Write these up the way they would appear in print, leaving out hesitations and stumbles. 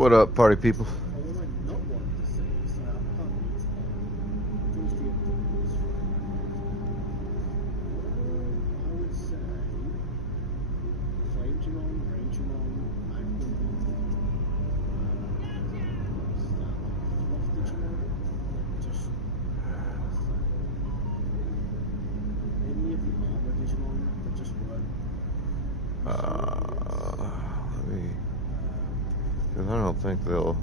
What up, party people? Because I don't think they'll.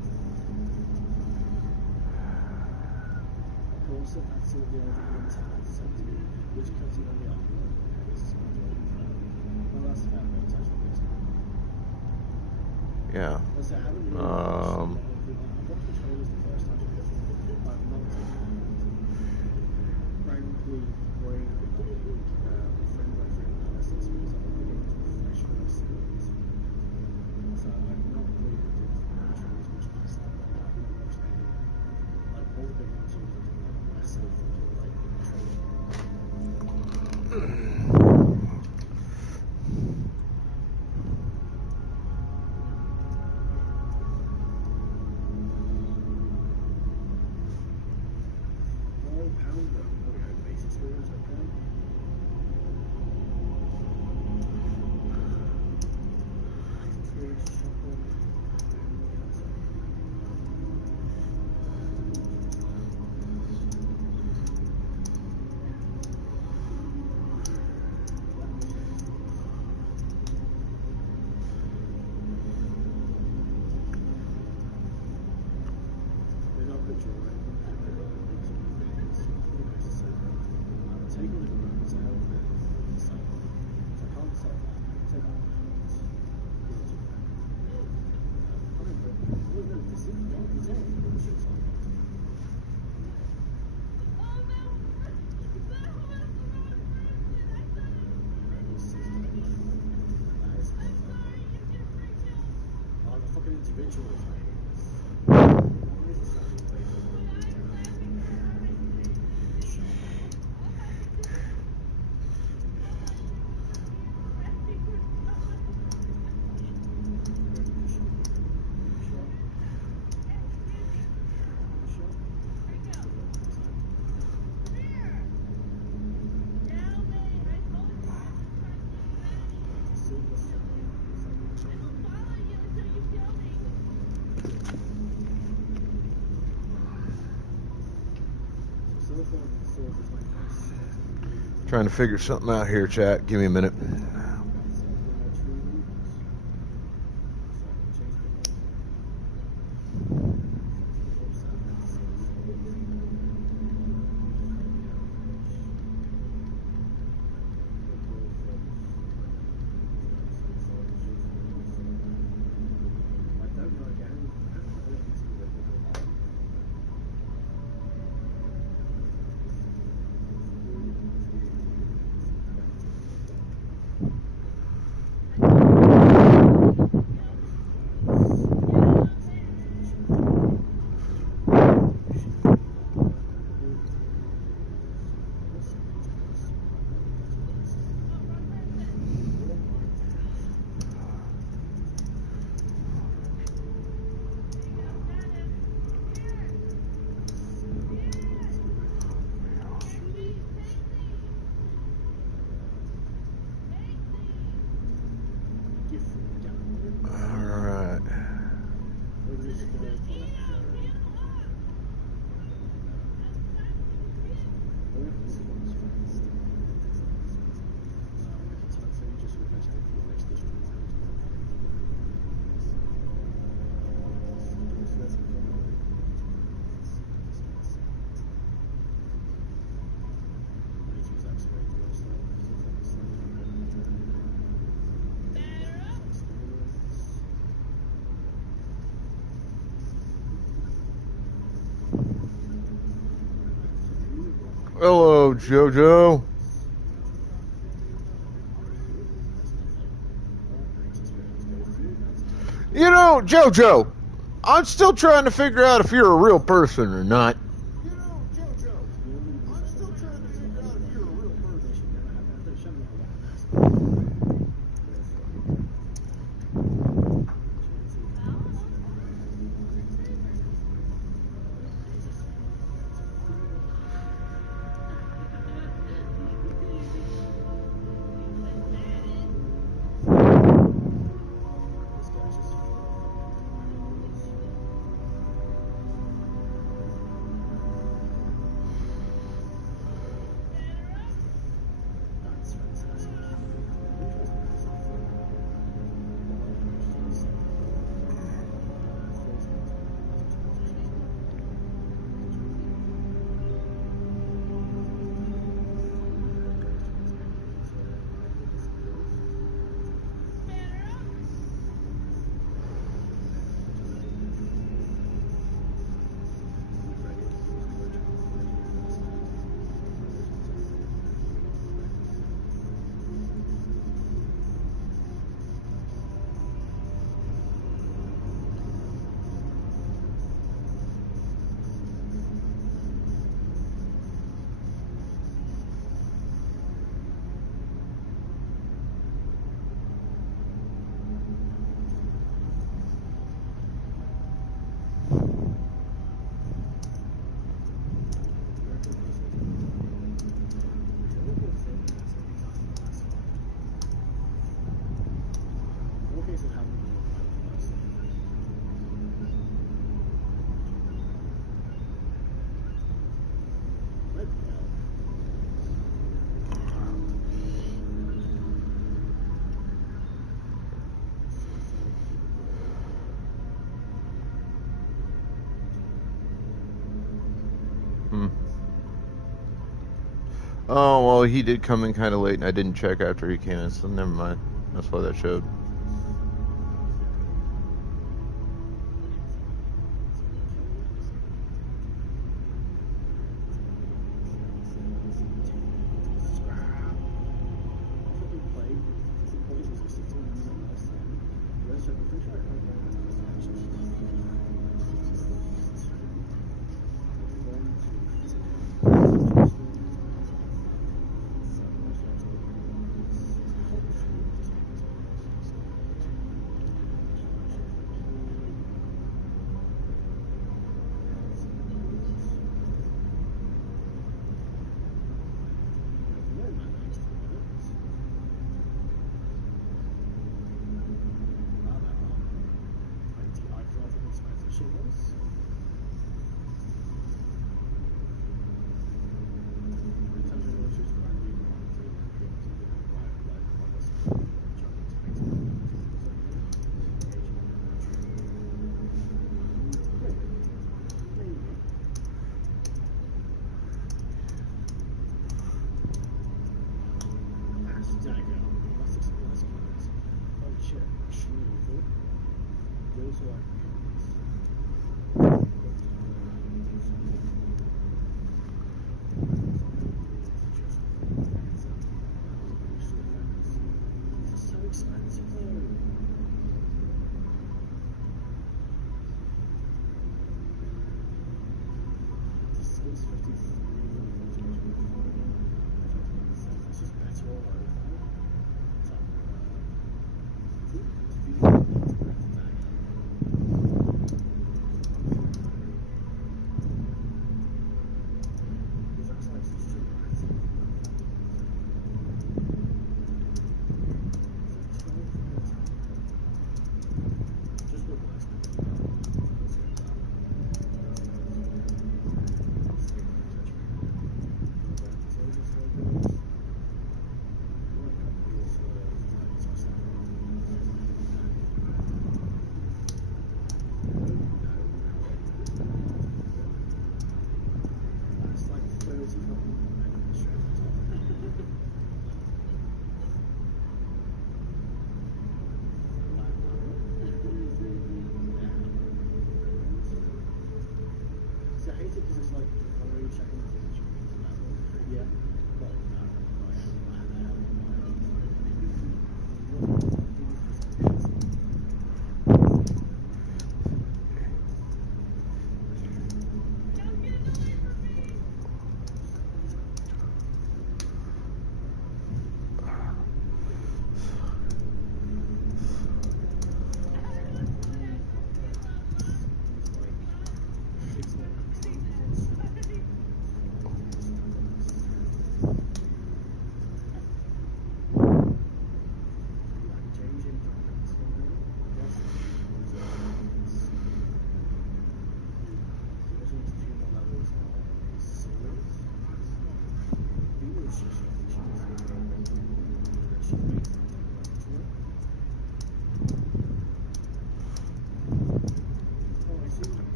Yeah. Trying to figure something out here, chat. Give me a minute. Hello, JoJo. You know, JoJo, I'm still trying to figure out if you're a real person or not. Oh, well, he did come in kind of late, and I didn't check after he came in, so never mind. That's why that showed.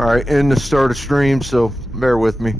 All right, and the start of stream, so bear with me.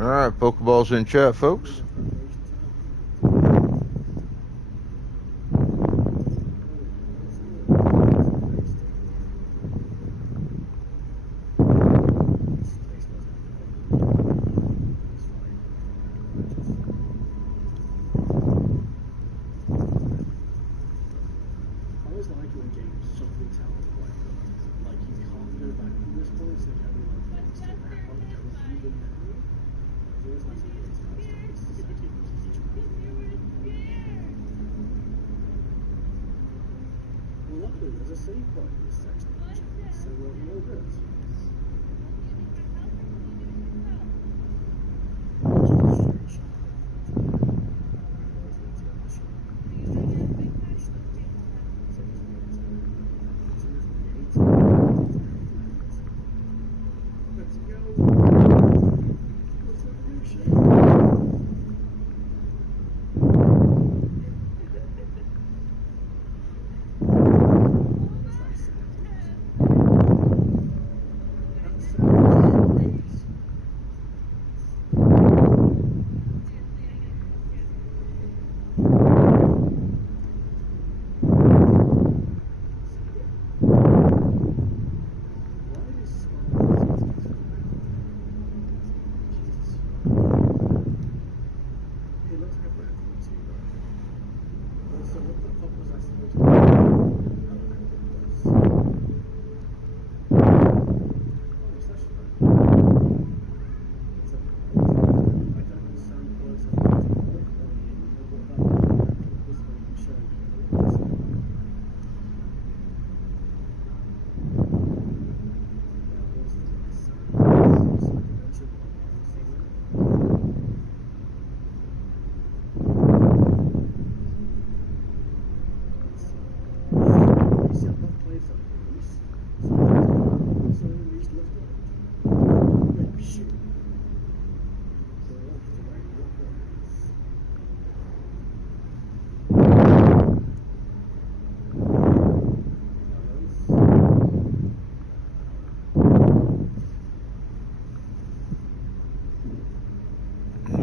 All right, Pokeballs in chat, folks.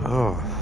Oh.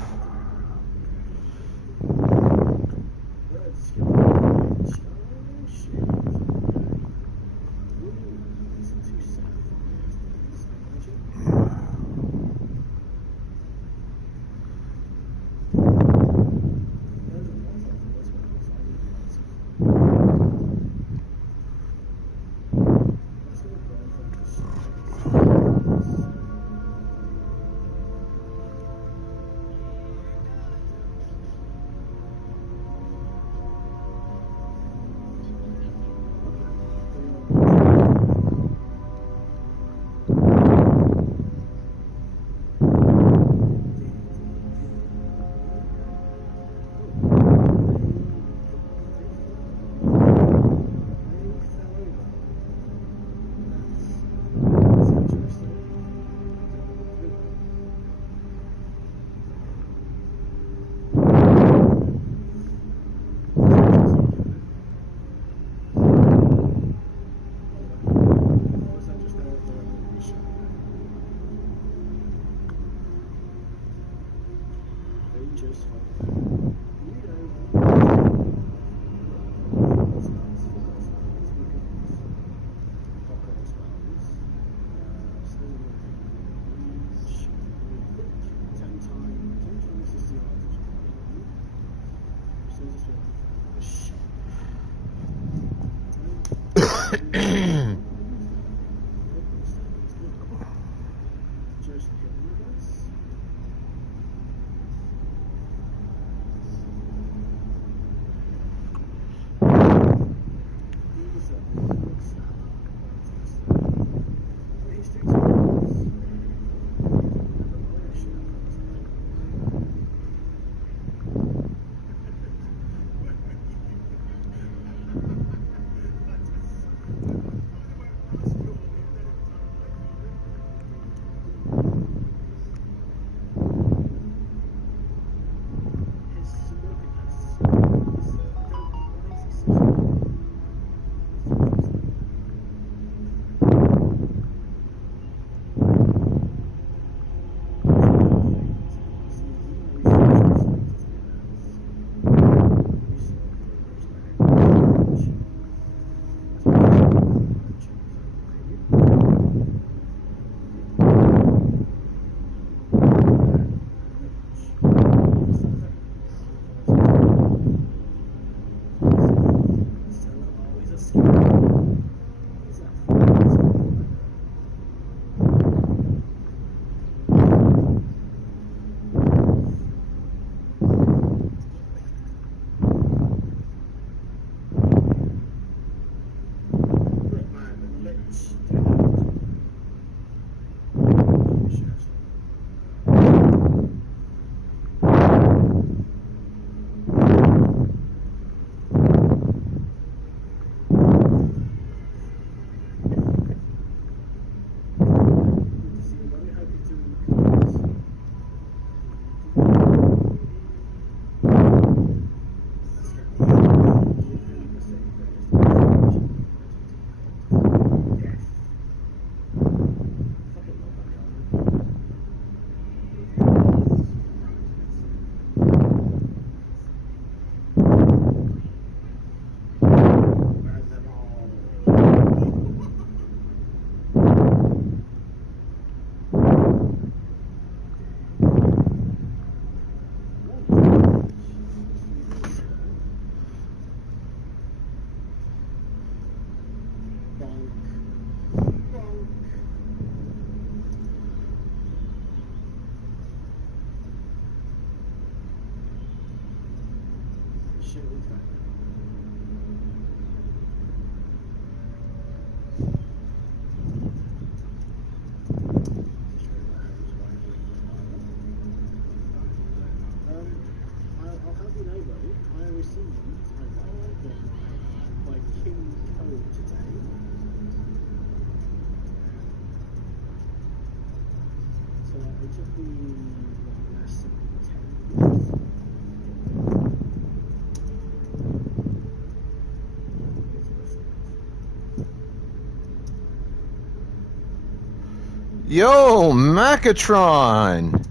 Yo, Macatron!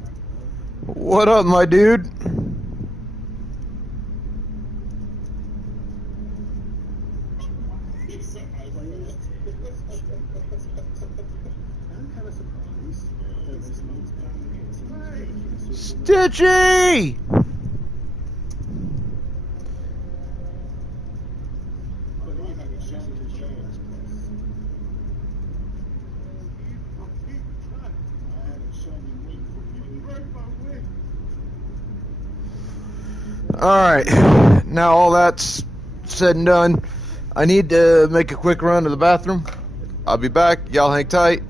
What up, my dude? Stitchy! Alright, now all that's said and done, I need to make a quick run to the bathroom. I'll be back. Y'all hang tight.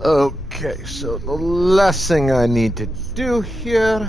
Okay, so the last thing I need to do here.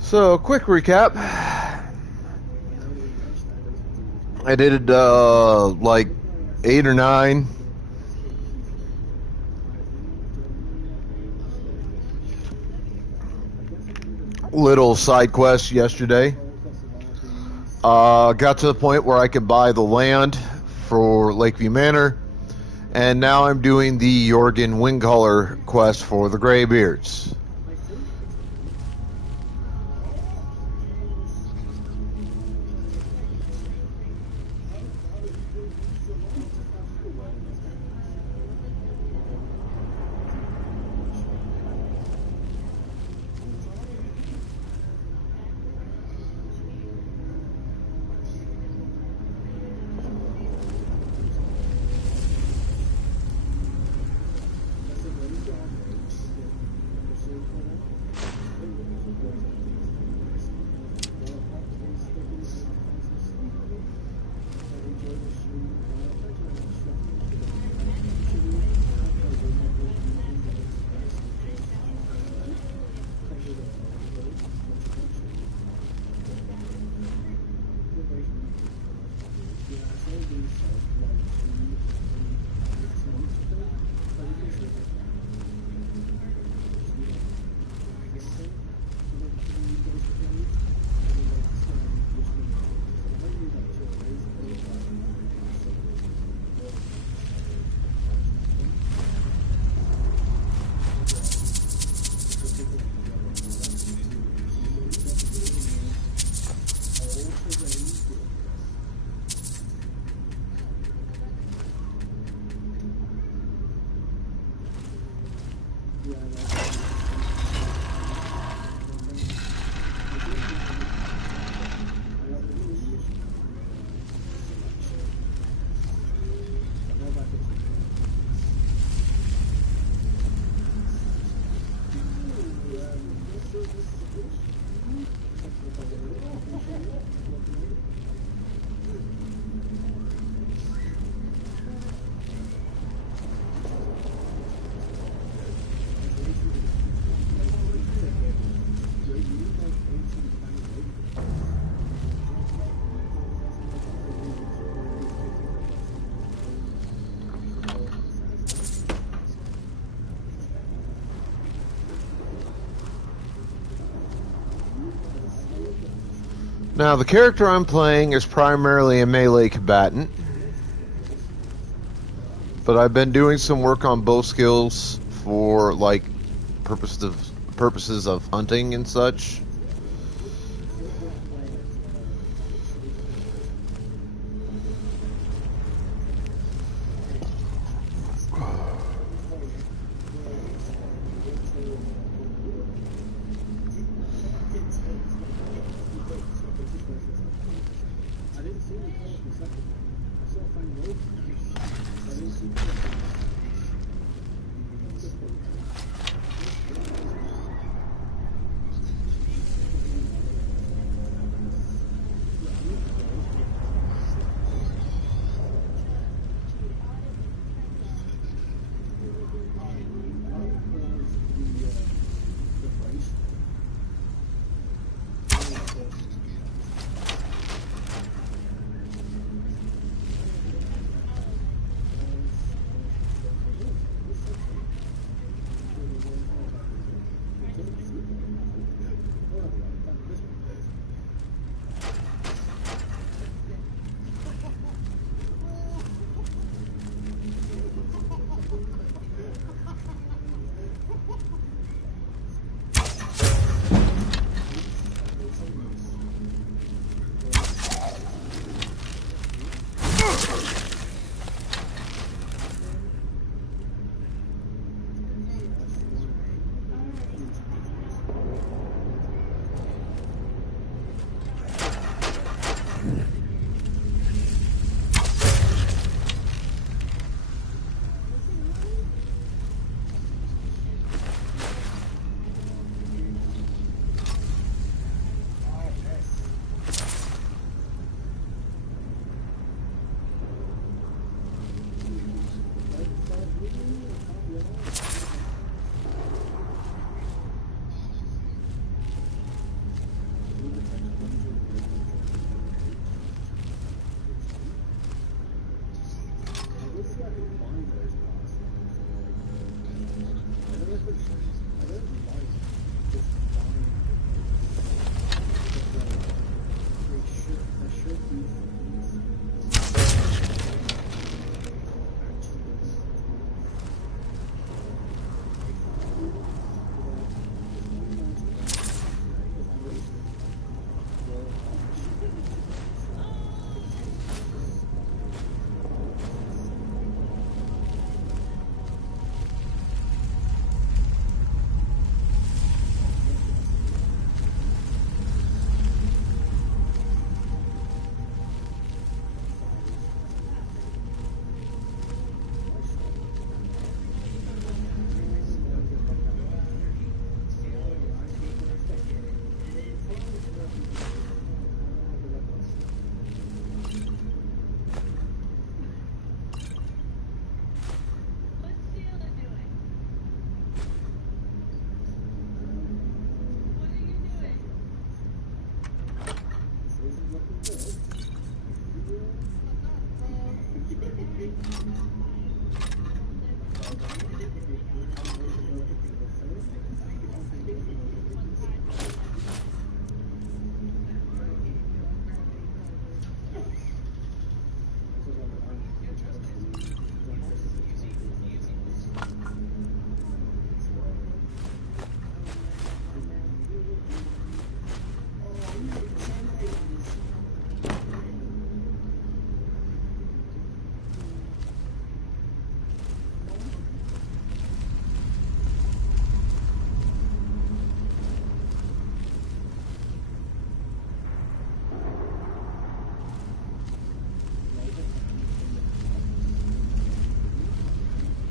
So, quick recap. I did like 8 or 9 little side quests yesterday. Got to the point where I could buy the land for Lakeview Manor, and now I'm doing the Jorgen Wingcaller quest for the Greybeards. Now, the character I'm playing is primarily a melee combatant, but I've been doing some work on bow skills for like purposes of hunting and such.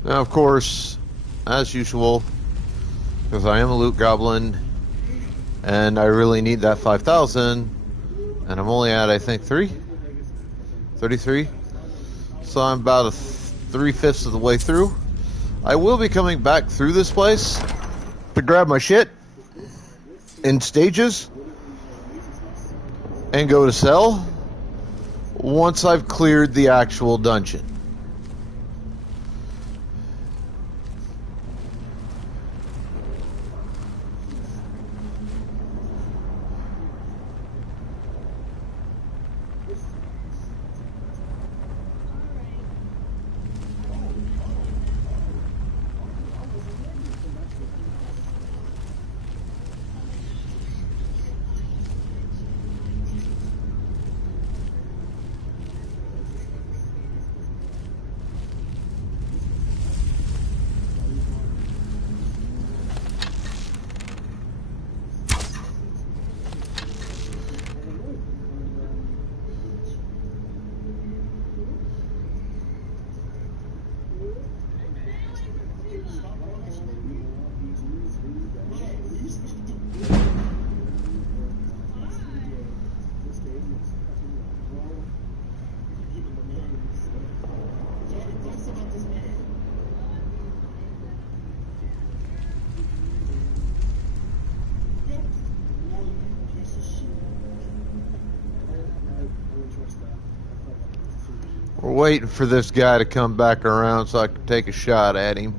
Now, of course, as usual, because I am a loot goblin, and I really need that 5,000, and I'm only at, I think, 33. So I'm about 3/5 of the way through. I will be coming back through this place to grab my shit in stages and go to sell once I've cleared the actual dungeon. waiting for this guy to come back around so I can take a shot at him.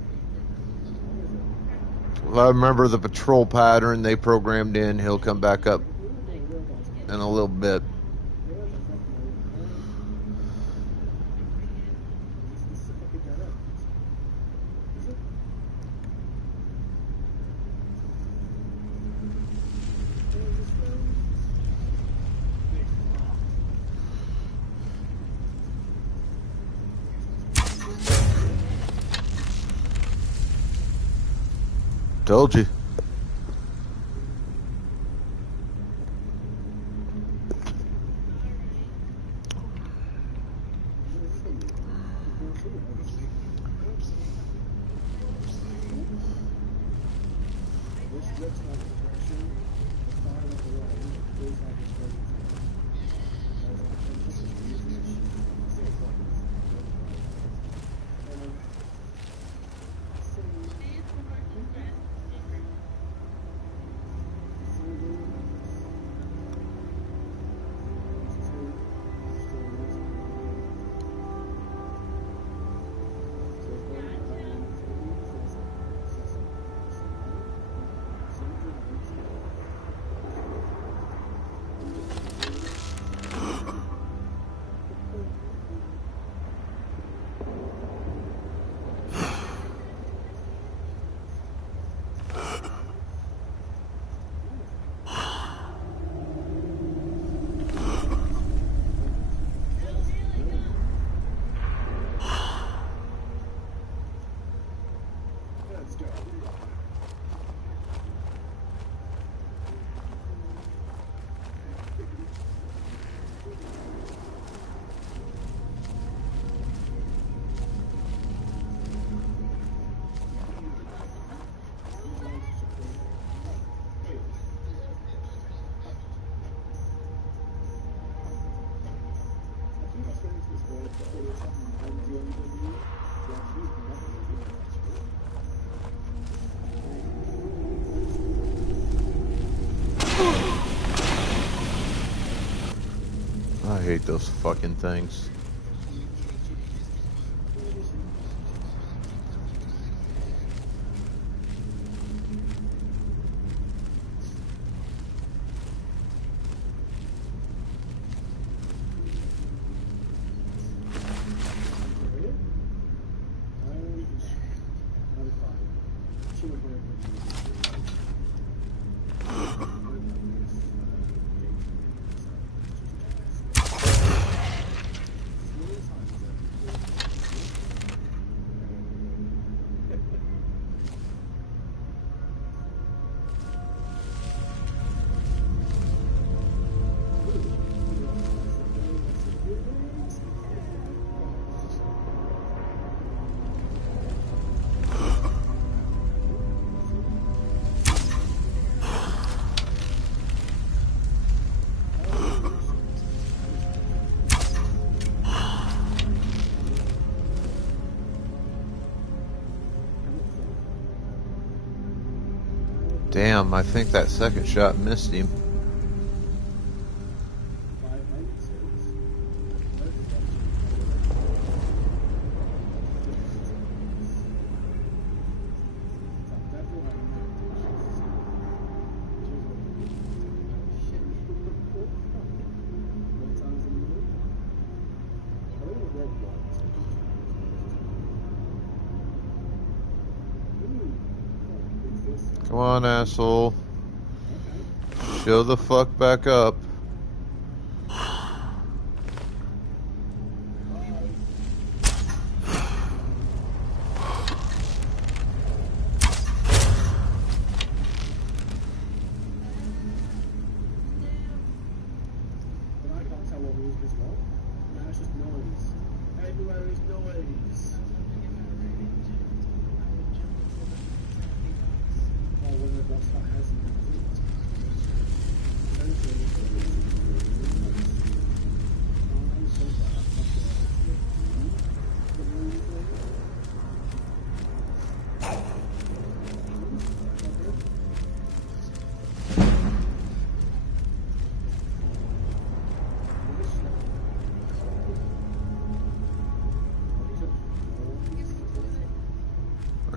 Well, I remember the patrol pattern they programmed in. He'll come back up in a little bit. Told you. I hate those fucking things. Damn, I think that second shot missed him. Come on, asshole. Show the fuck back up.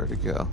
Where'd it go?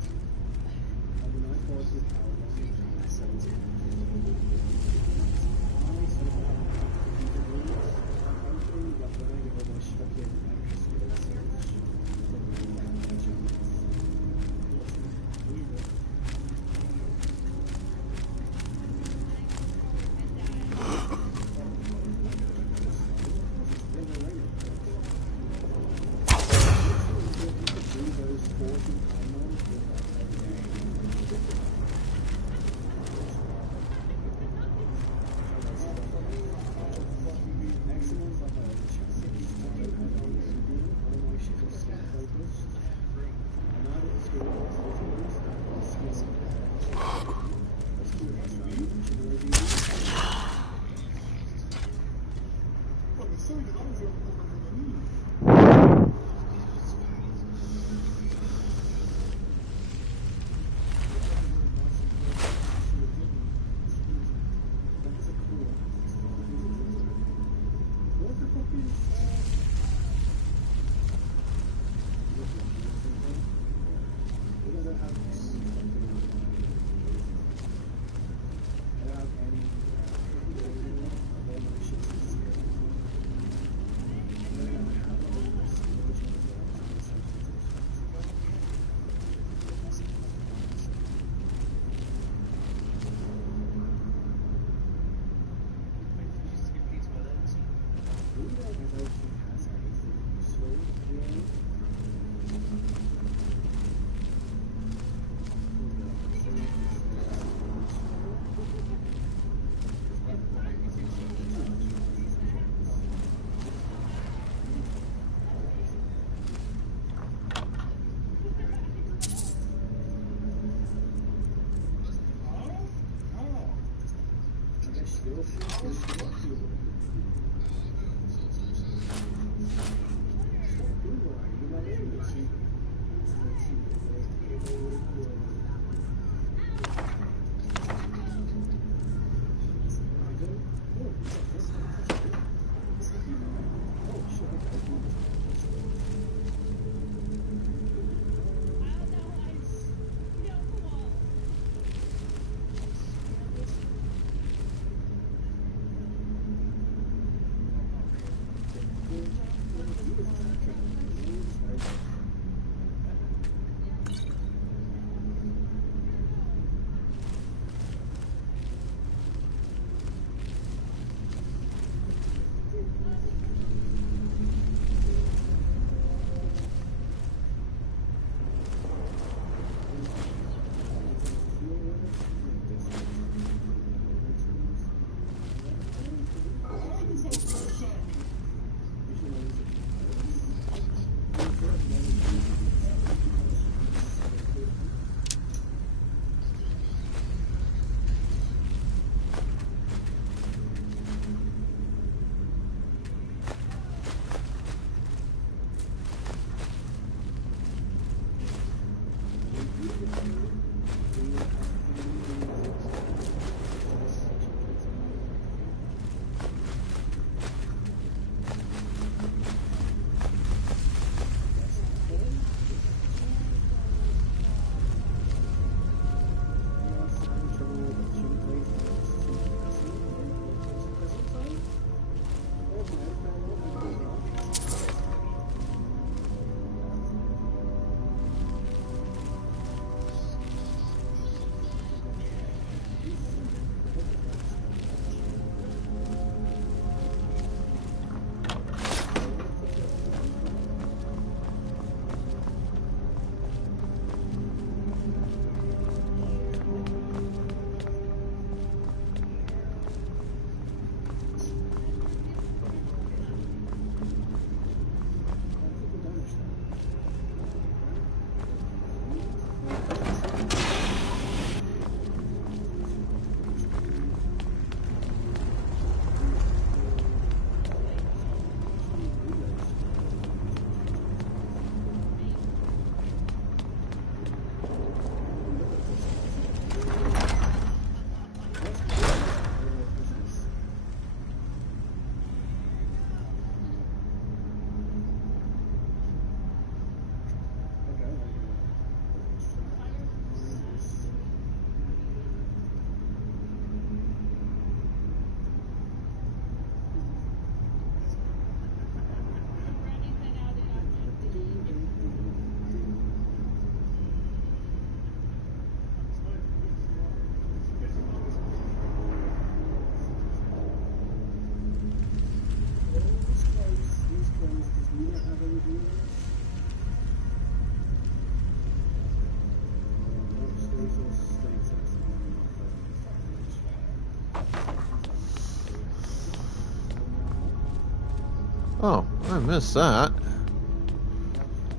Oh, I missed that.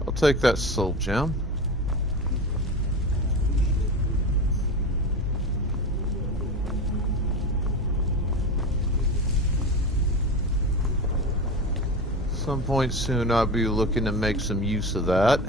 I'll take that soul gem. Some point soon I'll be looking to make some use of that.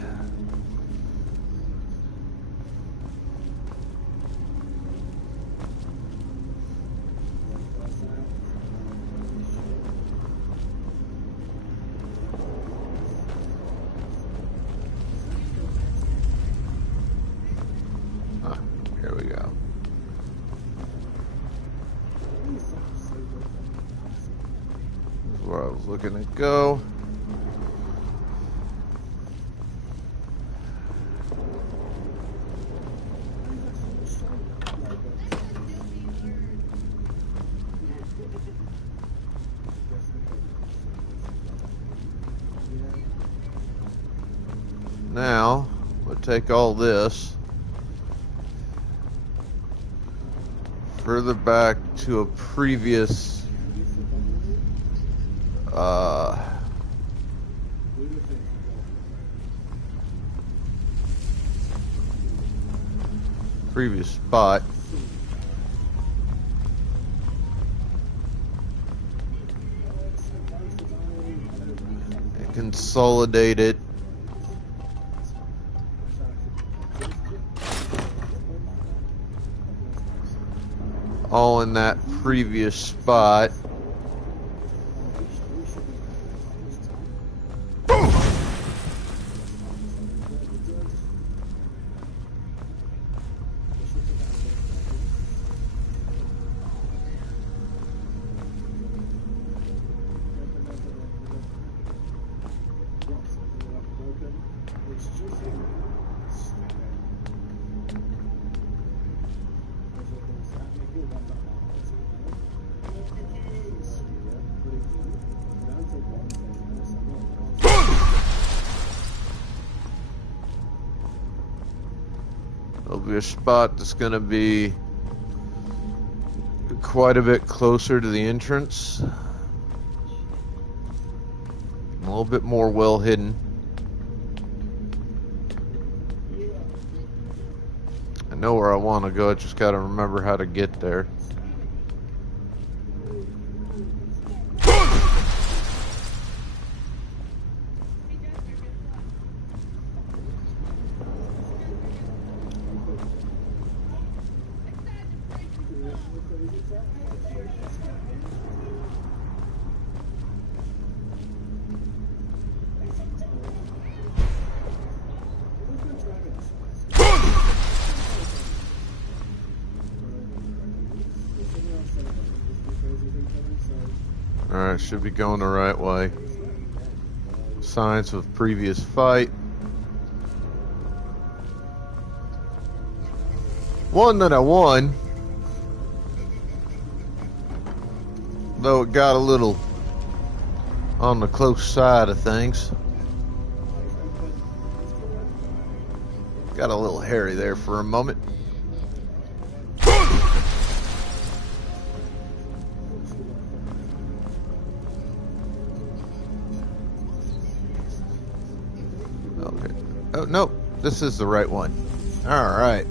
Here we go. This is where I was looking to go. Now, we'll take all this further back to a previous spot. And consolidate it. All in that previous spot. There'll be a spot that's going to be quite a bit closer to the entrance. A little bit more well hidden. I know where I want to go, I just got to remember how to get there. Alright, should be going the right way. Signs of previous fight. One that I won. Though it got a little on the close side of things. Got a little hairy there for a moment. Okay. Oh, nope. This is the right one. All right.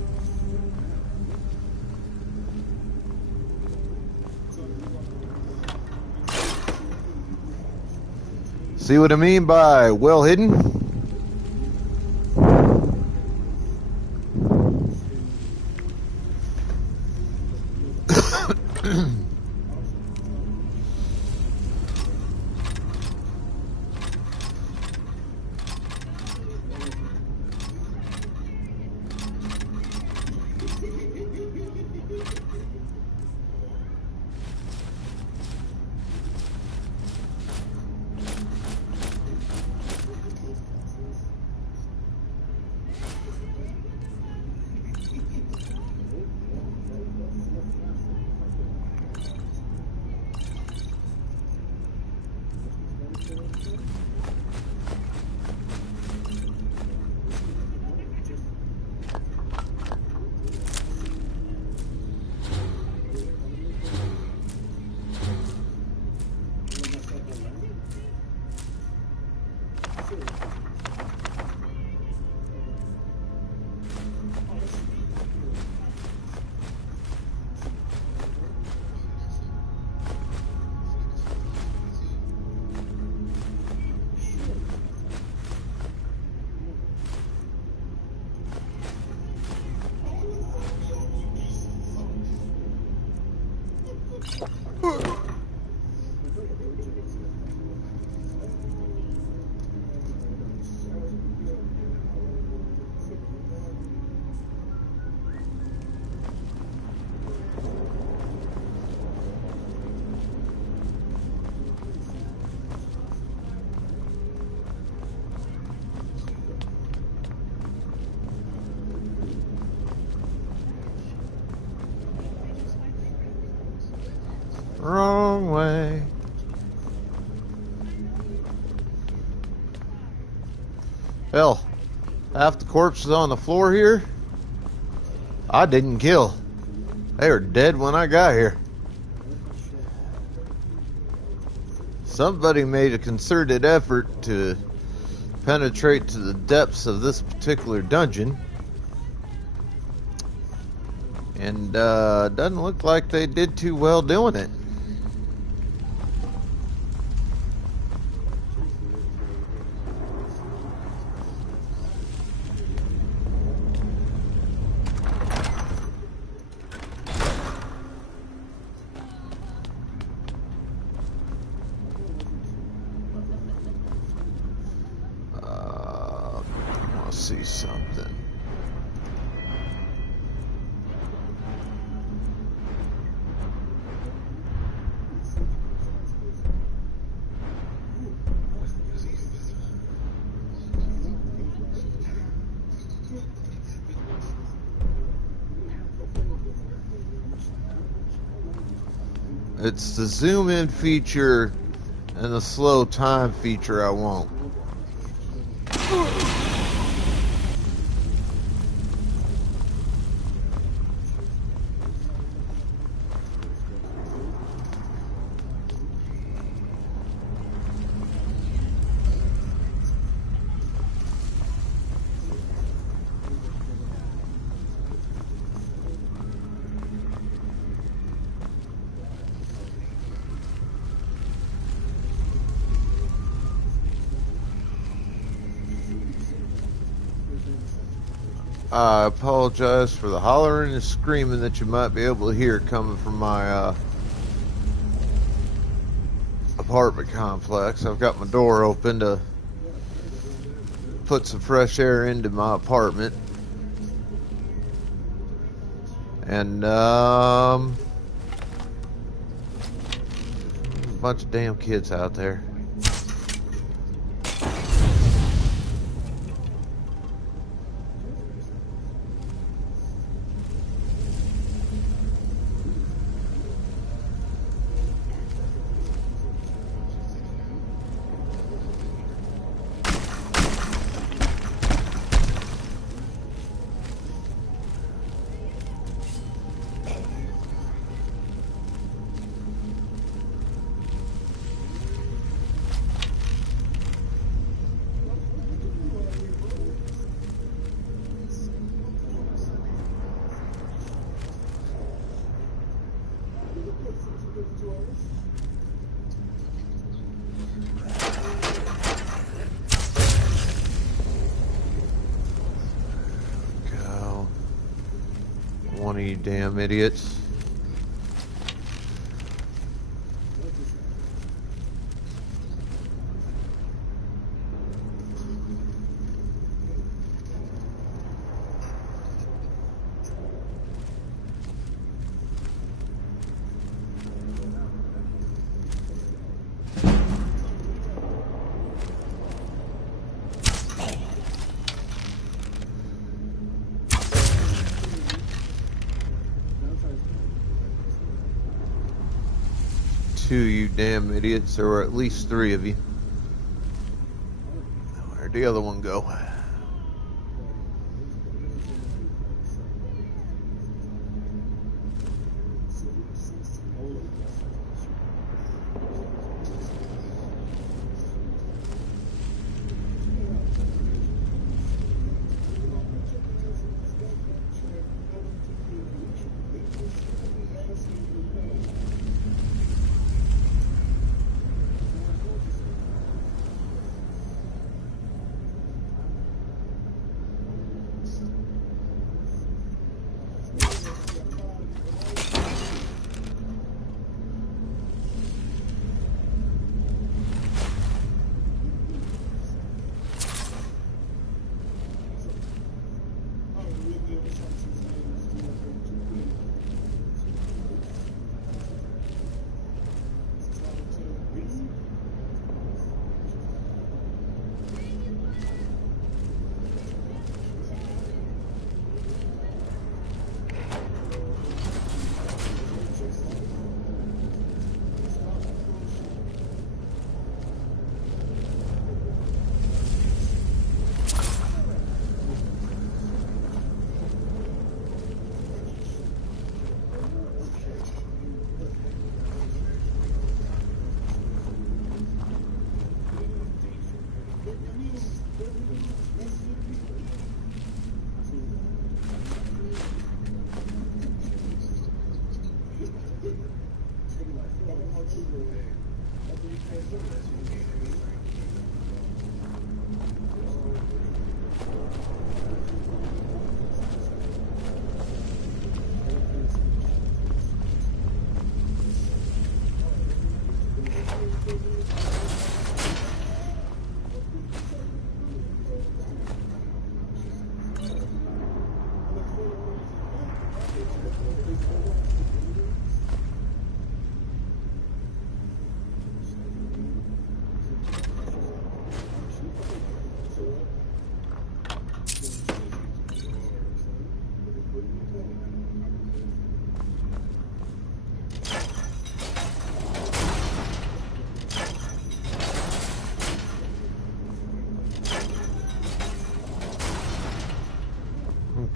See what I mean by well hidden? wrong way. Hell, half the corpses on the floor here, I didn't kill. They were dead when I got here. Somebody made a concerted effort to penetrate to the depths of this particular dungeon. And doesn't look like they did too well doing it. I want to see something. It's the zoom in feature and the slow time feature I want. I apologize for the hollering and screaming that you might be able to hear coming from my apartment complex. I've got my door open to put some fresh air into my apartment. And a bunch of damn kids out there. Go. One of you damn idiots. Two, you damn idiots. There were at least three of you. Where'd the other one go?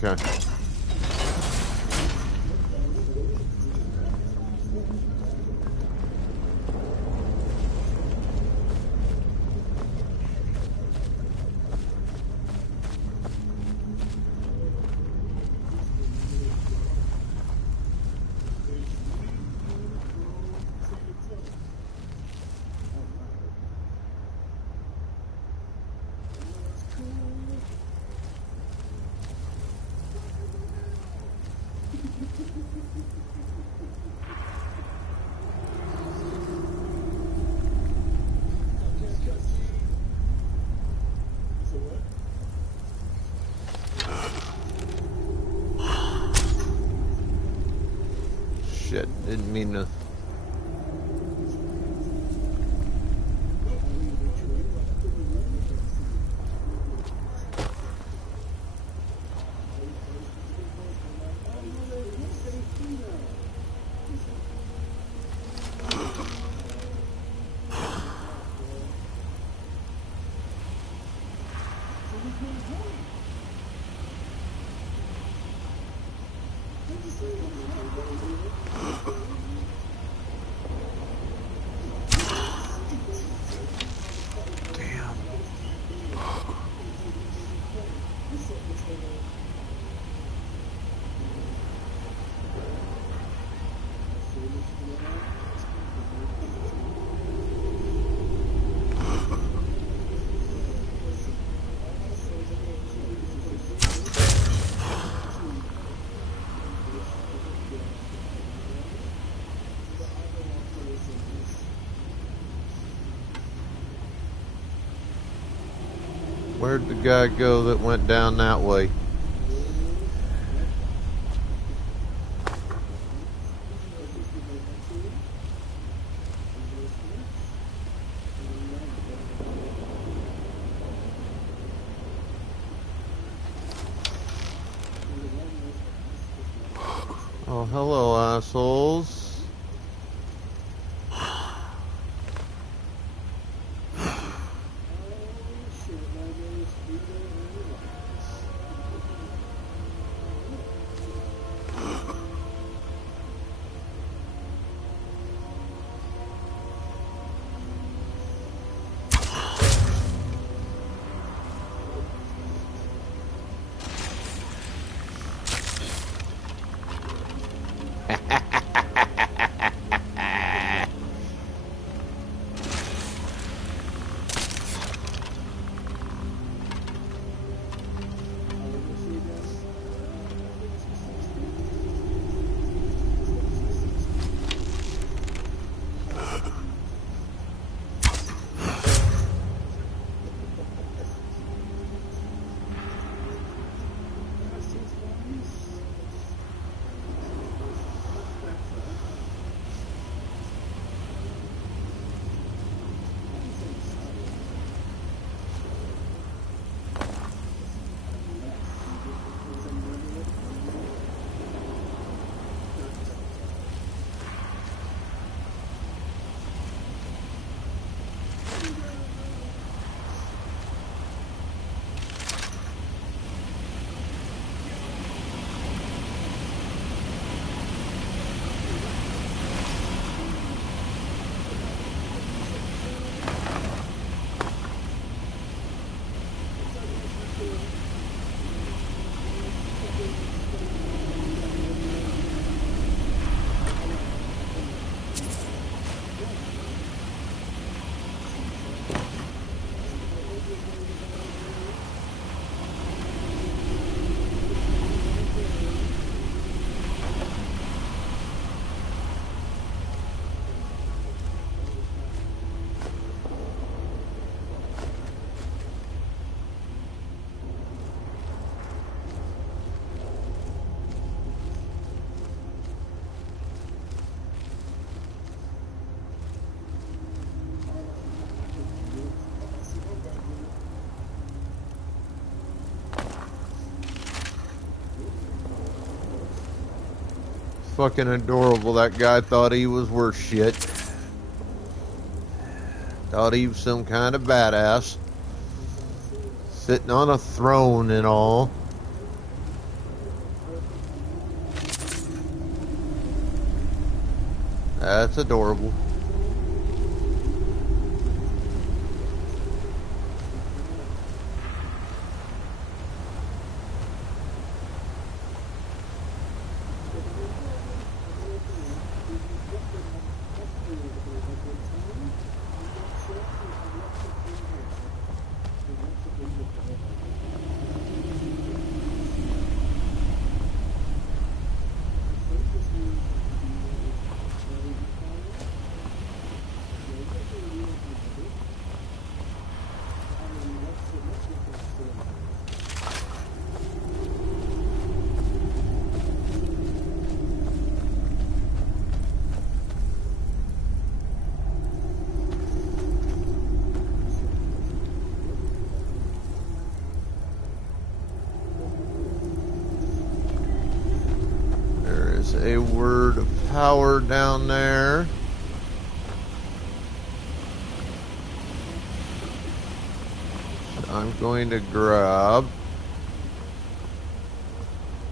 Okay. Shit, didn't mean to. Where'd the guy go that went down that way? Oh, hello, assholes. fucking adorable. That guy thought he was worth shit. Thought he was some kind of badass. Sitting on a throne and all. That's adorable. A word of power down there. I'm going to grab.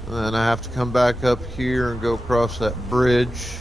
And then I have to come back up here and go across that bridge.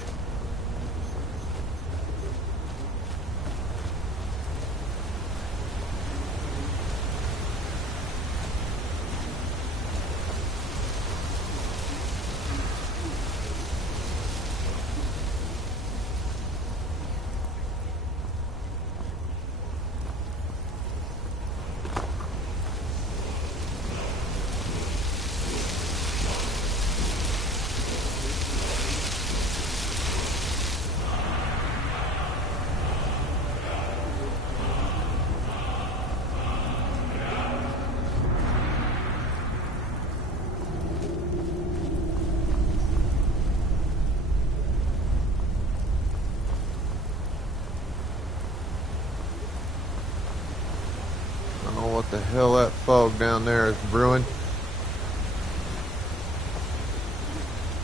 What the hell that fog down there is brewing.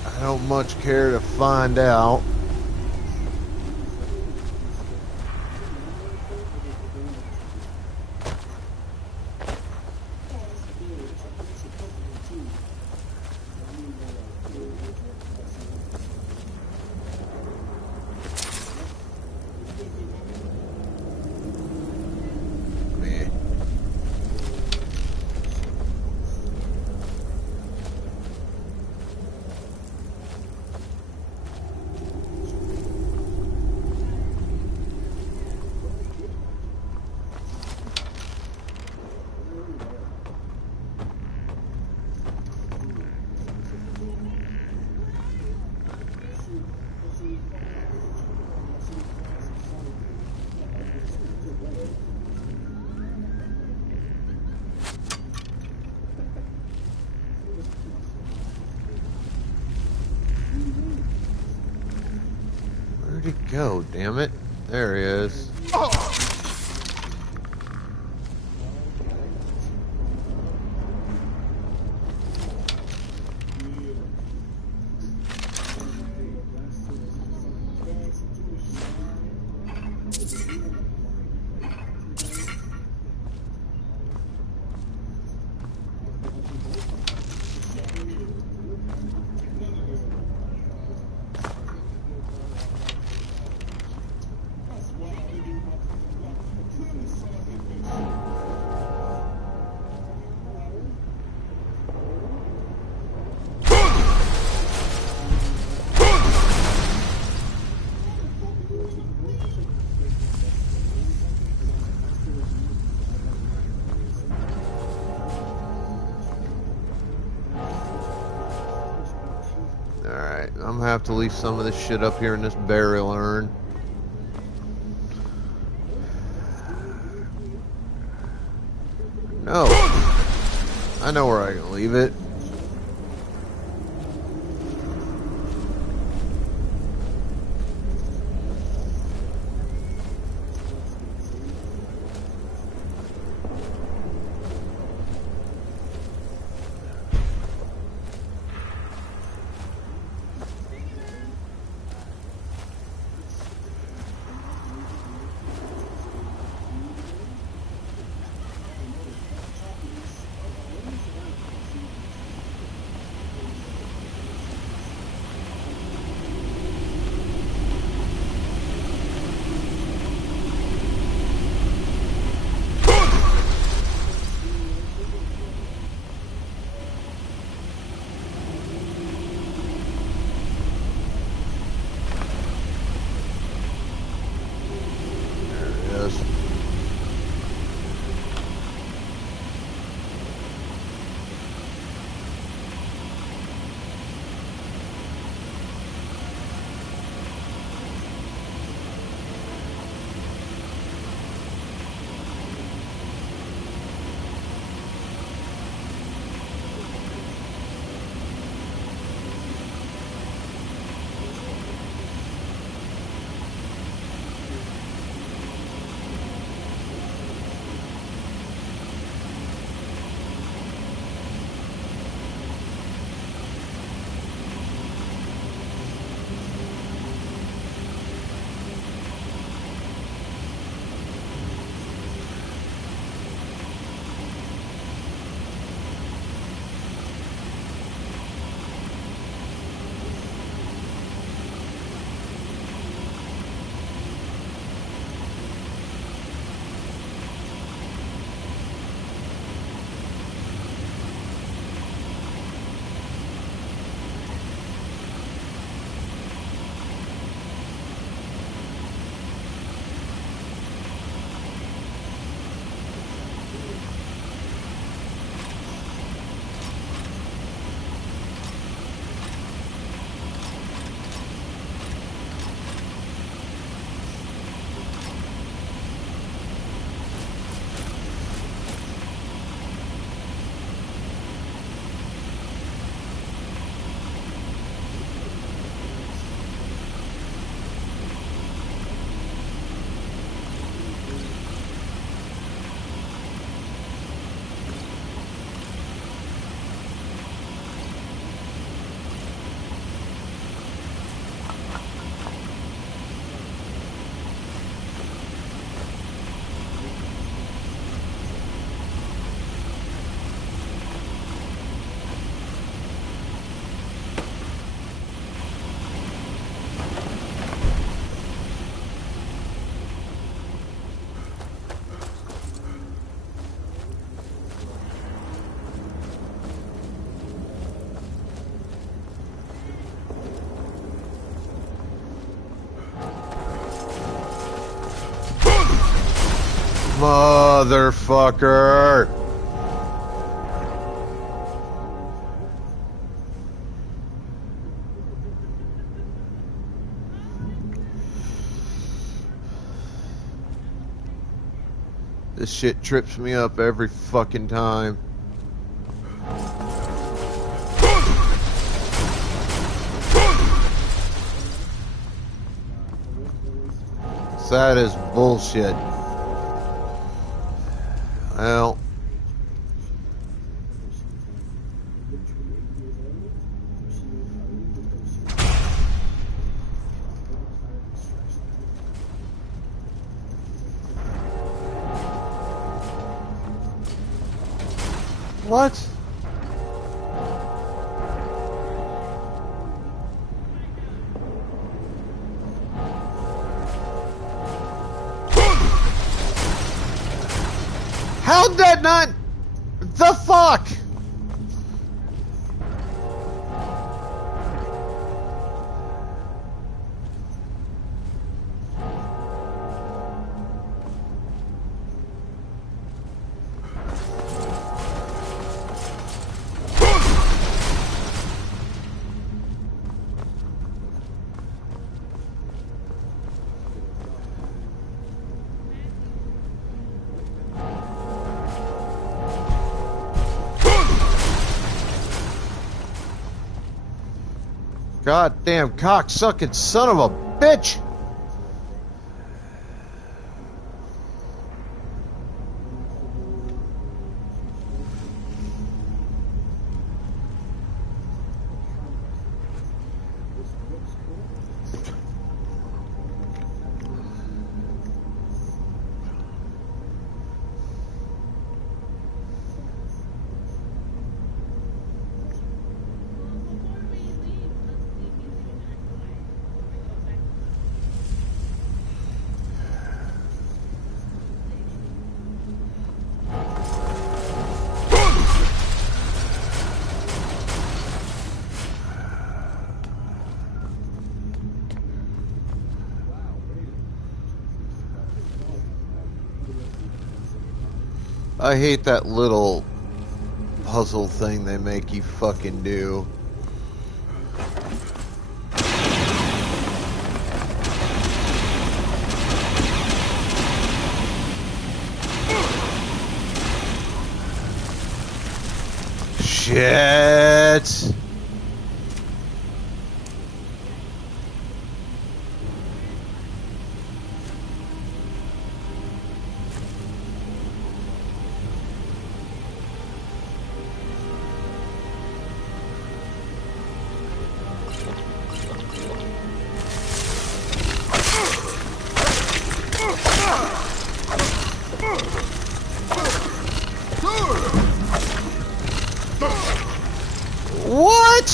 I don't much care to find out. Where'd he go, damn it? There he is. Alright, I'm gonna have to leave some of this shit up here in this burial urn. No. I know where I can leave it. Motherfucker! This shit trips me up every fucking time. That is bullshit. Well, what? How'd that not? The fuck? Goddamn cocksucking son of a bitch! I hate that little puzzle thing they make you fucking do. Shit! What?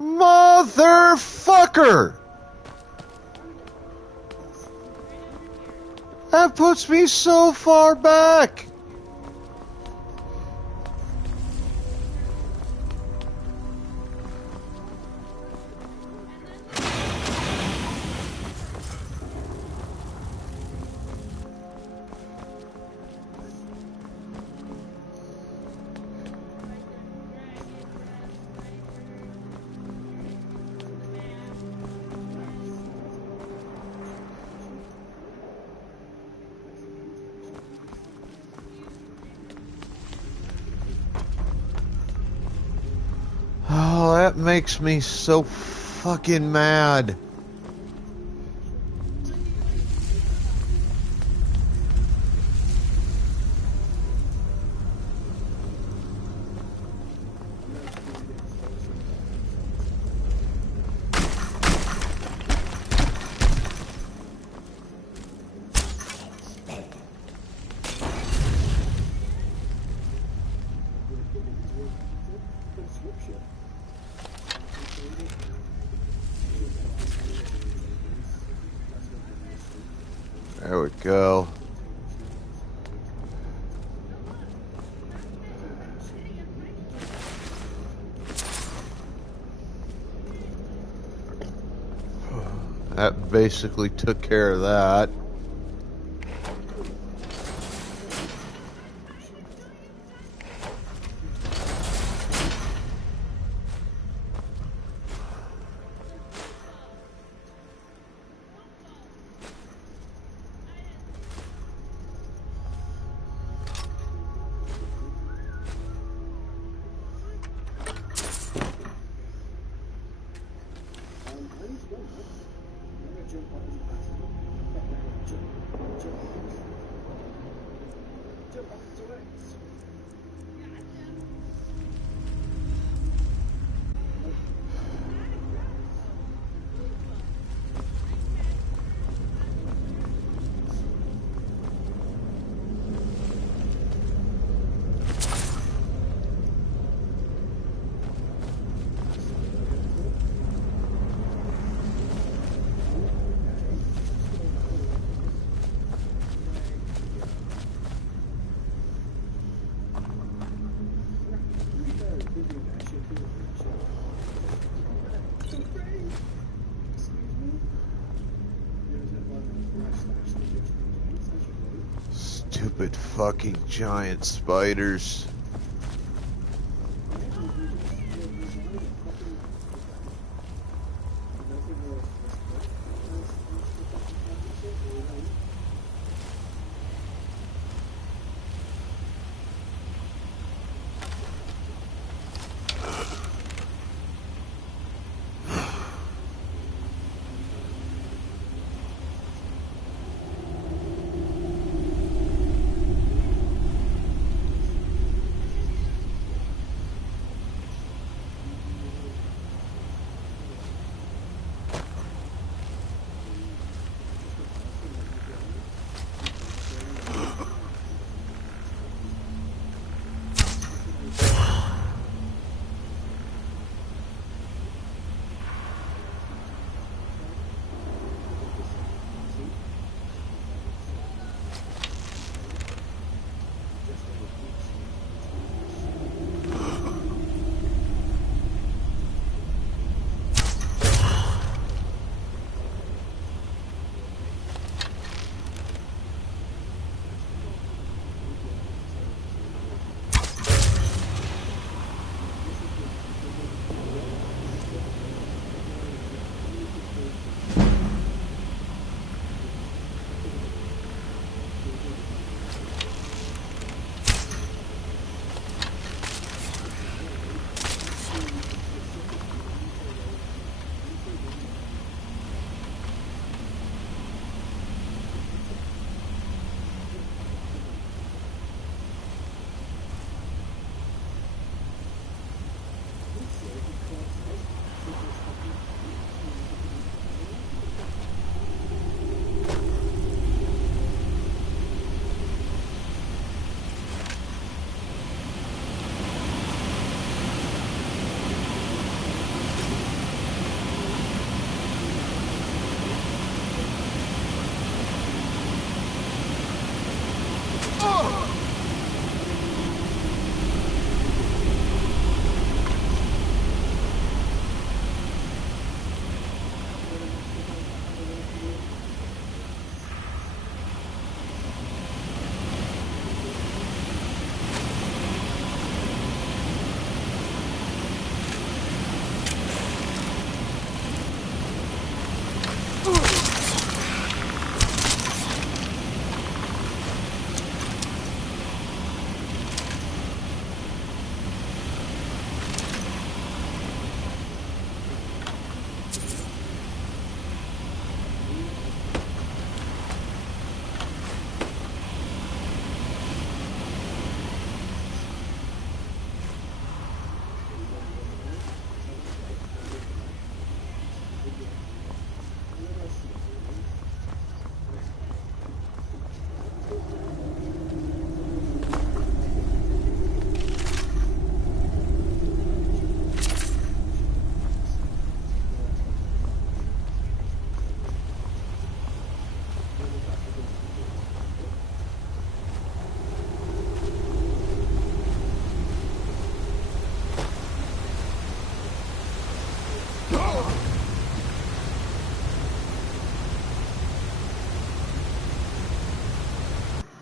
Motherfucker! That puts me so far back. Oh, that makes me so fucking mad. There we go. That basically took care of that. Stupid fucking giant spiders.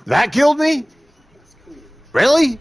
That killed me? Really?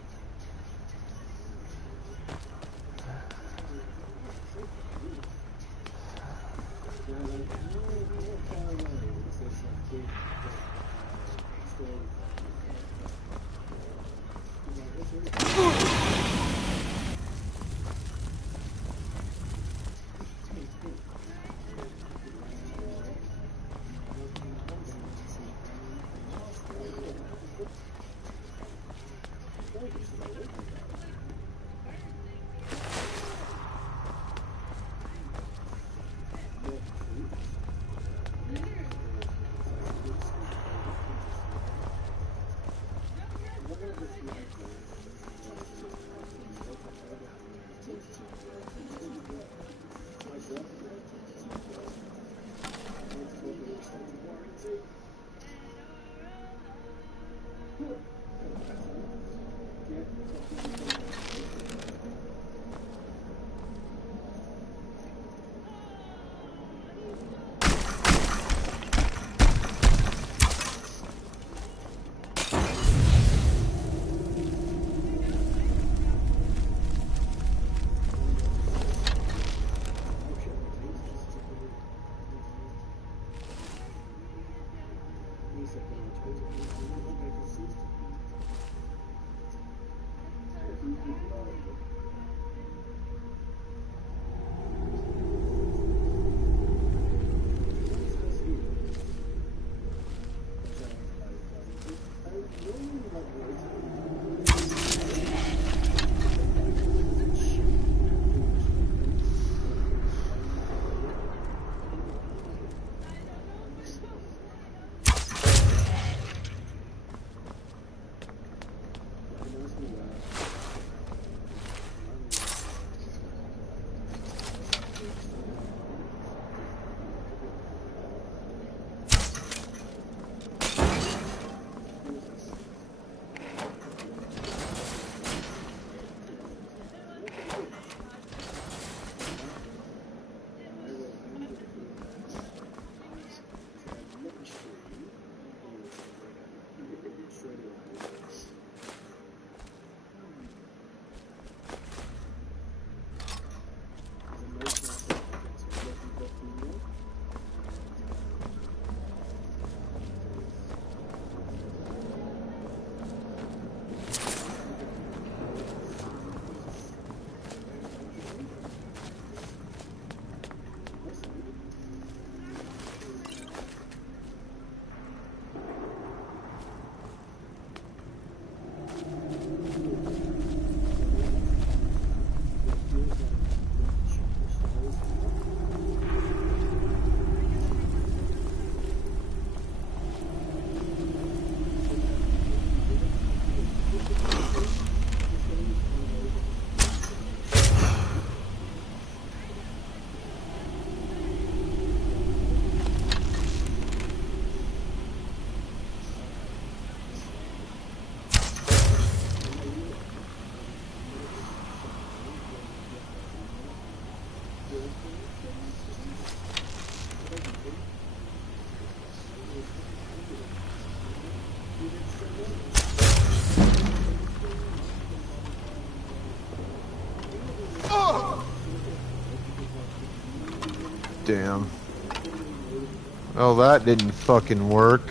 Damn. Oh, that didn't fucking work.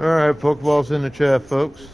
Alright, Pokeballs in the chat, folks.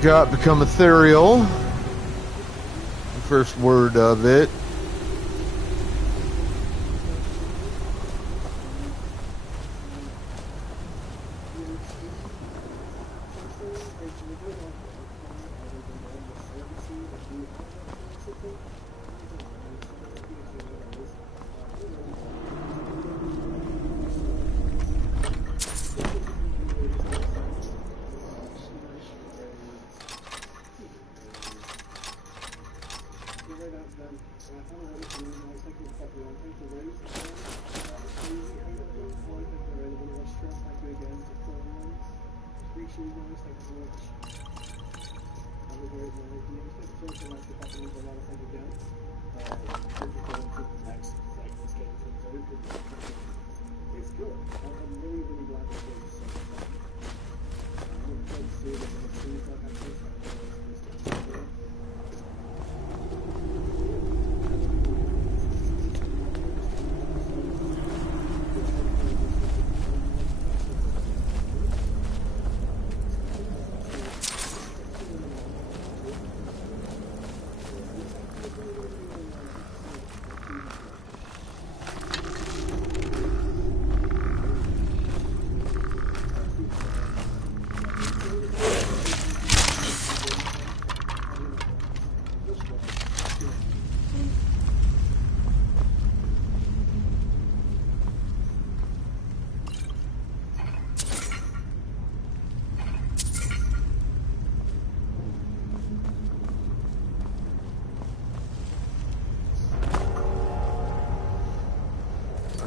got become ethereal. The first word of it.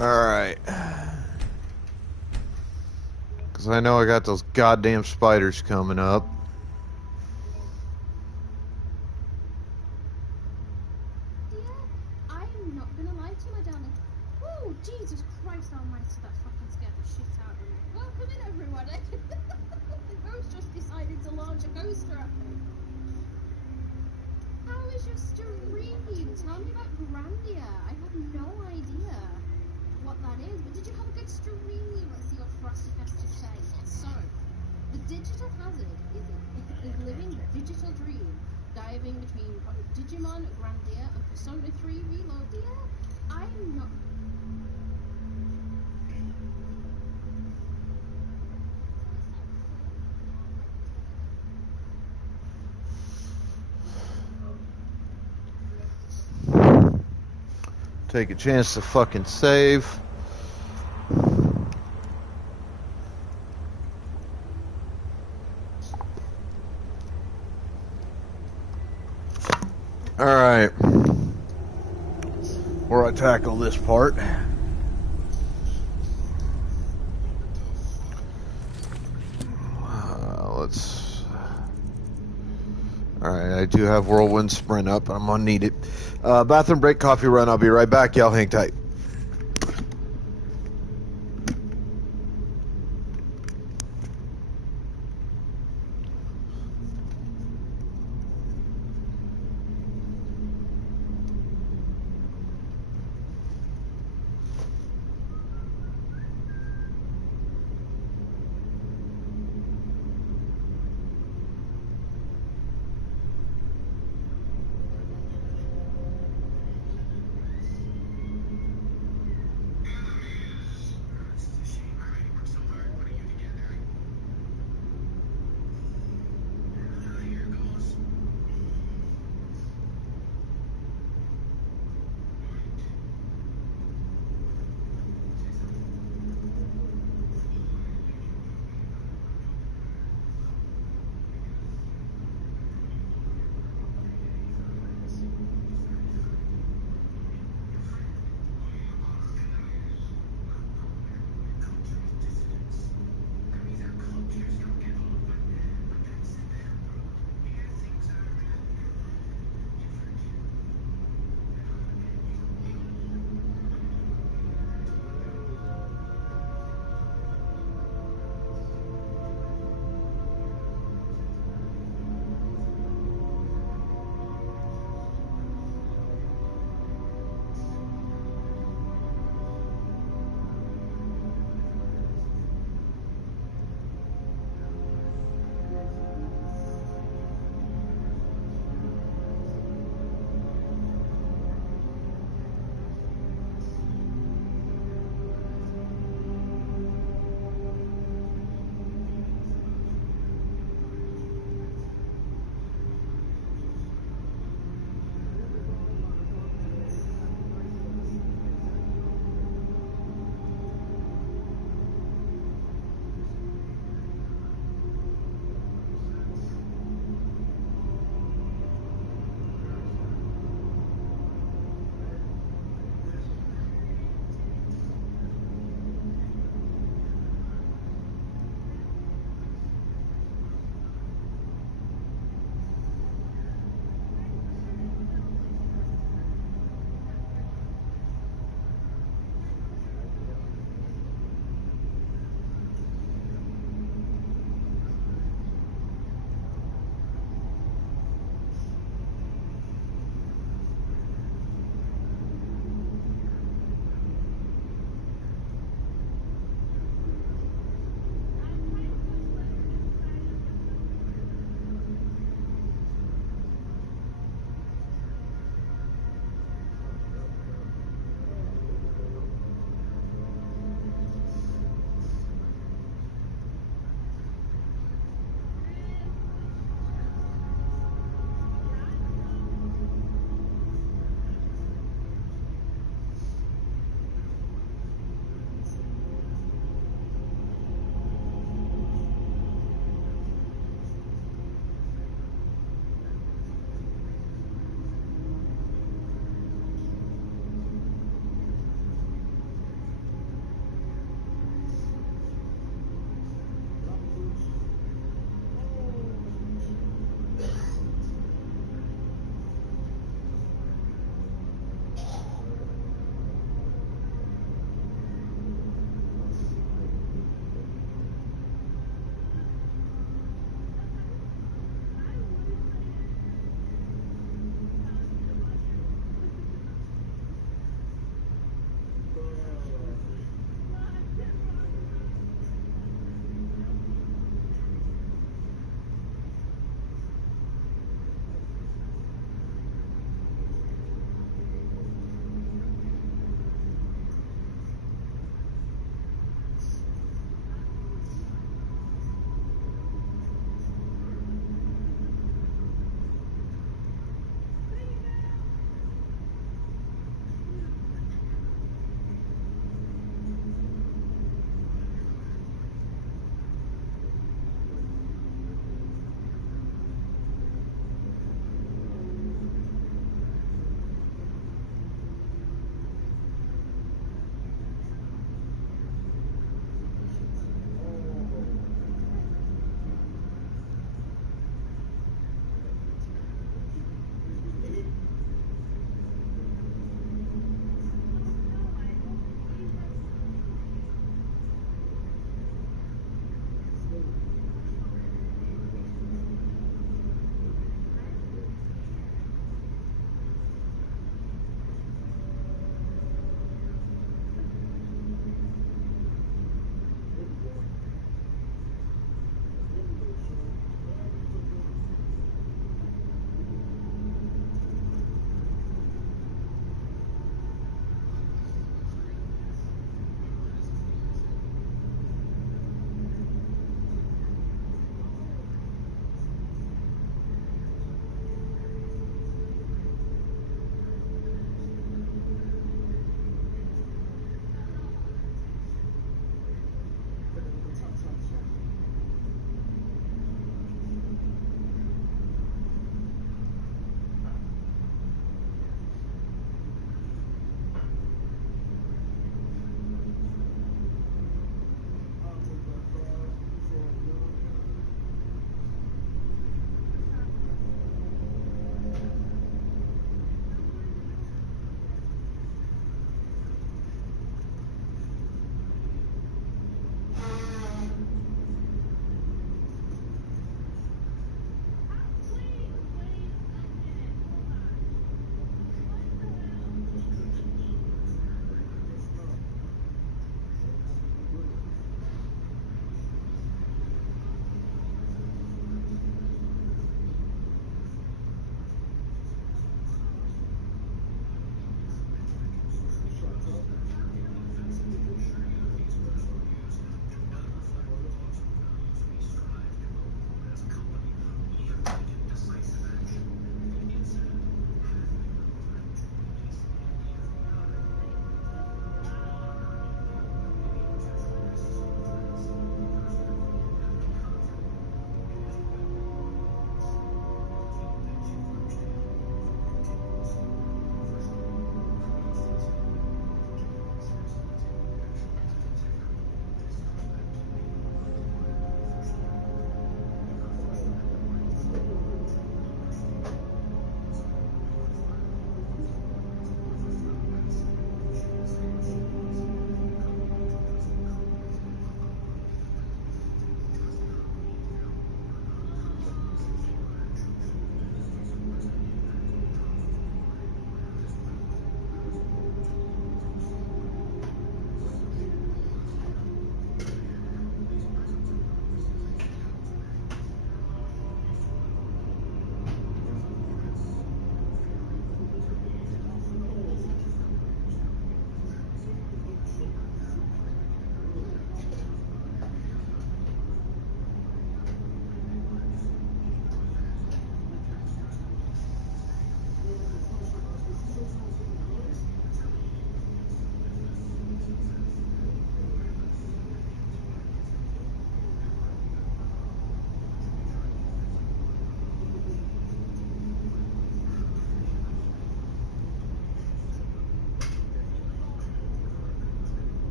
Alright. Because I know I got those goddamn spiders coming up. I am not gonna lie to you, my darling. Oh, Jesus Christ almighty, that fucking scared the shit out of me. Welcome in, everyone. The ghost just decided to launch a coaster at me. How is your stream? Tell me about Grandia. I have no idea what that is, but did you have a good stream? Let's see what Frosty has to say. So, the digital hazard is living the digital dream, diving between Digimon, Grandia, and Persona 3 Reload. Dear, I'm not. Take a chance to fucking save. Alright. Where I tackle this part. Let's. Alright, I do have Whirlwind Sprint up. I'm gonna need it. Bathroom break, coffee run. I'll be right back. Y'all hang tight.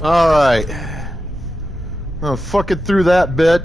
Alright. I'm fucking through that bit.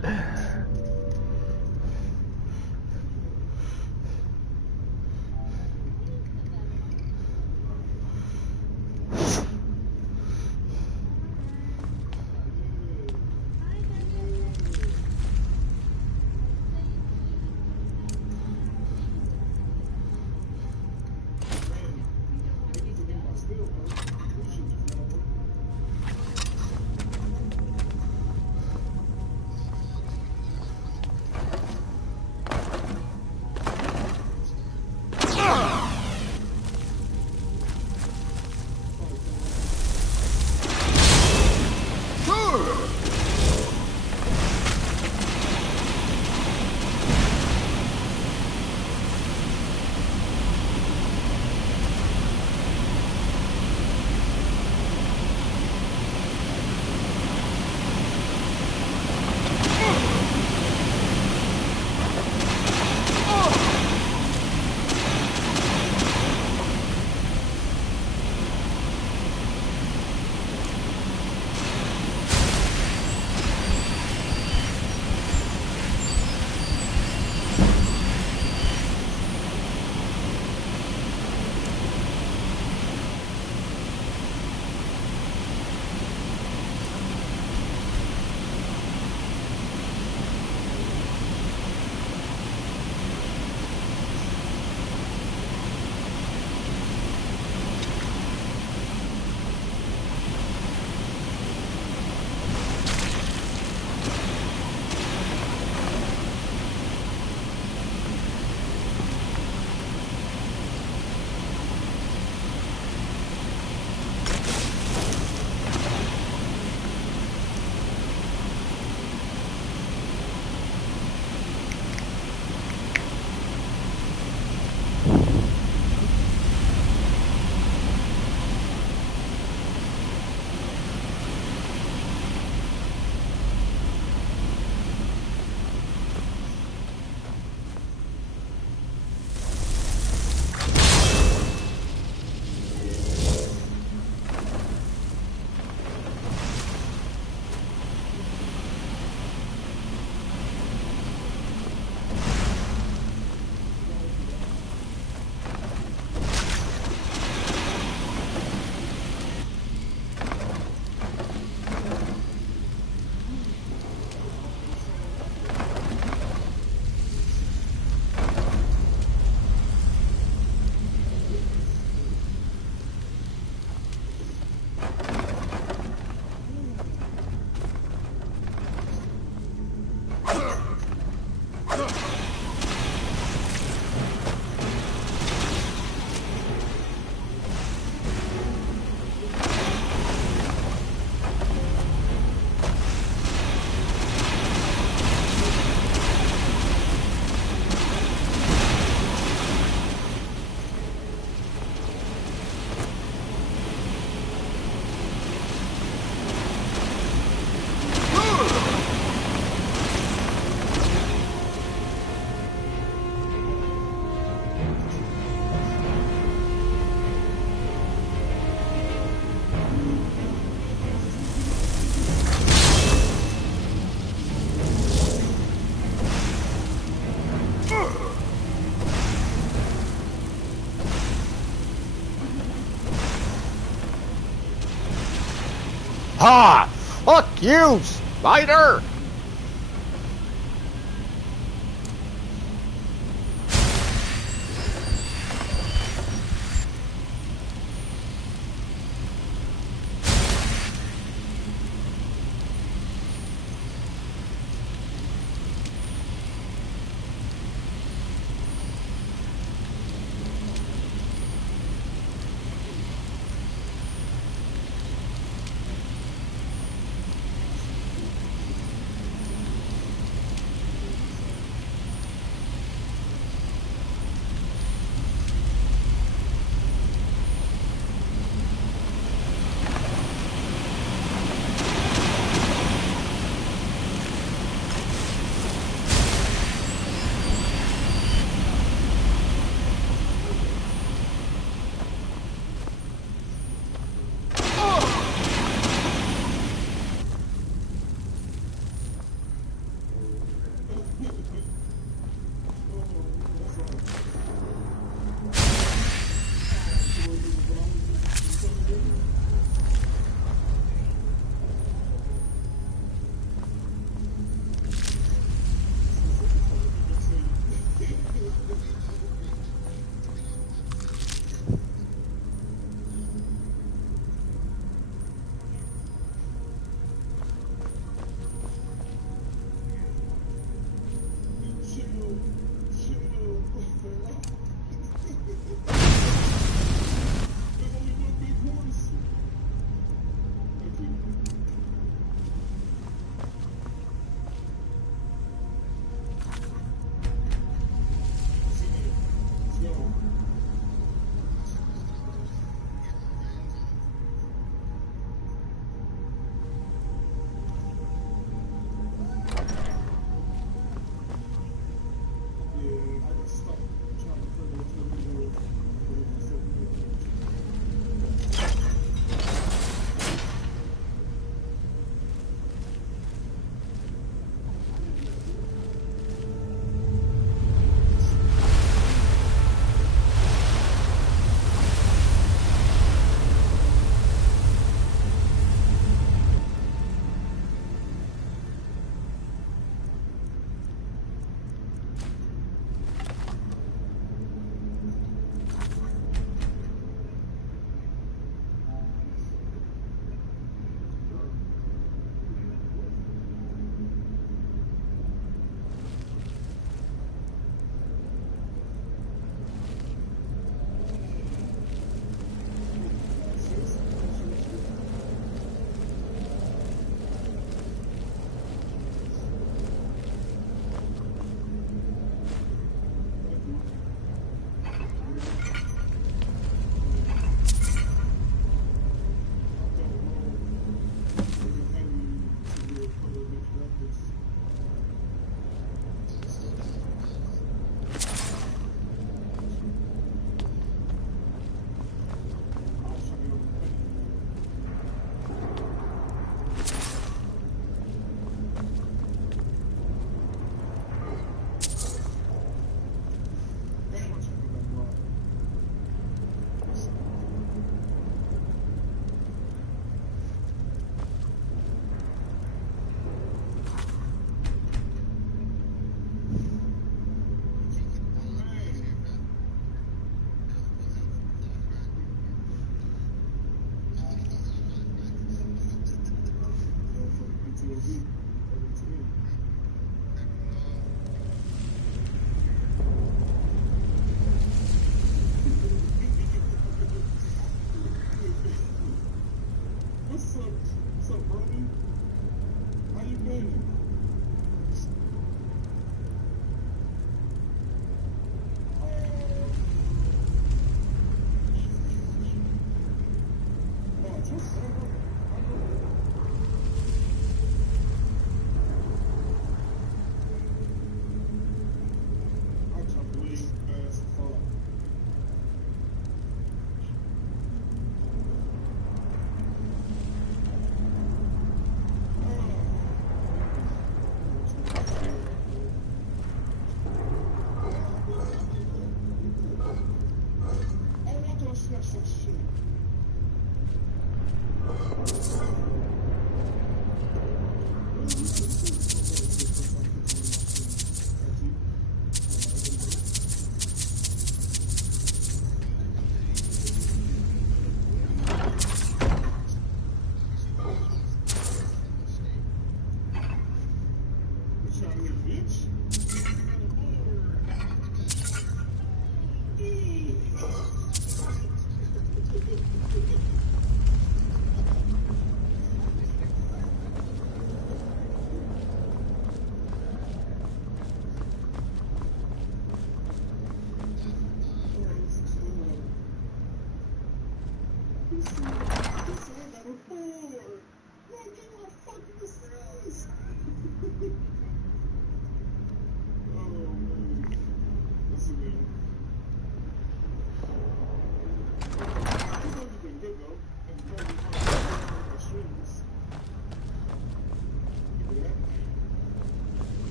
Ha! Fuck you, spider!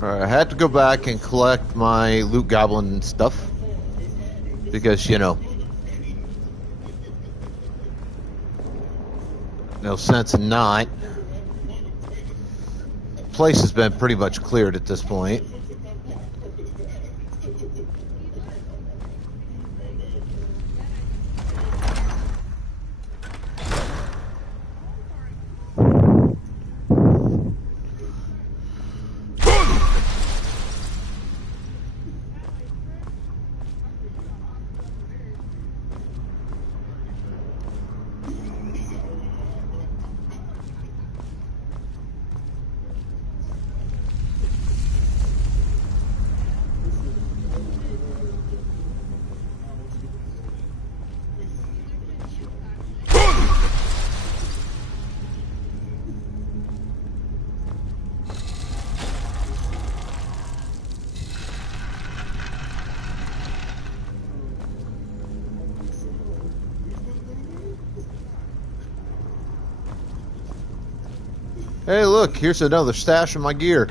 Alright, I had to go back and collect my loot goblin stuff. Because, you know, no sense in not. The place has been pretty much cleared at this point. Hey, look, here's another stash of my gear.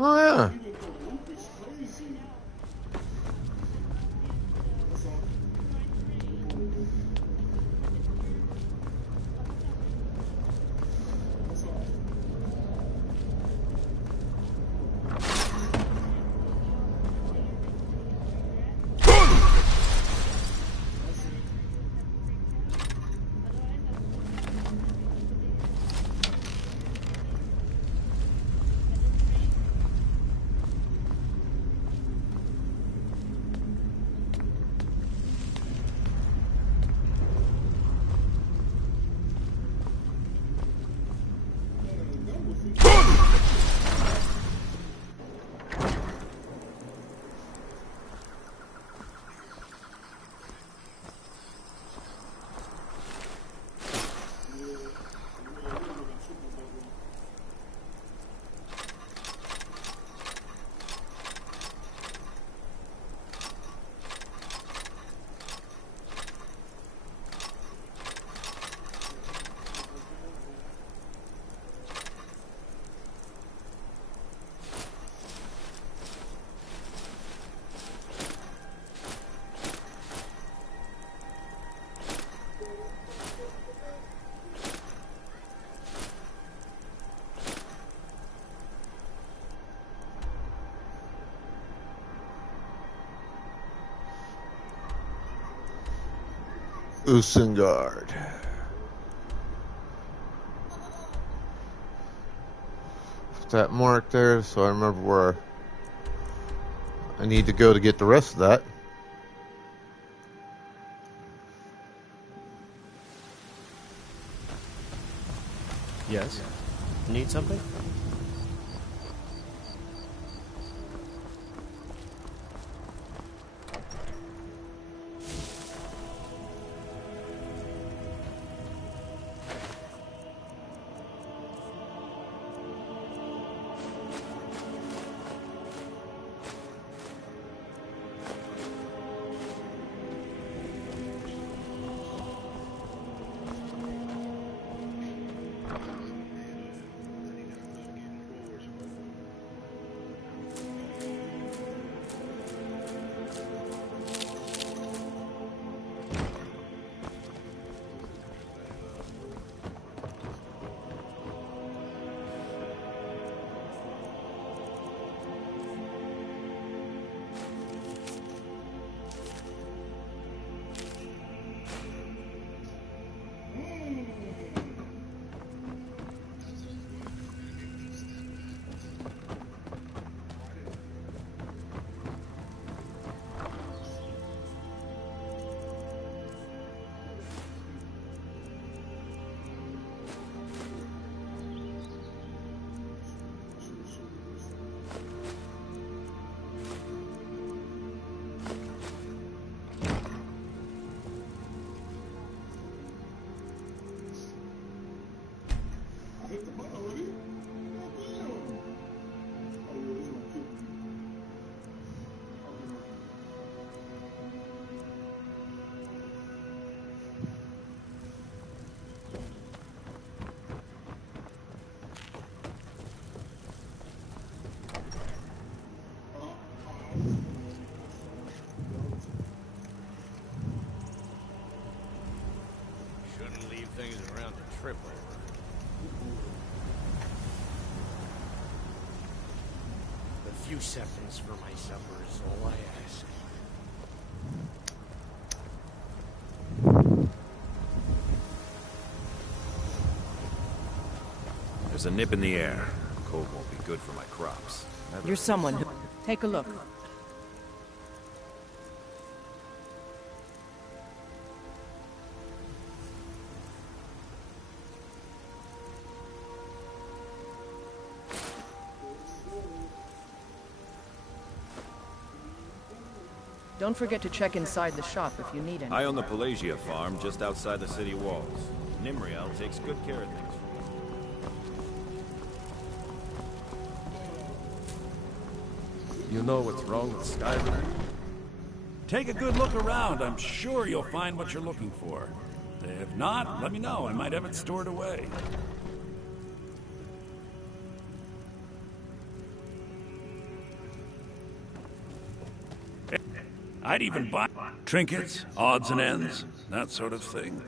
Oh, yeah. Usengard. Put that mark there so I remember where I need to go to get the rest of that. Yes? Need something? Shouldn't leave things around to trip over. A few seconds for my supper is all I ask. There's a nip in the air. Cold won't be good for my crops. You're someone who... Take a look. Don't forget to check inside the shop if you need anything. I own the Pelagia farm just outside the city walls. Nimriel takes good care of things. You know what's wrong with Skyrim? Take a good look around. I'm sure you'll find what you're looking for. If not, let me know. I might have it stored away. I'd even buy trinkets, odds and ends, that sort of thing.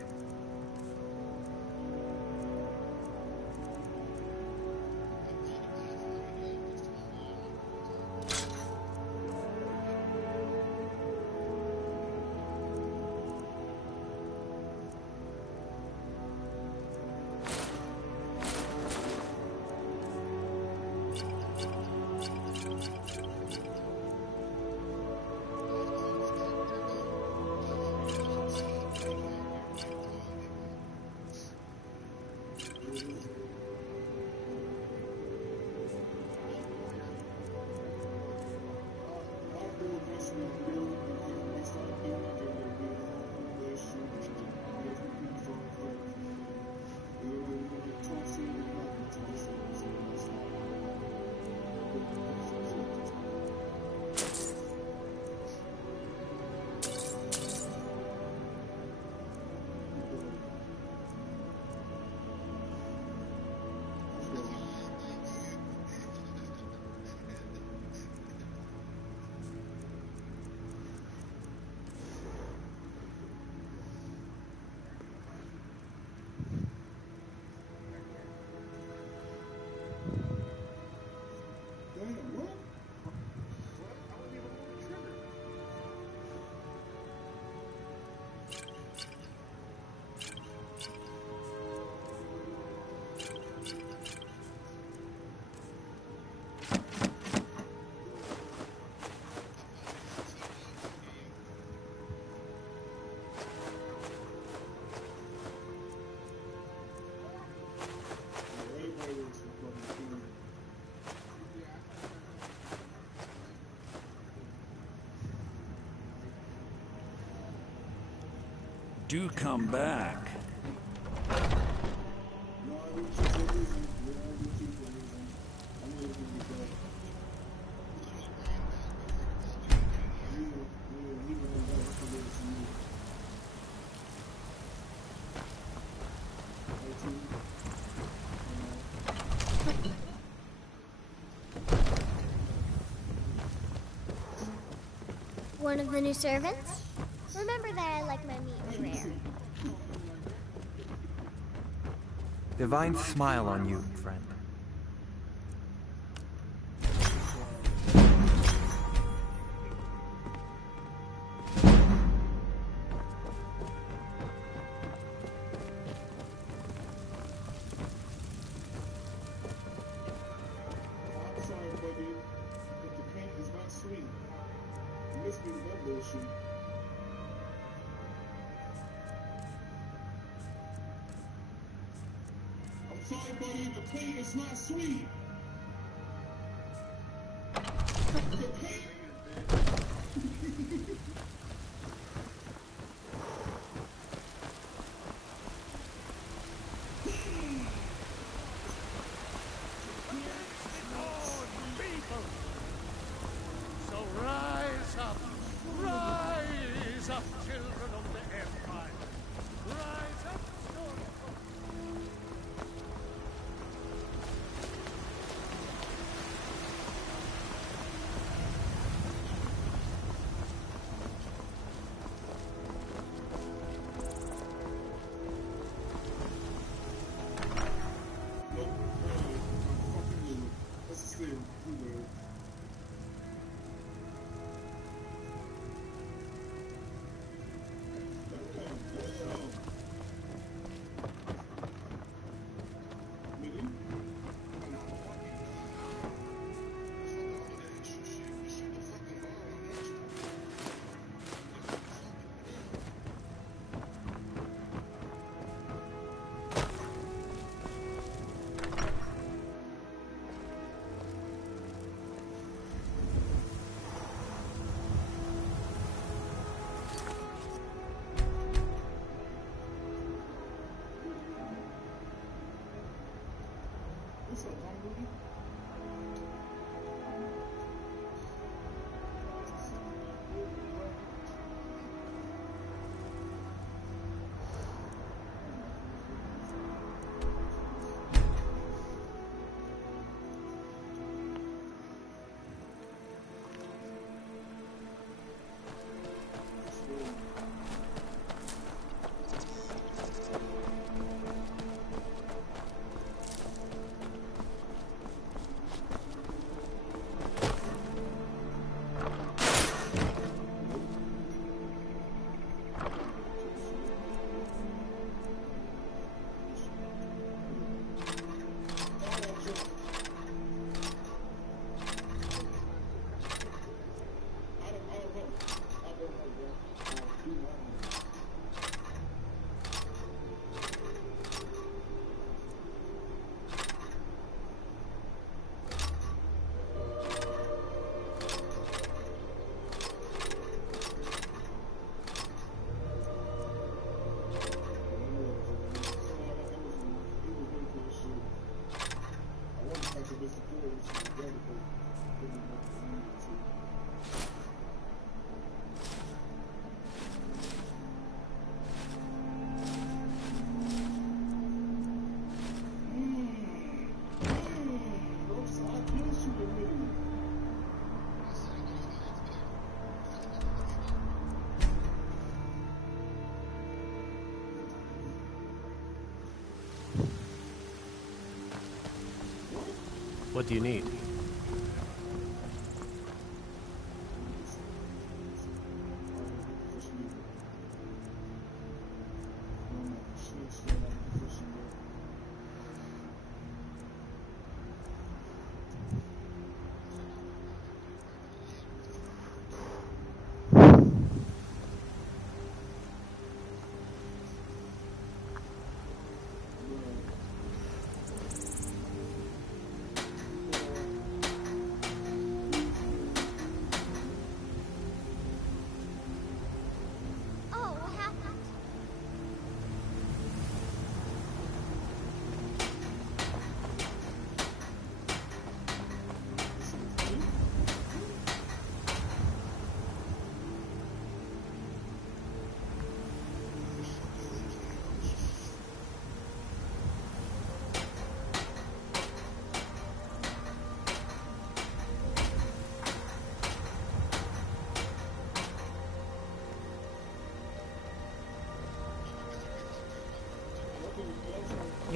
do come back. One of the new servants? Remember that I like my meat rare. Divine smile on you, friend. I'm sorry, buddy, but the paint is not sweet. You missed me with that bullshit. I'm sorry, buddy, the paint is not sweet. The paint. So rise up, children of the Empire. Rise up, Nope, I'm fucking new. Let's just stay cool. What's up, Hungry? what do you need?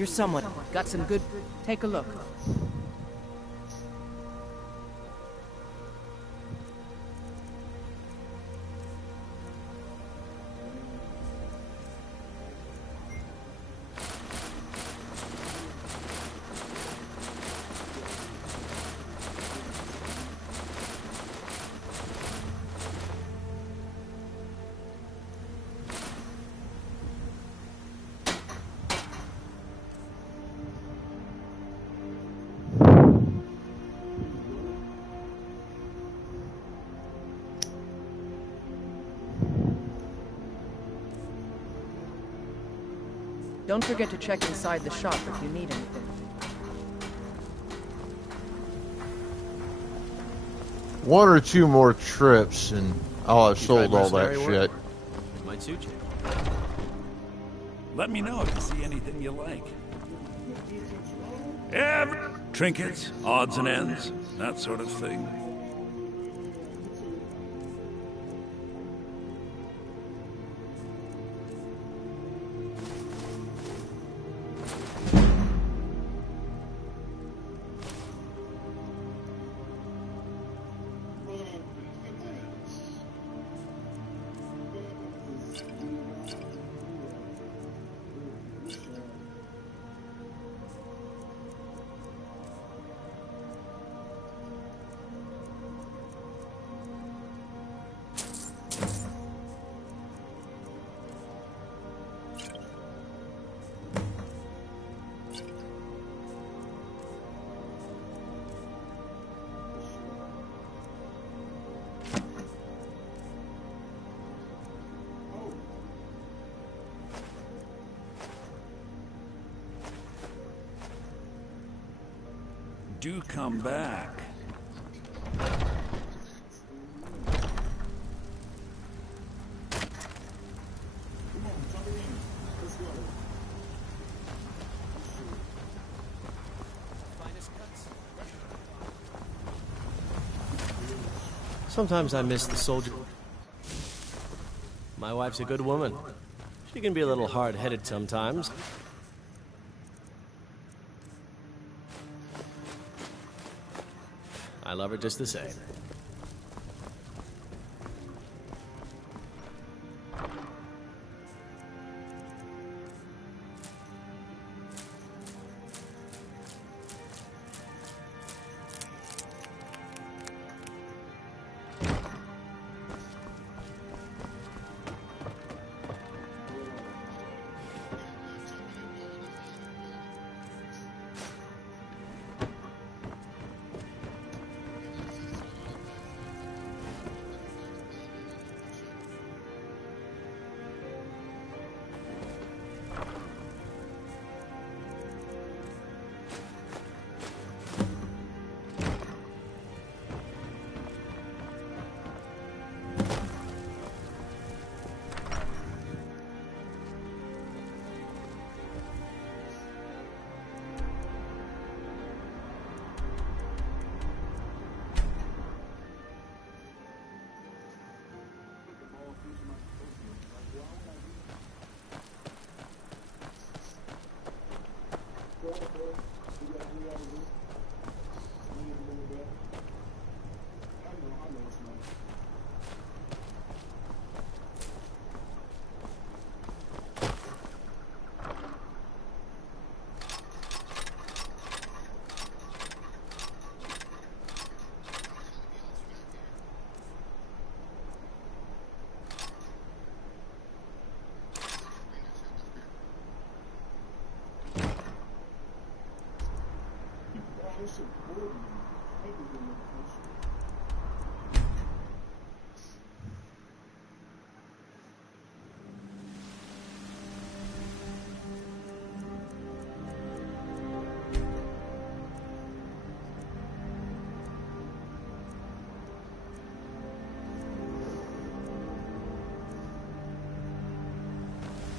You're someone. Got some good... Take a look. Don't forget to check inside the shop if you need anything. One or two more trips and I'll have You sold tried all that mercenary shit. work? It might suit you. Let me know if you see anything you like. Trinkets, odds and ends, that sort of thing. Do come back. Sometimes I miss the soldier. My wife's a good woman. She can be a little hard-headed sometimes. I love her just the same.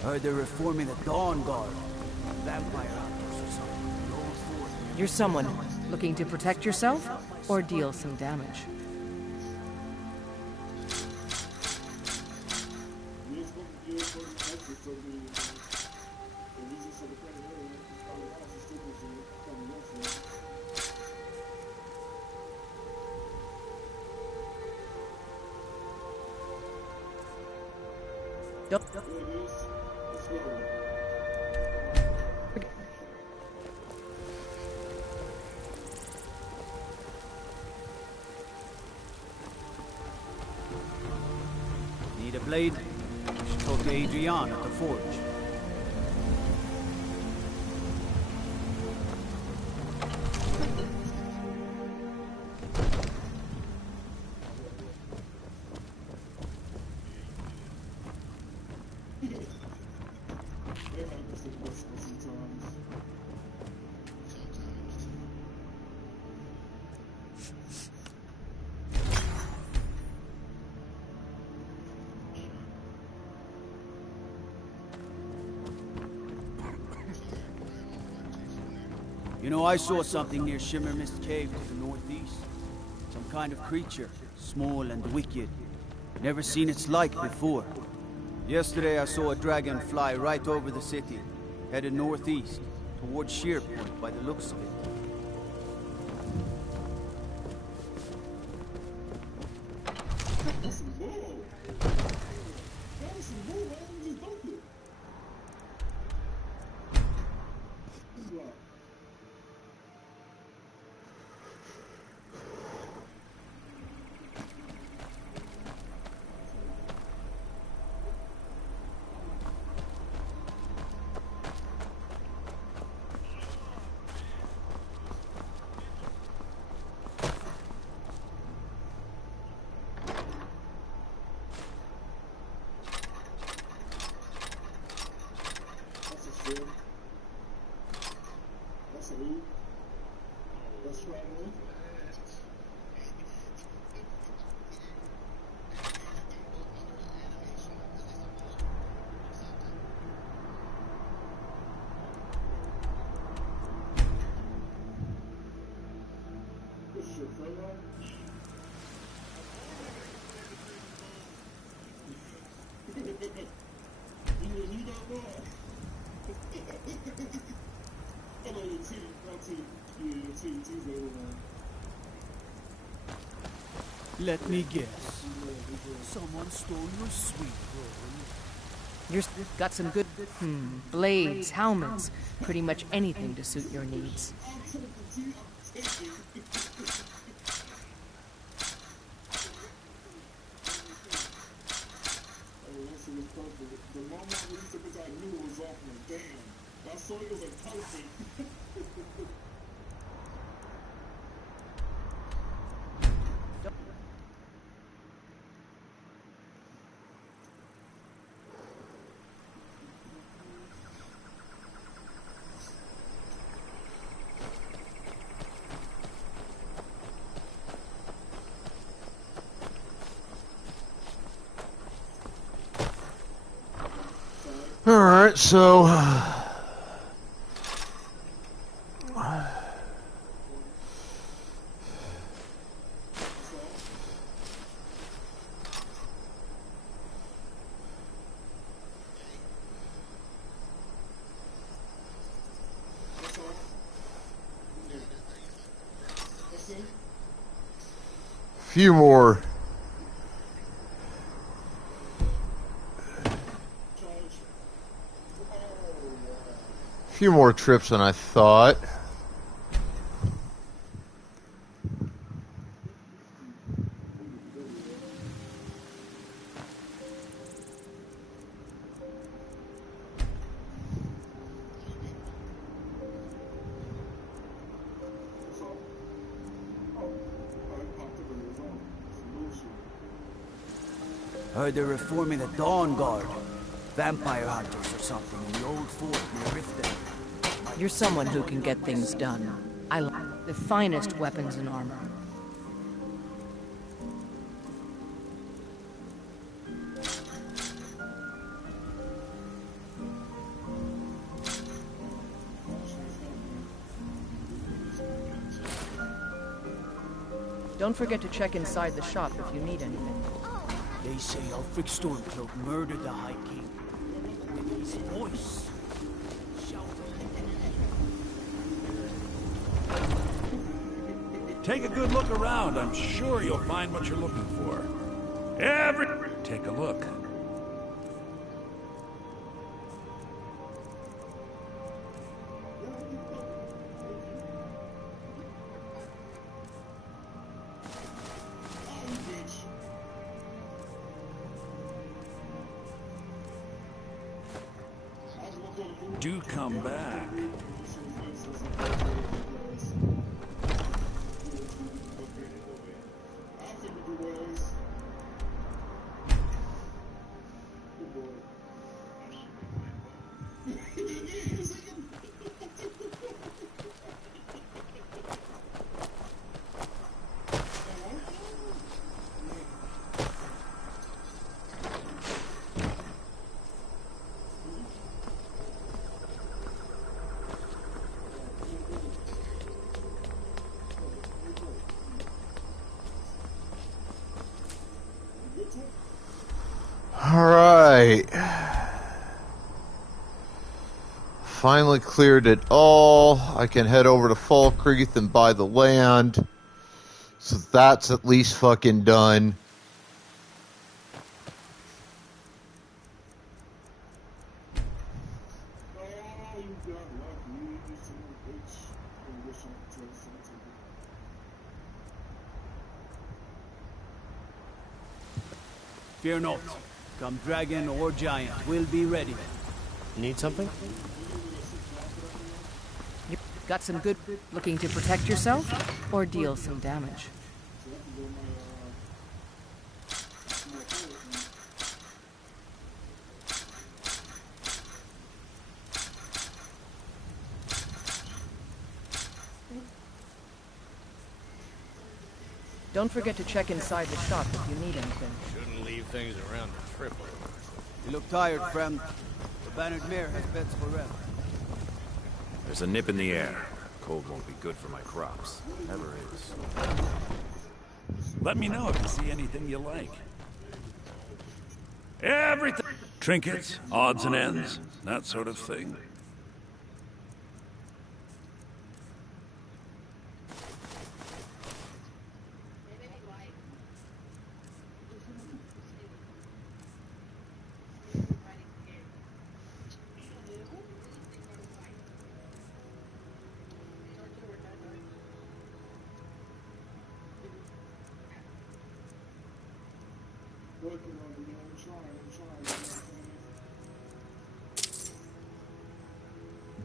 Heard they're reforming the Dawn Guard. Vampire outpost or something. You're someone looking to protect yourself or deal some damage. Don't There it is. Let's go. Need a blade? You should talk to Adrian at the forge. They have to whisper sometimes. You know, I saw something near Shimmer Mist Cave to the northeast. Some kind of creature, small and wicked. Never seen its like before. Yesterday I saw a dragon fly right over the city, headed northeast, towards Shearpoint by the looks of it. That's some bull. That was some bull. Why didn't you just dump it? What? That's a shield. That's a loot. That's traveling. This shit fell out. You need that ball. I know your team. Yeah, your team's everyone. Let me guess. Someone stole your sweet roll. You've got some good blades, helmets, pretty much anything to suit your needs. I'll take the team. I'll take it. Oh, that shit was perfect. The moment I released it, because I knew it was off me. Damn. I saw it was like perfect. Alright, so... few more trips than I thought. Heard they're reforming the Dawn Guard. Vampire hunters or something in the old fort near Riften. You're someone who can get things done. I like the finest weapons and armor. Don't forget to check inside the shop if you need anything. They say Ulfric Stormcloak murdered the High King with his voice. Take a good look around. I'm sure you'll find what you're looking for. Take a look. Do come back. Alright. Finally cleared it all. I can head over to Falkreath and buy the land. So that's at least fucking done. Fear not. Come dragon or giant, we'll be ready. Need something? You got some good looking to protect yourself or deal some damage? Don't forget to check inside the shop if you need anything. Shouldn't leave things around the trip. You look tired, friend. The bannered mare has beds for rest. There's a nip in the air. Cold won't be good for my crops. Never is. Let me know if you see anything you like. Everything. Trinkets, odds and ends, that sort of thing.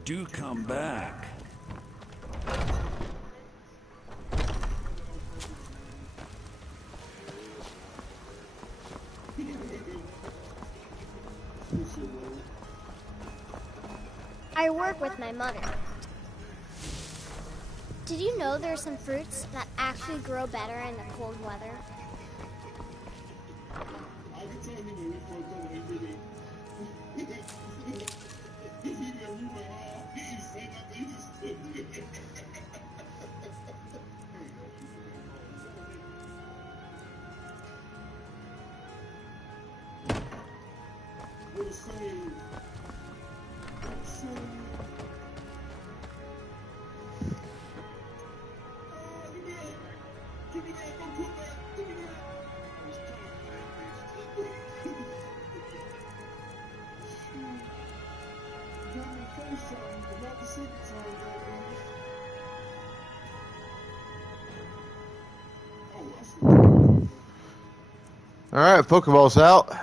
Do come back. I work with my mother. Did you know there are some fruits that actually grow better in the cold weather? Alright, Pokeball's out.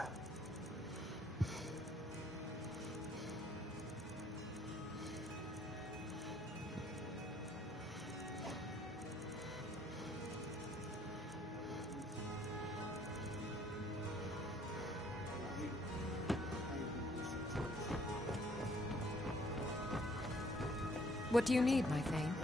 What do you need, my thing?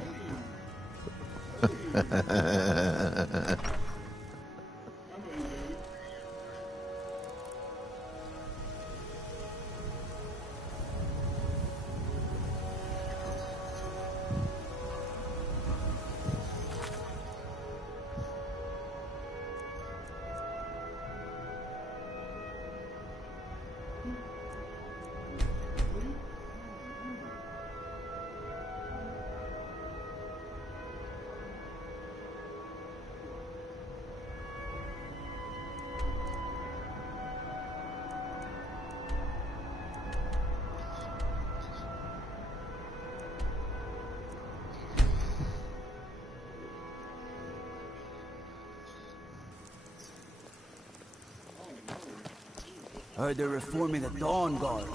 Heard they're reforming the Dawn Guard.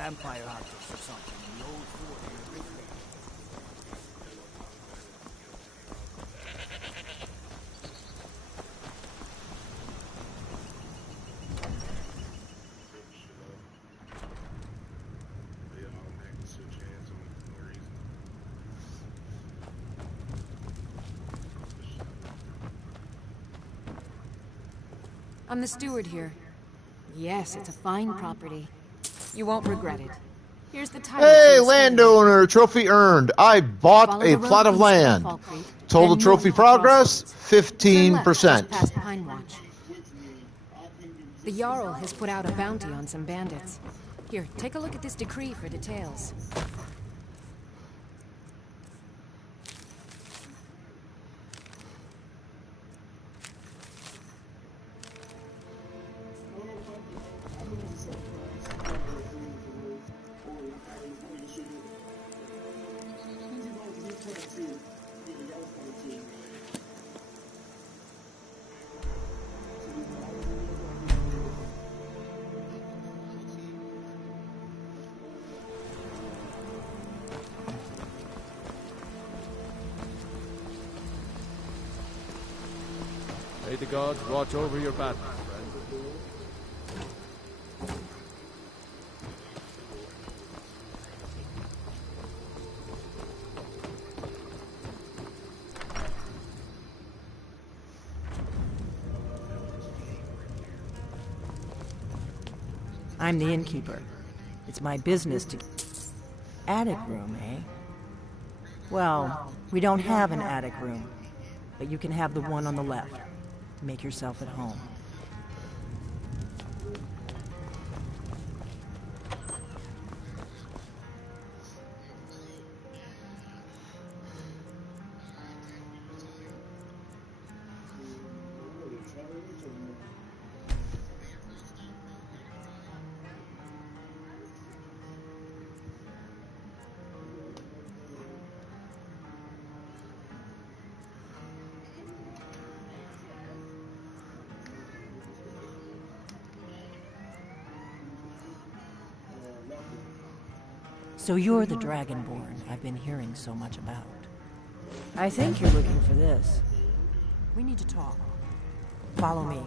vampire hunters or something in the old fort near Ripley. I'm the steward here. Yes, it's a fine property. You won't regret it. Here's the title. Hey, landowner, trophy earned. I bought Follow a the road plot of east land. Fall Creek, Total then trophy north to progress, Crossroads. Turn left just 15%. past Pine Watch. The Jarl has put out a bounty on some bandits. Here, take a look at this decree for details. May the gods watch over your battle, friend. I'm the innkeeper. It's my business to... Attic room, eh? Well, we don't have an attic room, but you can have the one on the left. Make yourself at home. So you're the Dragonborn I've been hearing so much about. I think you're looking for this. We need to talk. Follow me.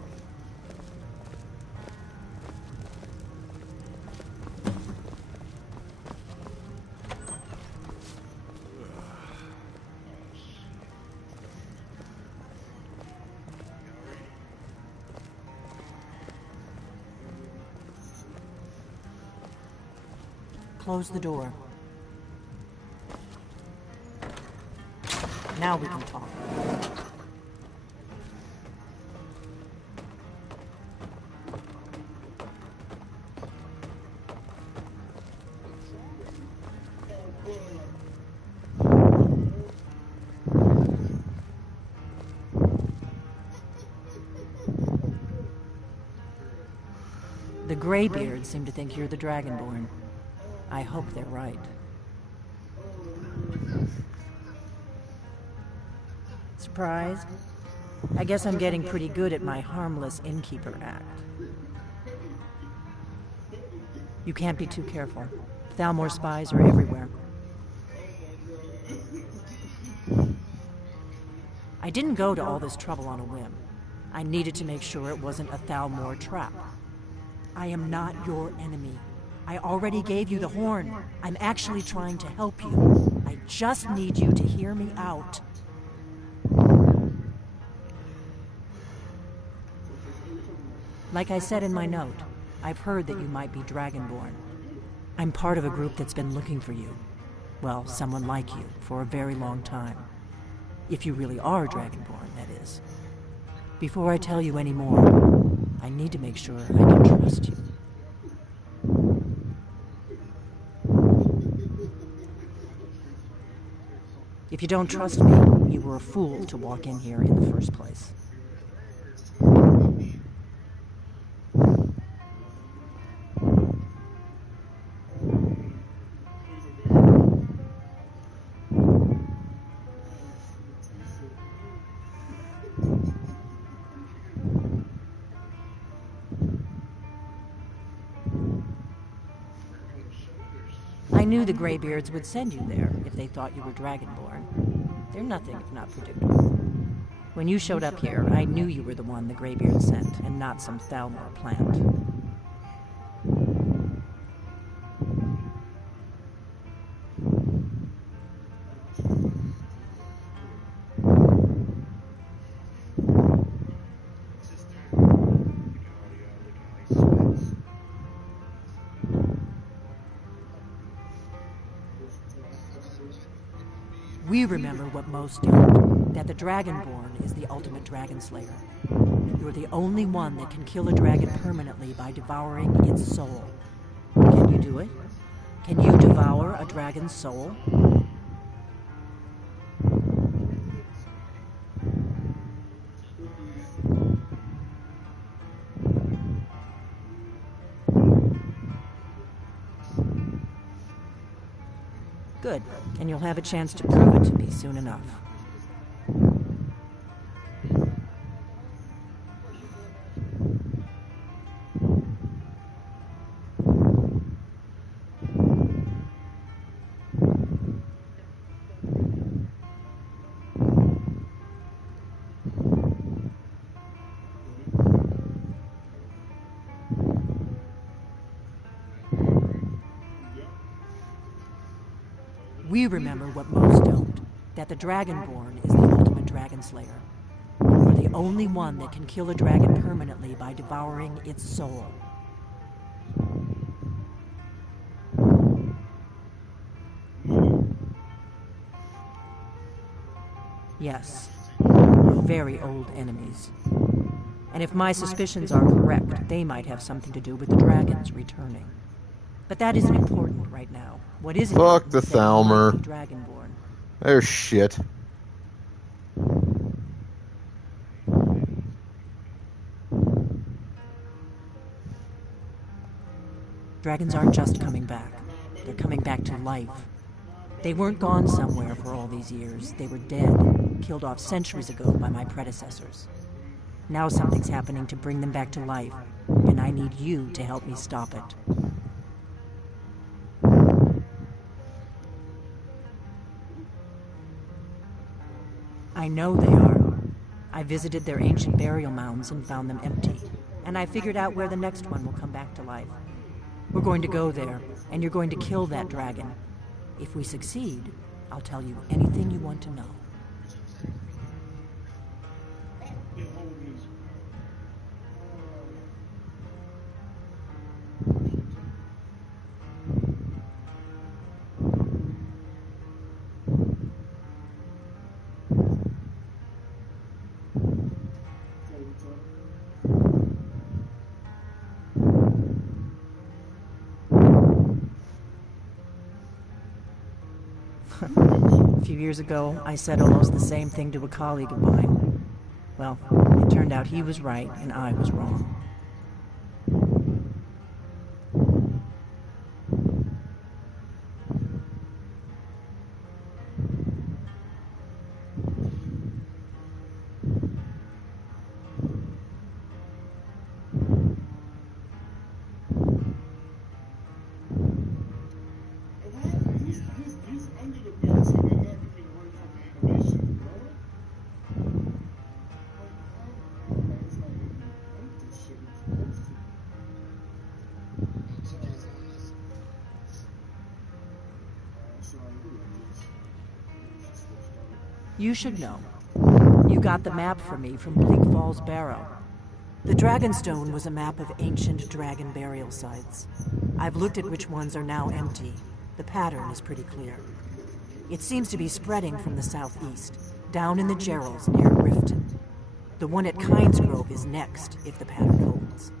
Close the door. Now we can talk. The Greybeards seem to think you're the Dragonborn. I hope they're right. Surprised? I guess I'm getting pretty good at my harmless innkeeper act. You can't be too careful. Thalmor spies are everywhere. I didn't go to all this trouble on a whim. I needed to make sure it wasn't a Thalmor trap. I am not your enemy. I already gave you the horn. I'm actually trying to help you. I just need you to hear me out. Like I said in my note, I've heard that you might be Dragonborn. I'm part of a group that's been looking for you. Well, someone like you, for a very long time. If you really are Dragonborn, that is. Before I tell you any more, I need to make sure I can trust you. If you don't trust me, you were a fool to walk in here in the first place. I knew the Greybeards would send you there if they thought you were Dragonborn. They're nothing if not predictable. When you showed up here, I knew you were the one the Greybeards sent, and not some Thalmor plant. We remember what most don't, that the Dragonborn is the ultimate dragon slayer. You're the only one that can kill a dragon permanently by devouring its soul. Can you do it? Can you devour a dragon's soul? Good, and you'll have a chance to prove it to me soon enough. We remember what most don't, that the Dragonborn is the ultimate dragon slayer. You're the only one that can kill a dragon permanently by devouring its soul. Yes, we're very old enemies. And if my suspicions are correct, they might have something to do with the dragons returning. But that isn't important right now. What is Fuck the is that you might Thalmor. be Dragonborn. They're shit. Dragons aren't just coming back. They're coming back to life. They weren't gone somewhere for all these years. They were dead, killed off centuries ago by my predecessors. Now something's happening to bring them back to life, and I need you to help me stop it. I know they are. I visited their ancient burial mounds and found them empty, and I figured out where the next one will come back to life. We're going to go there, and you're going to kill that dragon. If we succeed, I'll tell you anything you want to know. A few years ago, I said almost the same thing to a colleague of mine. Well, it turned out he was right and I was wrong. He's under the belt, so they're not even ready for the animation, bro. It's like, I this shit is supposed to. You should know. You got the map for me from Bleak Falls Barrow. The Dragonstone was a map of ancient dragon burial sites. I've looked at which ones are now empty. The pattern is pretty clear. It seems to be spreading from the southeast, down in the Gerals near Riften. The one at Kynes Grove is next, if the pattern holds.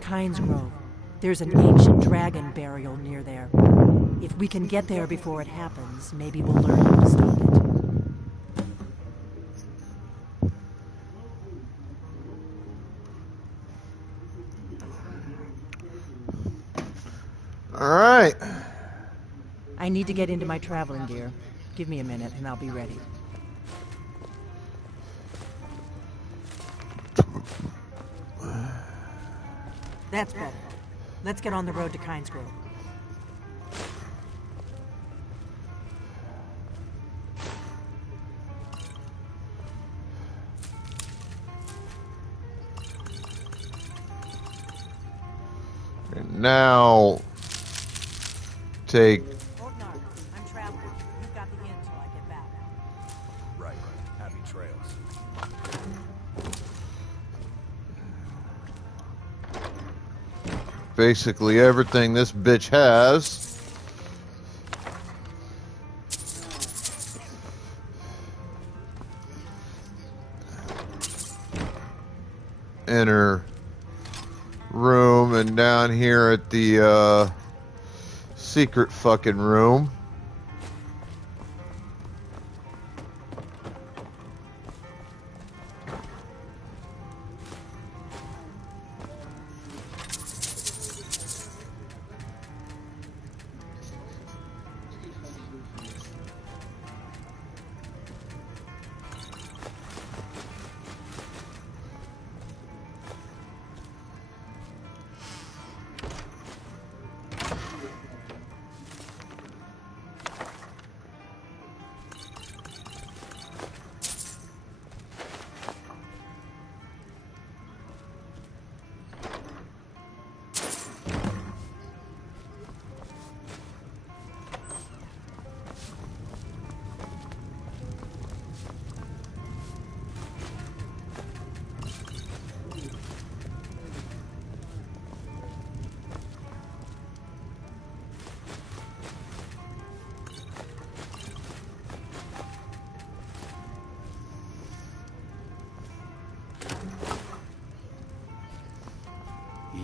Kynes Grove. There's an ancient dragon burial near there. If we can get there before it happens, maybe we'll learn how to stop it. I need to get into my traveling gear. Give me a minute and I'll be ready. That's better. Let's get on the road to Kynes Grove. And now, take... I'm traveling. You've got the inn till I get back. Right. Happy trails. basically everything this bitch has. In her room, and down here at the secret fucking room.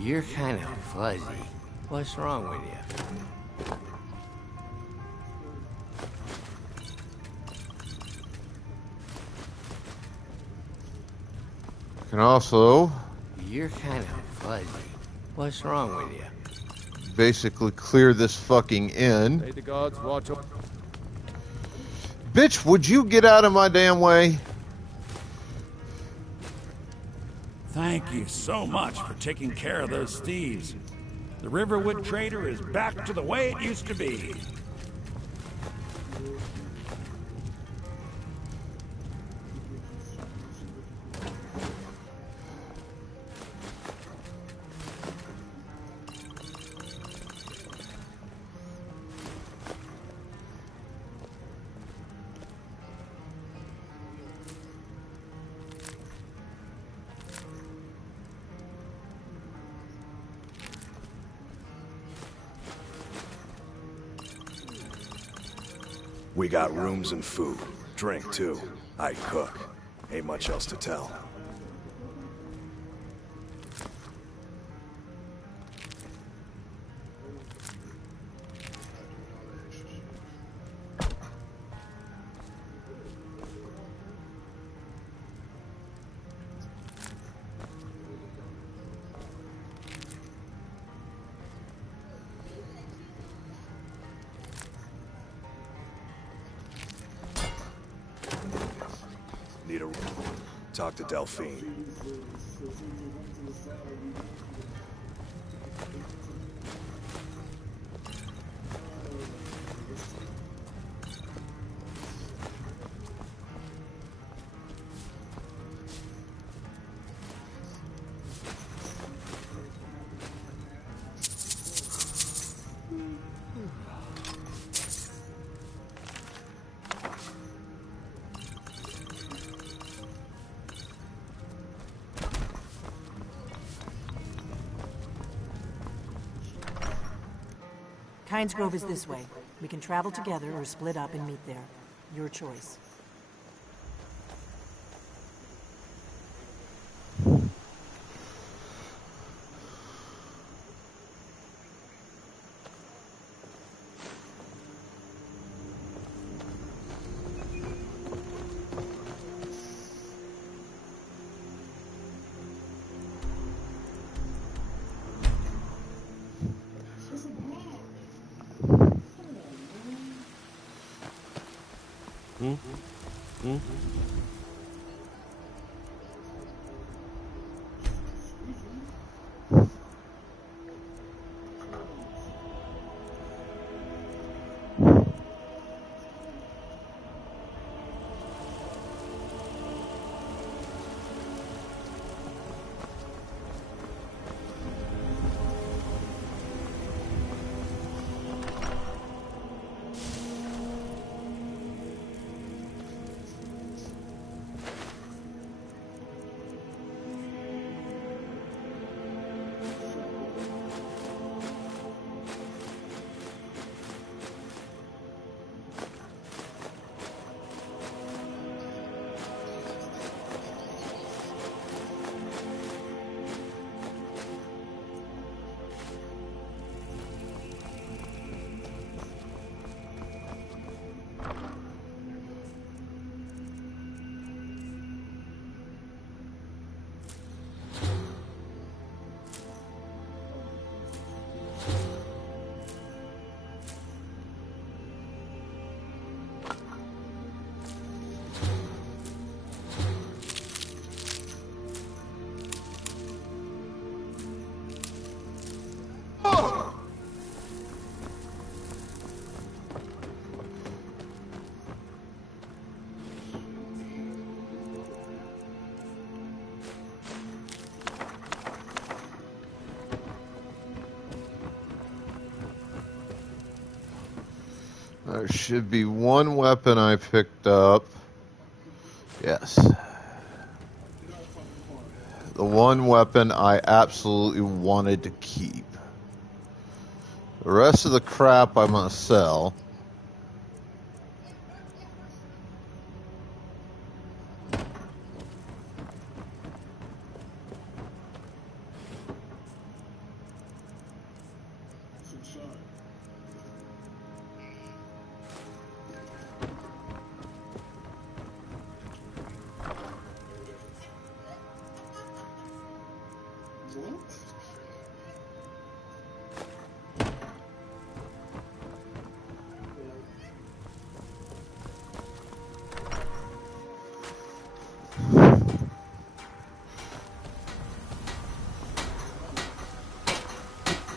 You're kind of fuzzy. What's wrong with you? Can also You're kind of fuzzy. What's wrong with you? basically clear this fucking inn. May the gods watch over. Bitch, would you get out of my damn way? Thank you so much for taking care of those thieves. The Riverwood Trader is back to the way it used to be. We got rooms and food. Drink, too. I cook. Ain't much else to tell. Need a... Talk to Delphine. Kynes Grove is this way. We can travel together or split up and meet there. Your choice. There should be one weapon I picked up. Yes. The one weapon I absolutely wanted to keep. The rest of the crap I'm going to sell.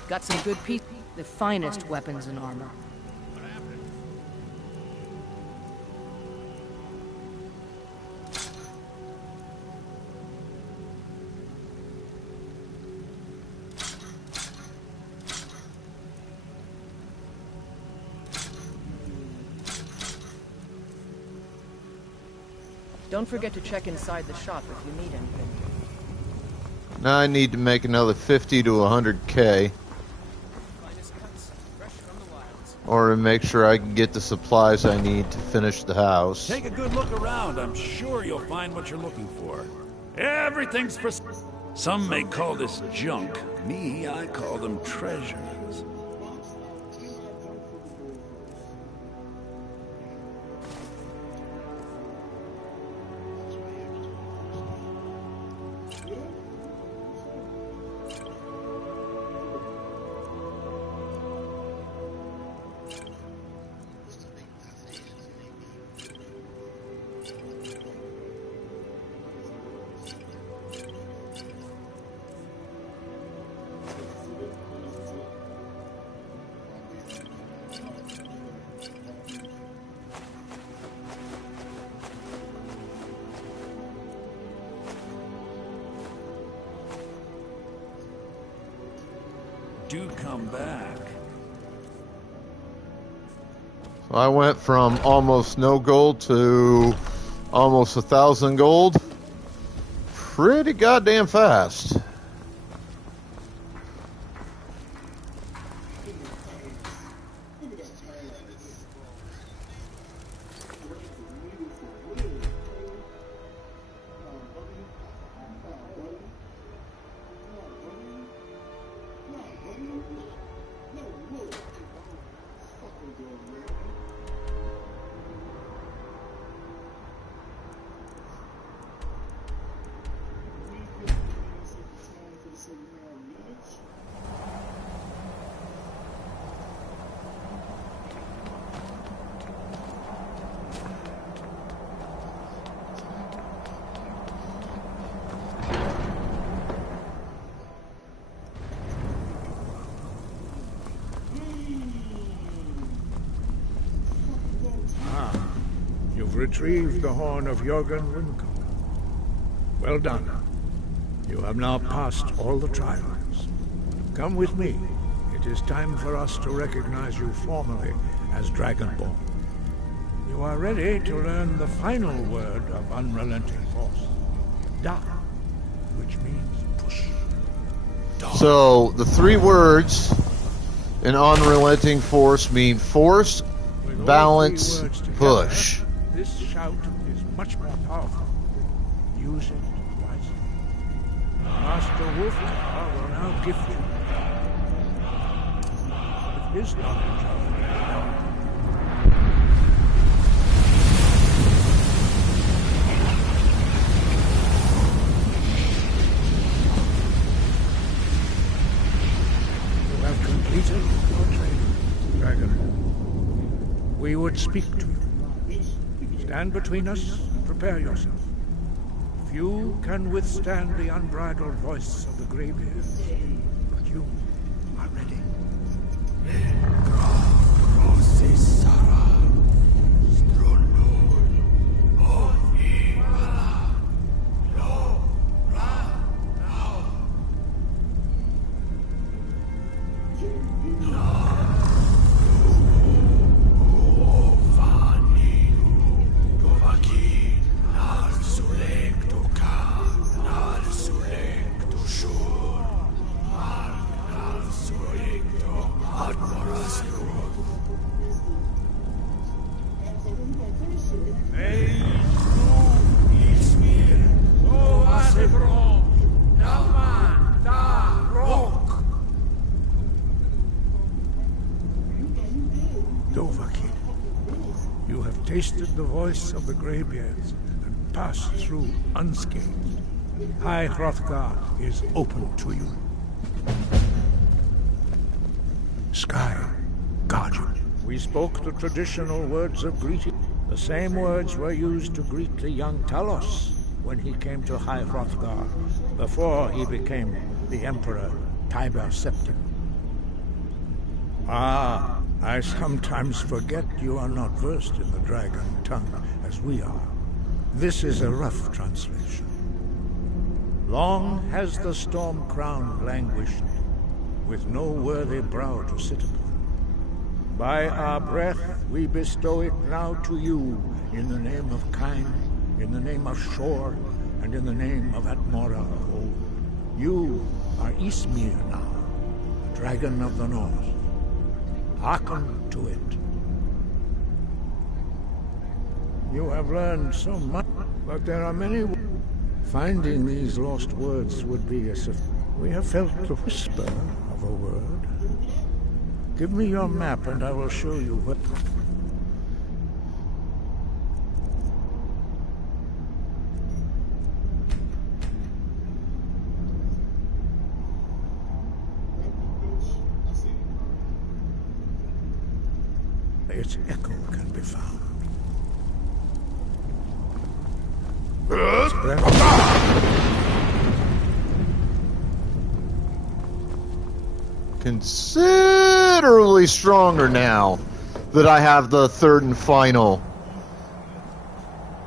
Got some good pieces, the finest weapons and armor. Don't forget to check inside the shop if you need anything. Now I need to make another 50 to 100K. Or to make sure I can get the supplies I need to finish the house. Take a good look around. I'm sure you'll find what you're looking for. Everything's for... Some may call this junk. Me, I call them treasures. Do come back. So I went from almost no gold to almost 1,000 gold. Pretty goddamn fast. You've retrieved the horn of Jürgen Winkel. Well done. You have now passed all the trials. Come with me. It is time for us to recognize you formally as Dragonborn. You are ready to learn the final word of unrelenting force. Da, which means push. So, the 3 words in unrelenting force mean force, balance, push. This shout is much more powerful. Use it wisely. Master Wolfgar will now gift you with his knowledge of the Dragon. You have completed your training, Dragon. We would speak to you. Stand between us and prepare yourself. Few can withstand the unbridled voice of the Greybeards, but you are ready. You have tasted the voice of the Greybeards and passed through unscathed. High Hrothgar is open to you. Sky, guard you. We spoke the traditional words of greeting. The same words were used to greet the young Talos when he came to High Hrothgar, before he became the Emperor Tiber Septim. Ah, I sometimes forget you are not versed in the dragon tongue as we are. This is a rough translation. Long has the storm crown languished, with no worthy brow to sit upon. By our breath we bestow it now to you, in the name of Kain, in the name of Shor, and in the name of Atmora of old. You are Ismir now, the dragon of the north. Hearken to it. You have learned so much, but there are many. Finding these lost words would be as if we have felt the whisper of a word. Give me your map and I will show you what. Its echo can be found. Its considerably stronger now that I have the third and final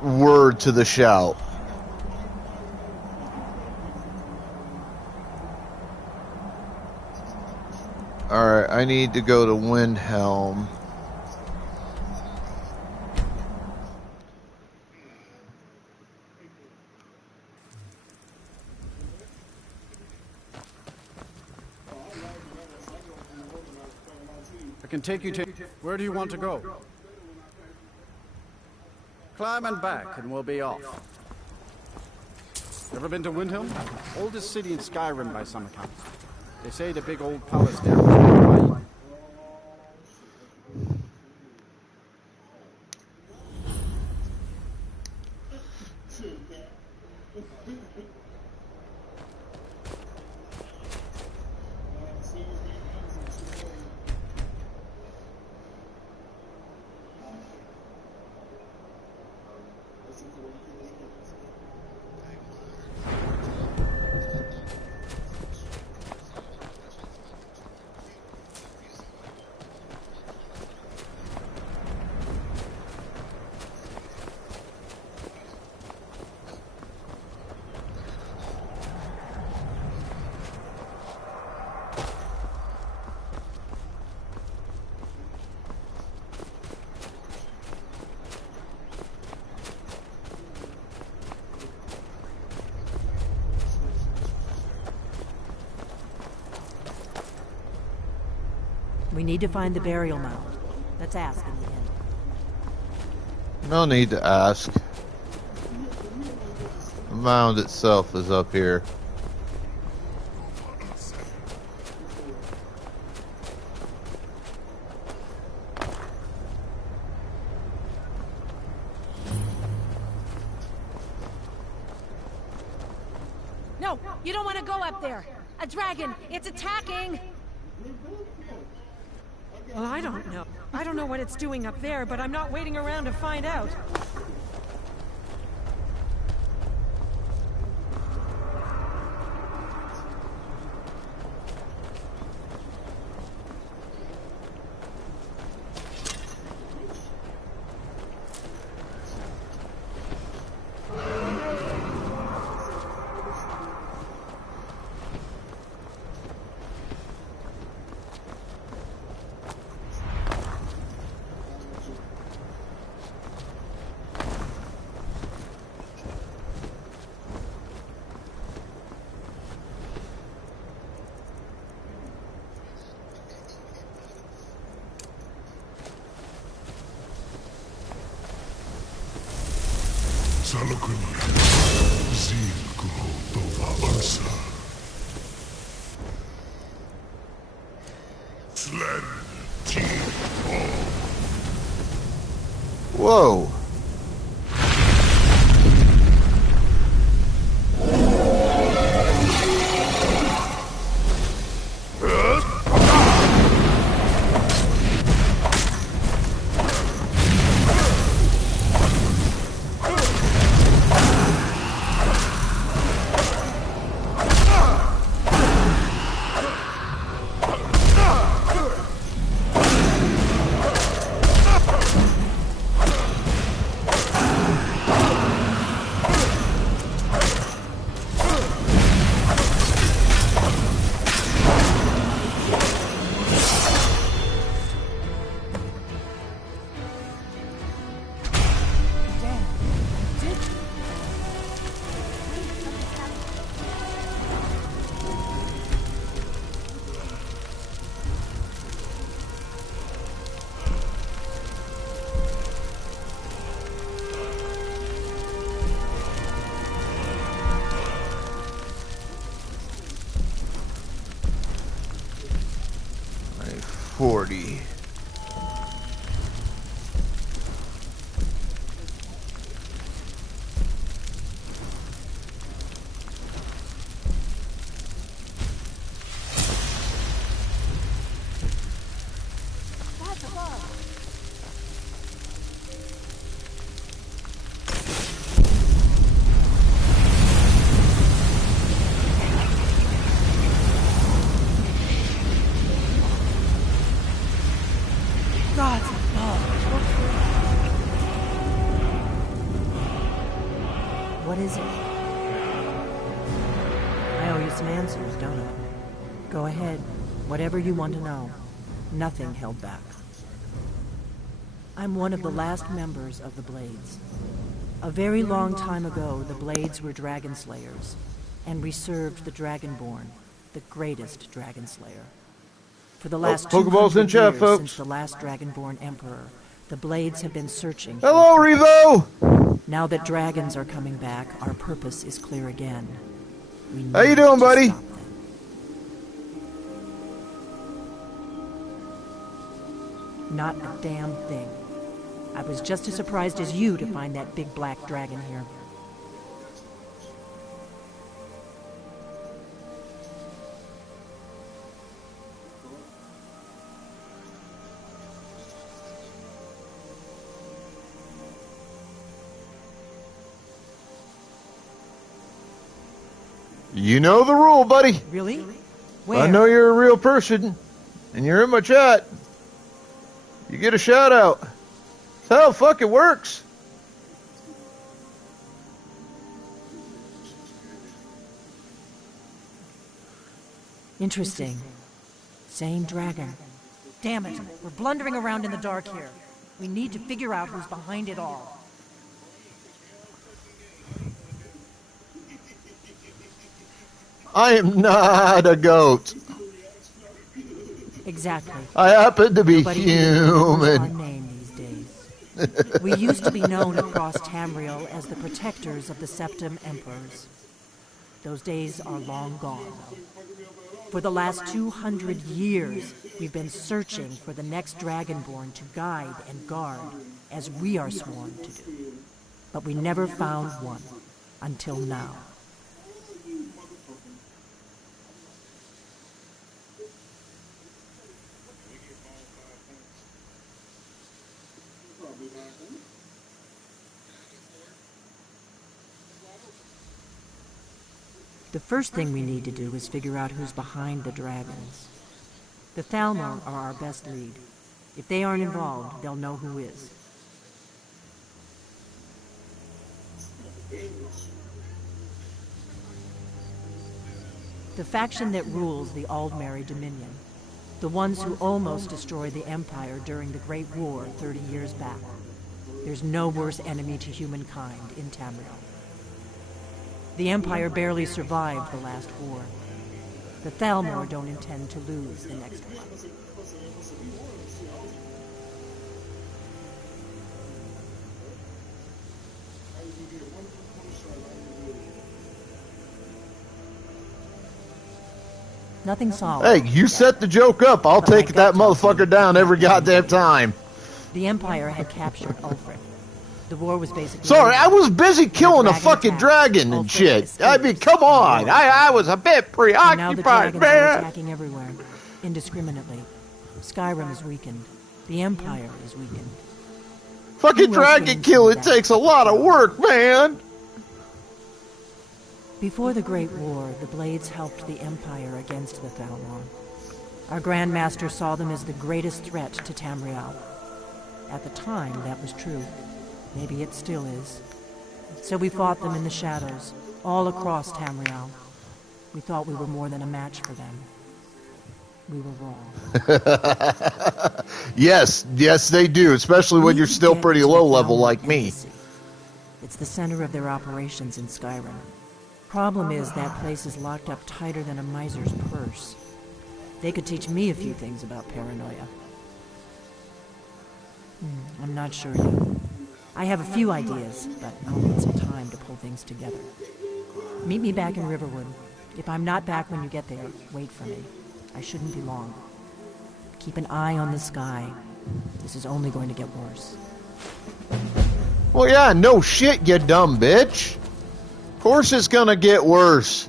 word to the shout. Alright, I need to go to Windhelm. I can take you to... Where do you want to go? Climb and back, and we'll be off. Ever been to Windhelm? Oldest city in Skyrim by some accounts. They say the big old palace there was built by... We need to find the burial mound. Let's ask in the end. No need to ask. The mound itself is up here. No, you don't want to go up there. A dragon, it's attacking. Well, I don't know. I don't know what it's doing up there, but I'm not waiting around to find out. Whoa. What is it? I owe you some answers, don't I? Go ahead. Whatever you want to know. Nothing held back. I'm one of the last members of the Blades. A very long time ago, the Blades were dragon slayers, and we served the Dragonborn, the greatest dragon slayer. For the last Pokeballs in 200 chat, years folks. since the last Dragonborn Emperor, the Blades have been searching. Hello, Revo! Now that dragons are coming back, our purpose is clear again. We How you doing, buddy? stop them. Not a damn thing. I was just as surprised as you to find that big black dragon here. You know the rule, buddy. Really? I know you're a real person, and you're in my chat. You get a shout out. That's how the fuck it works. Interesting. Same dragon. Damn it, we're blundering around in the dark here. We need to figure out who's behind it all. I am not a goat. Exactly. I happen to be Nobody even knows our human. name these days. We used to be known across Tamriel as the protectors of the Septim Emperors. Those days are long gone, though. For the last 200 years, we've been searching for the next Dragonborn to guide and guard, as we are sworn to do. But we never found one, until now. The first thing we need to do is figure out who's behind the dragons. The Thalmor are our best lead. If they aren't involved, they'll know who is. The faction that rules the Aldmeri Dominion. The ones who almost destroyed the Empire during the Great War 30 years back. There's no worse enemy to humankind in Tamriel. The Empire barely survived the last war. The Thalmor don't intend to lose the next one. Nothing solid. Hey, you set the joke up. I'll take that motherfucker down every goddamn time. The Empire had captured Ulfric. The war was basically... Sorry, I was busy killing a fucking dragon and shit. I mean, come on. I was a bit preoccupied, now the dragons are attacking everywhere, indiscriminately. Skyrim is weakened. The Empire is weakened. Fucking dragon killing takes a lot of work, man. Before the Great War, the Blades helped the Empire against the Thalmor. Our Grand Master saw them as the greatest threat to Tamriel. At the time, that was true. Maybe it still is. So we fought them in the shadows, all across Tamriel. We thought we were more than a match for them. We were wrong. Yes, they do, especially when you're still pretty low level like me. It's the center of their operations in Skyrim. Problem is, that place is locked up tighter than a miser's purse. They could teach me a few things about paranoia. I'm not sure yet. I have a few ideas, but I'll need some time to pull things together. Meet me back in Riverwood. If I'm not back when you get there, wait for me. I shouldn't be long. Keep an eye on the sky. This is only going to get worse. Well, yeah, no shit, you dumb bitch. Of course it's gonna get worse.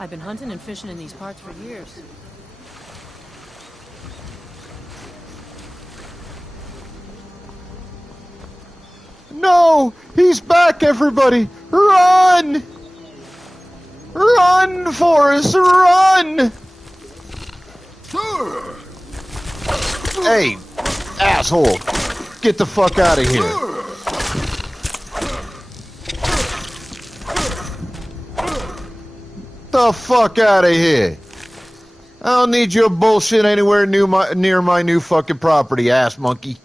I've been hunting and fishing in these parts for years. No! He's back, everybody! Run! Run, Forrest, run! Hey, asshole! Get the fuck out of here! The fuck out of here! I don't need your bullshit anywhere near my new fucking property, ass monkey.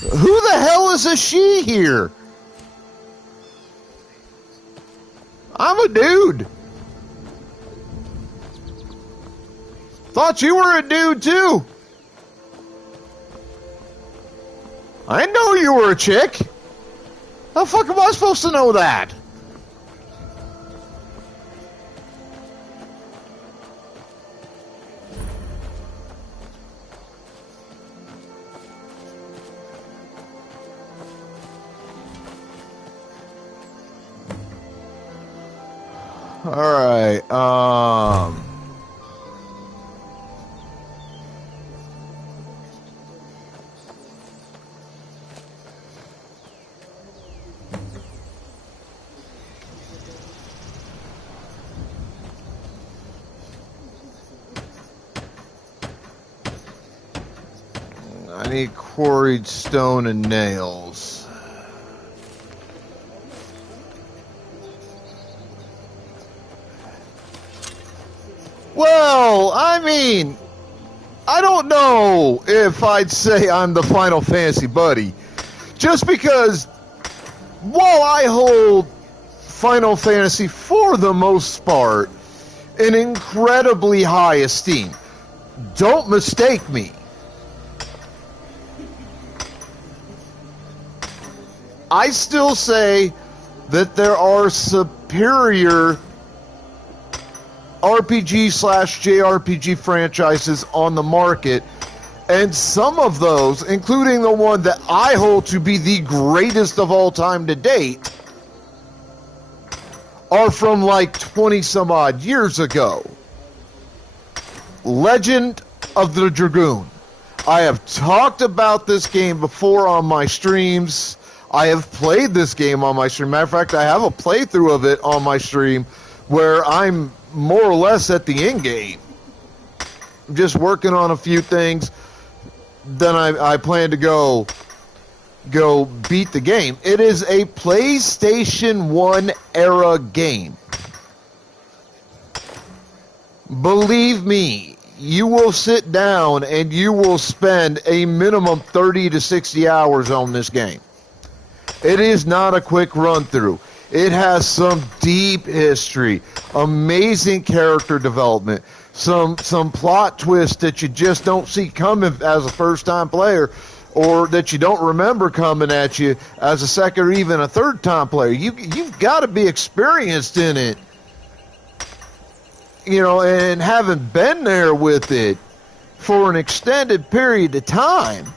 Who the hell is a she here? I'm a dude. Thought you were a dude too. I didn't know you were a chick. How the fuck am I supposed to know that? Alright, I need quarried stone and nails. Well, I mean, I don't know if I'd say I'm the Final Fantasy buddy. Just because while I hold Final Fantasy for the most part in incredibly high esteem, don't mistake me. I still say that there are superior RPG/JRPG franchises on the market, and some of those, including the one that I hold to be the greatest of all time to date, are from like 20 some odd years ago. Legend of the Dragoon. I have talked about this game before on my streams. I have played this game on my stream. Matter of fact, I have a playthrough of it on my stream where I'm more or less at the end game. I'm just working on a few things. Then I plan to go beat the game. It is a PlayStation 1 era game. Believe me, you will sit down and you will spend a minimum 30 to 60 hours on this game. It is not a quick run through. It has some deep history, amazing character development, some plot twists that you just don't see coming as a first-time player, or that you don't remember coming at you as a second or even a third-time player. You've got to be experienced in it, you know, and having been there with it for an extended period of time,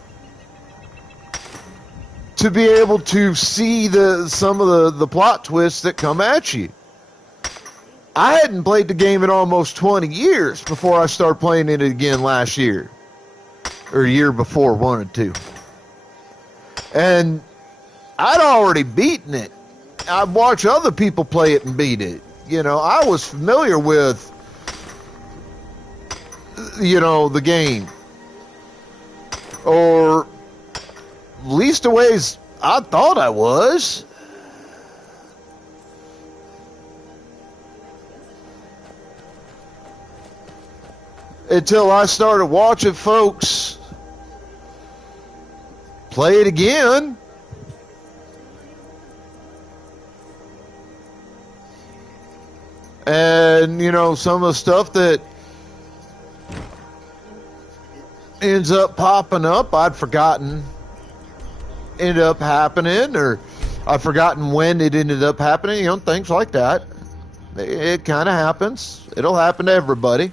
to be able to see some of the plot twists that come at you. I hadn't played the game in almost 20 years before I started playing it again last year. Or a year before, one or two. And I'd already beaten it. I'd watch other people play it and beat it. You know, I was familiar with, you know, the game. Or least the ways I thought I was. Until I started watching folks play it again. And, you know, some of the stuff that ends up popping up, I'd forgotten ended up happening, or I've forgotten when it ended up happening, you know, things like that. It kind of happens. It'll happen to everybody.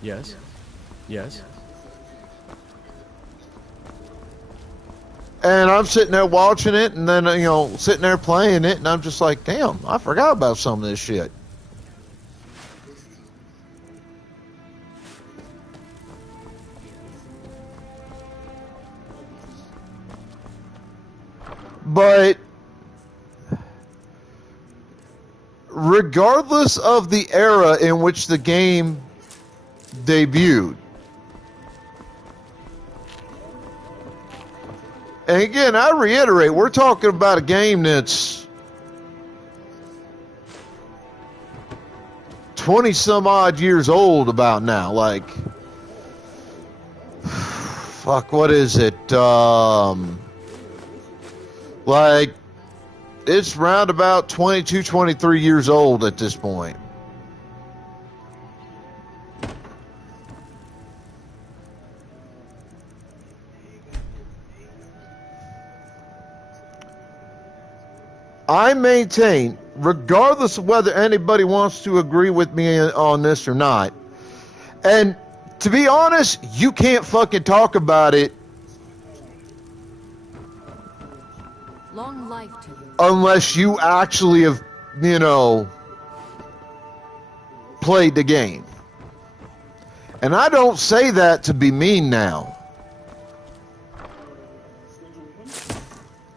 Yes. Yes. And I'm sitting there watching it, and then, you know, sitting there playing it, and I'm just like, damn, I forgot about some of this shit. But regardless of the era in which the game debuted, and again, I reiterate, we're talking about a game that's 20 some odd years old about now. Like, fuck, what is it? Like, it's round about 22, 23 years old at this point. I maintain, regardless of whether anybody wants to agree with me on this or not, and to be honest, you can't fucking talk about it Long life to you. unless you actually have, you know, played the game. And I don't say that to be mean now.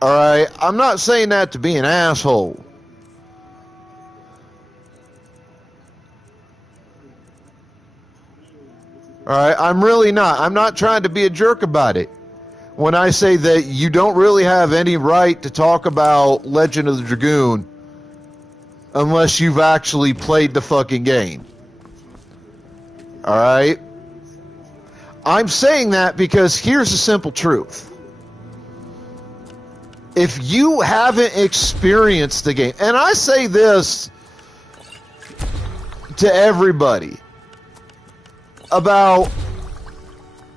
Alright? I'm not saying that to be an asshole. Alright? I'm really not. I'm not trying to be a jerk about it. When I say that you don't really have any right to talk about Legend of the Dragoon unless you've actually played the fucking game. Alright? I'm saying that because here's the simple truth. If you haven't experienced the game, and I say this to everybody about,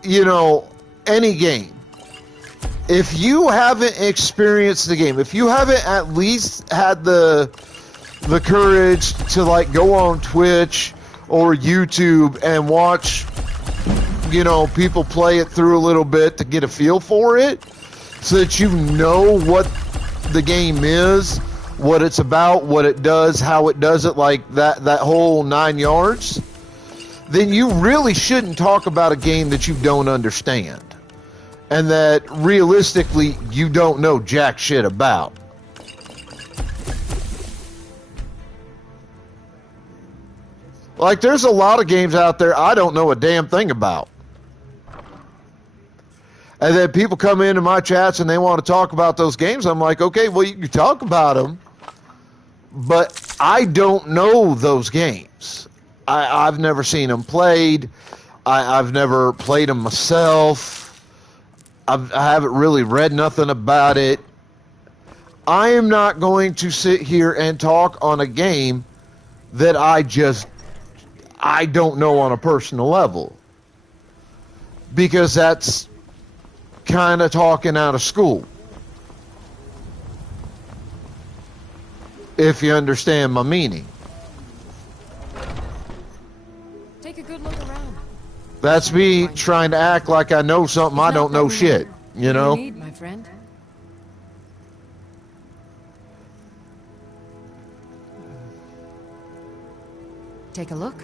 you know, any game. If you haven't experienced the game, if you haven't at least had the courage to like go on Twitch or YouTube and watch, you know, people play it through a little bit to get a feel for it, so that you know what the game is, what it's about, what it does, how it does it, like that whole 9 yards, then you really shouldn't talk about a game that you don't understand and that realistically you don't know jack shit about. Like, there's a lot of games out there I don't know a damn thing about. And then people come into my chats and they want to talk about those games. I'm like, okay, well, you can talk about them, but I don't know those games. I've never seen them played. I've never played them myself. I haven't really read nothing about it. I am not going to sit here and talk on a game that I don't know on a personal level. Because that's kind of talking out of school. If you understand my meaning. Take a good look around. That's me trying to act like I know something I don't know shit, you know? Need, my friend. Take a look.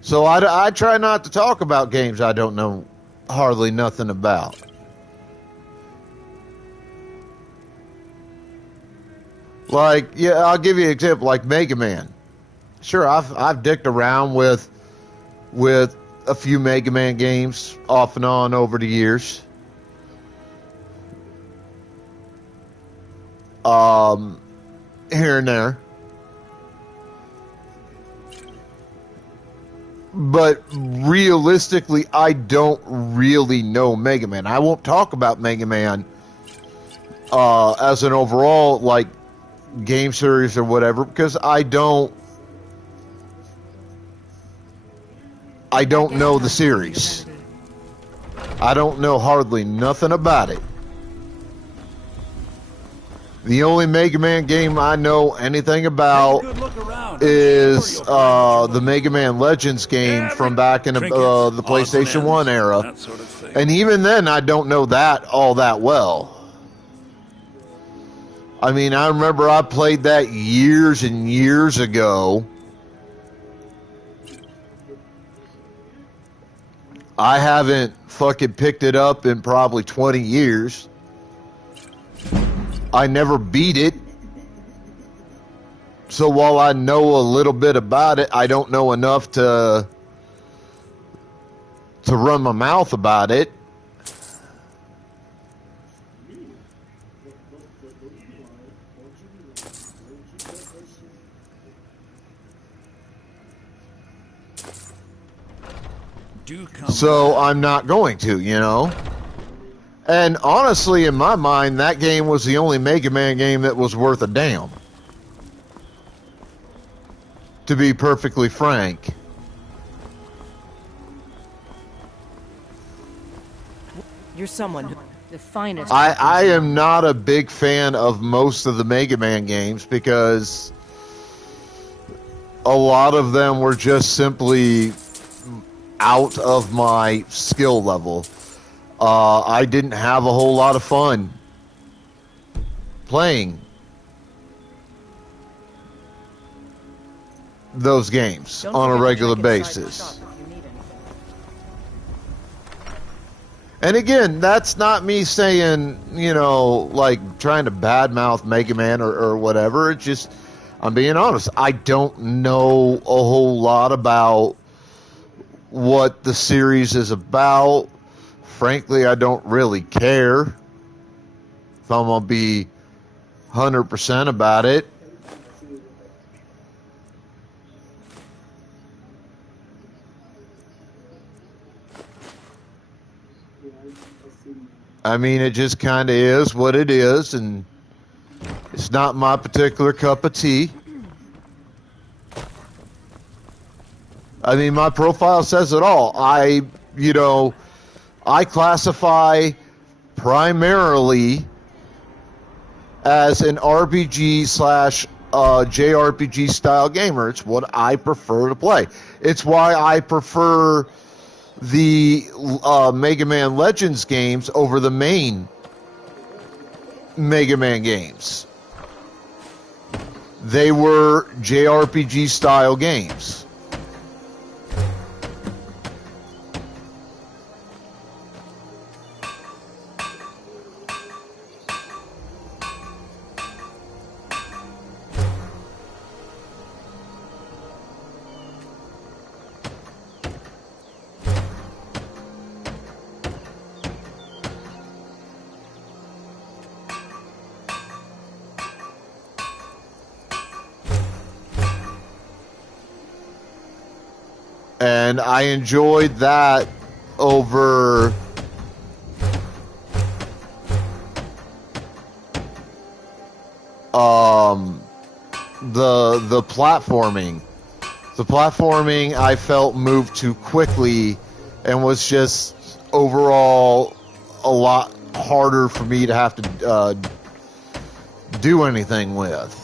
So I try not to talk about games I don't know hardly nothing about. Like, yeah, I'll give you an example, like Mega Man. Sure, I've dicked around with a few Mega Man games off and on over the years. Here and there. But realistically, I don't really know Mega Man. I won't talk about Mega Man as an overall, like, game series or whatever, because I don't know the series. I don't know hardly nothing about it. The only Mega Man game I know anything about is the Mega Man Legends game from back in the PlayStation 1 era. And even then, I don't know that all that well. I mean, I remember I played that years and years ago. I haven't fucking picked it up in probably 20 years. I never beat it. So while I know a little bit about it, I don't know enough to run my mouth about it. So I'm not going to, you know. And honestly, in my mind, that game was the only Mega Man game that was worth a damn. to be perfectly frank. You're someone who... The finest... I am not a big fan of most of the Mega Man games because a lot of them were just simply out of my skill level. I didn't have a whole lot of fun playing those games on a regular basis. And again, that's not me saying, you know, like trying to badmouth Mega Man or whatever. It's just, I'm being honest. I don't know a whole lot about what the series is about. Frankly, I don't really care if I'm going to be 100% about it. I mean, it just kind of is what it is, and it's not my particular cup of tea. I mean, my profile says it all. I classify primarily as an RPG slash JRPG style gamer. It's what I prefer to play. It's why I prefer the Mega Man Legends games over the main Mega Man games. They were JRPG style games. And I enjoyed that over the platforming. The platforming I felt moved too quickly and was just overall a lot harder for me to have to do anything with.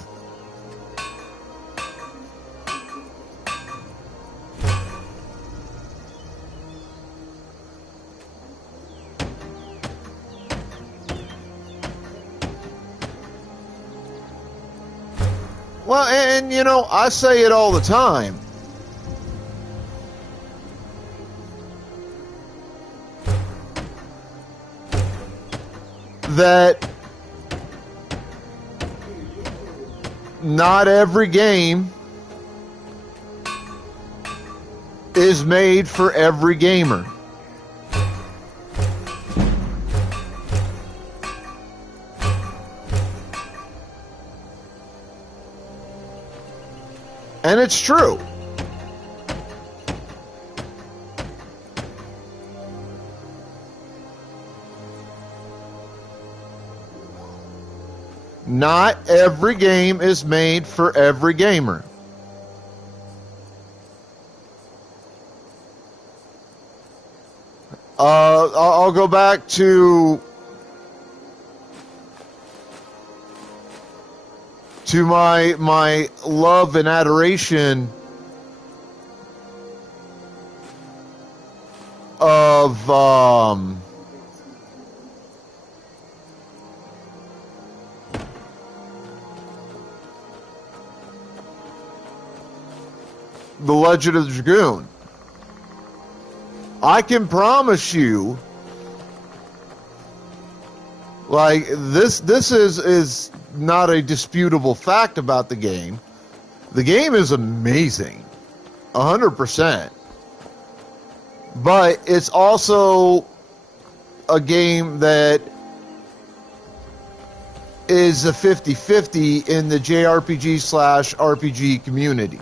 Well, and you know, I say it all the time. That not every game is made for every gamer. And it's true. Not every game is made for every gamer. I'll go back to my love and adoration of The Legend of the Dragoon. I can promise you, like, this is not a disputable fact about the game. The game is amazing, 100%. But it's also a game that is a 50-50 in the JRPG slash RPG community.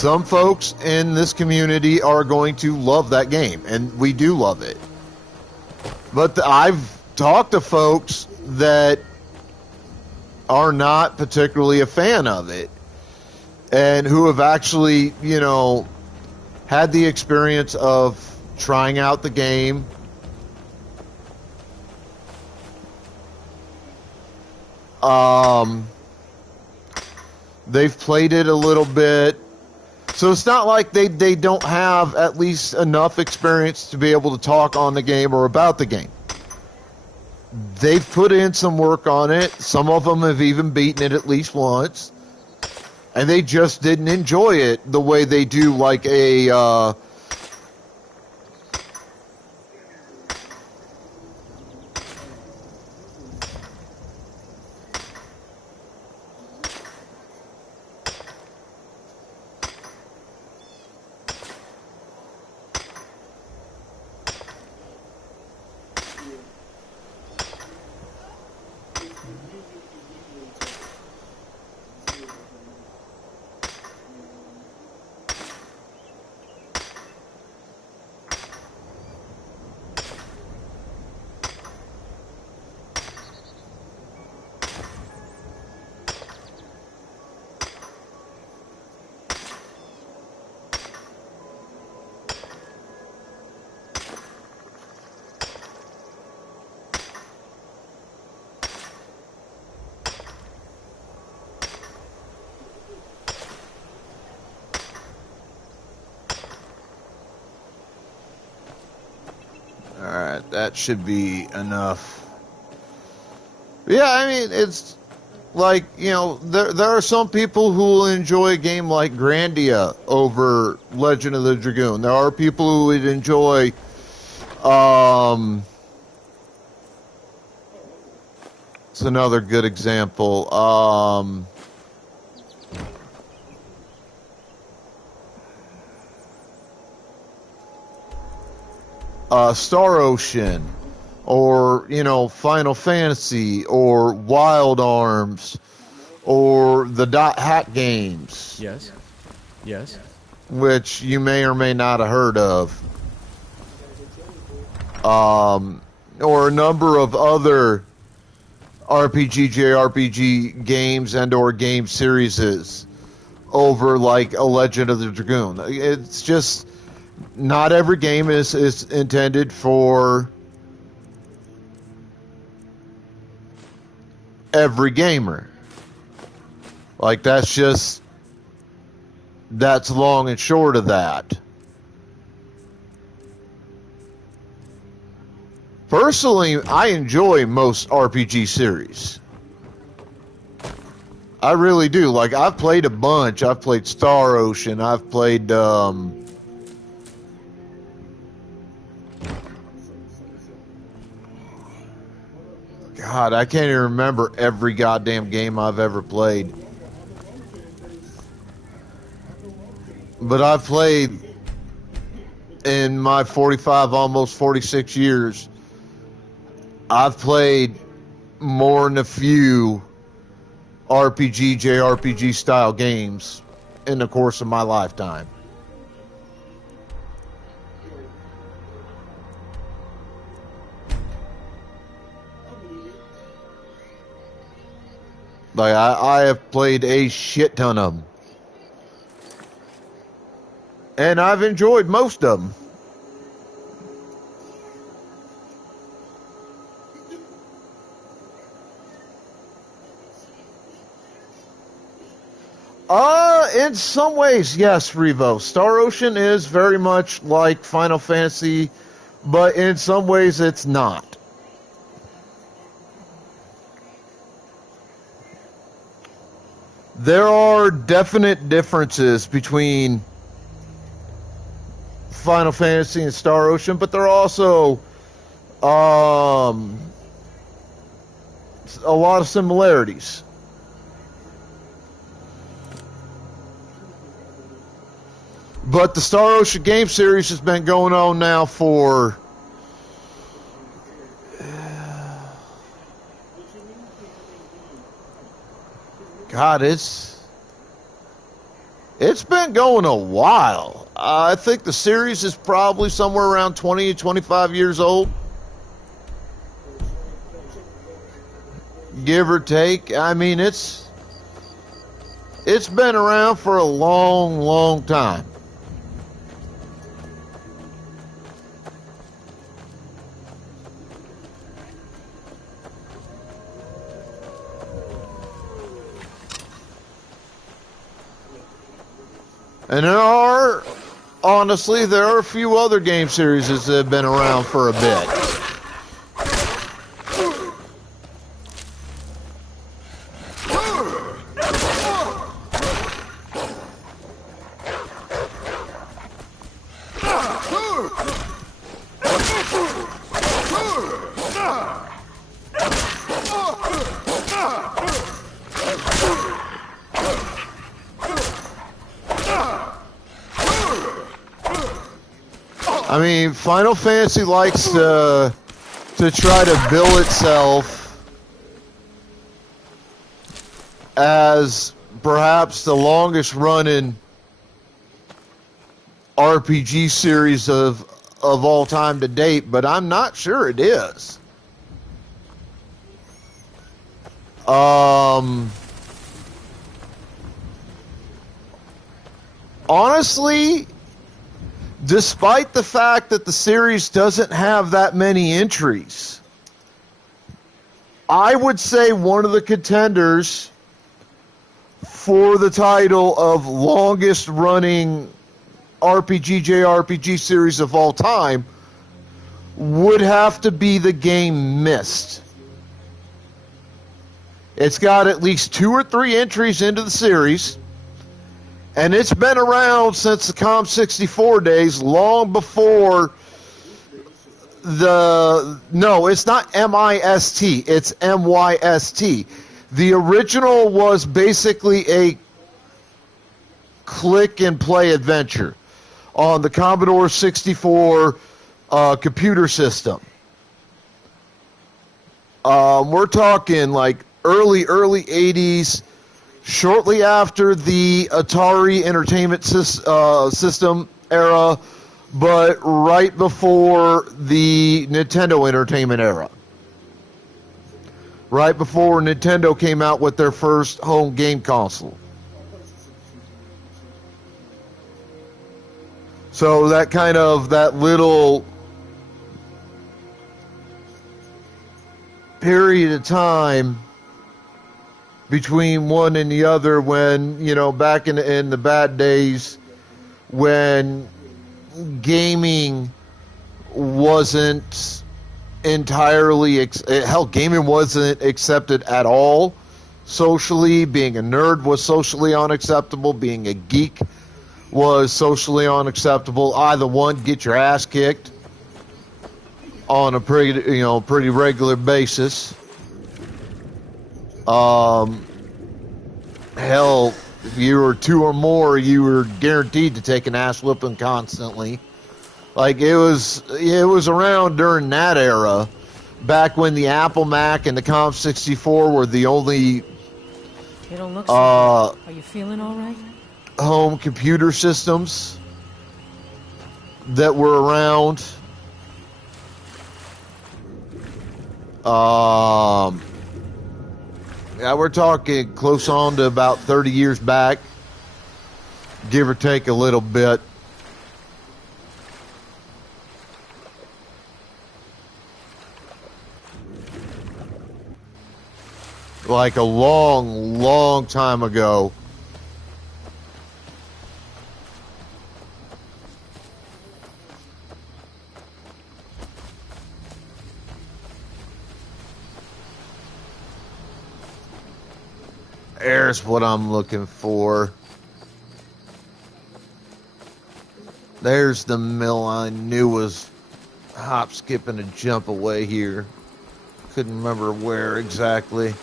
some folks in this community are going to love that game, and we do love it. But I've talked to folks that are not particularly a fan of it, and who have actually, had the experience of trying out the game. They've played it a little bit. So it's not like they don't have at least enough experience to be able to talk on the game or about the game. They've put in some work on it. Some of them have even beaten it at least once. And they just didn't enjoy it the way they do like a... Alright, that should be enough. Yeah, I mean, it's like, there are some people who will enjoy a game like Grandia over Legend of the Dragoon. There are people who would enjoy, it's another good example, Star Ocean, or, Final Fantasy, or Wild Arms, or the Dot Hack games. Yes. Yes. Which you may or may not have heard of. Or a number of other RPG, JRPG games and or game series over like a Legend of the Dragoon. It's just... not every game is intended for every gamer. Like, that's long and short of that. Personally, I enjoy most RPG series. I really do. Like, I've played a bunch. I've played Star Ocean. I've played, God, I can't even remember every goddamn game I've ever played. But I've played, in my 45, almost 46 years, I've played more than a few RPG, JRPG style games in the course of my lifetime. Like, I have played a shit ton of them. And I've enjoyed most of them. In some ways, yes, Revo. Star Ocean is very much like Final Fantasy, but in some ways it's not. There are definite differences between Final Fantasy and Star Ocean, but there are also a lot of similarities. But the Star Ocean game series has been going on now for God, it's It's been going a while. I think the series is probably somewhere around 20 to 25 years old. Give or take. I mean, it's been around for a long, long time. And honestly, there are a few other game series that have been around for a bit. I mean, Final Fantasy likes to try to bill itself as perhaps the longest running RPG series of all time to date, but I'm not sure it is. Honestly, despite the fact that the series doesn't have that many entries, I would say one of the contenders for the title of longest running JRPG series of all time would have to be the game Myst. It's got at least 2 or 3 entries into the series, and it's been around since the COM64 days, long before no, it's not MIST, it's MYST. The original was basically a click and play adventure on the Commodore 64 computer system. We're talking like early 80s, shortly after the Atari Entertainment System era, but right before the Nintendo Entertainment era. Right before Nintendo came out with their first home game console. So that little period of time between one and the other, when, back in the bad days when gaming wasn't entirely, gaming wasn't accepted at all socially. Being a nerd was socially unacceptable. Being a geek was socially unacceptable. Either one, get your ass kicked on a pretty regular basis. Hell, if you were 2 or more, you were guaranteed to take an ass whooping constantly. Like, it was around during that era, back when the Apple Mac and the COM64 were the only You don't look so good. Are you feeling all right? home computer systems that were around. Yeah, we're talking close on to about 30 years back, give or take a little bit. Like a long, long time ago. There's what I'm looking for. There's the mill I knew was hop, skip, and a jump away here. Couldn't remember where exactly.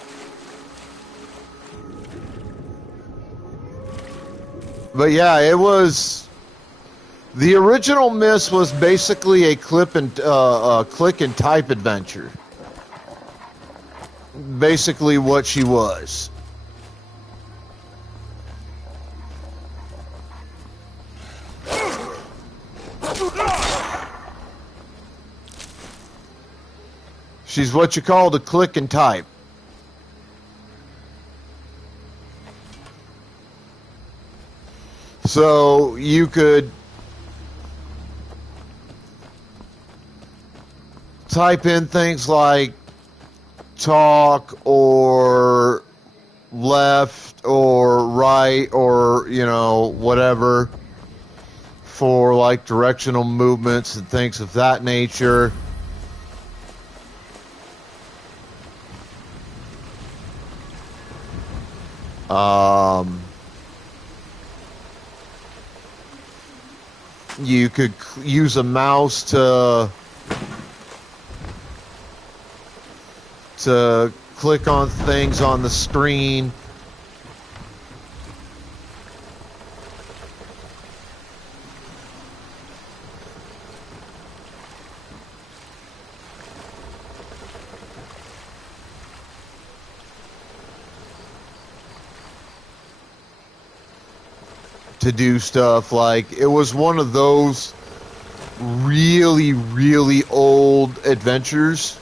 But yeah, it was... The original Myst was basically a click and type adventure. Basically what she was. She's what you call the click and type. So you could type in things like talk or left or right or, you know, whatever for like directional movements and things of that nature. You could use a mouse to click on things on the screen. To do stuff like, it was one of those really, really old adventures.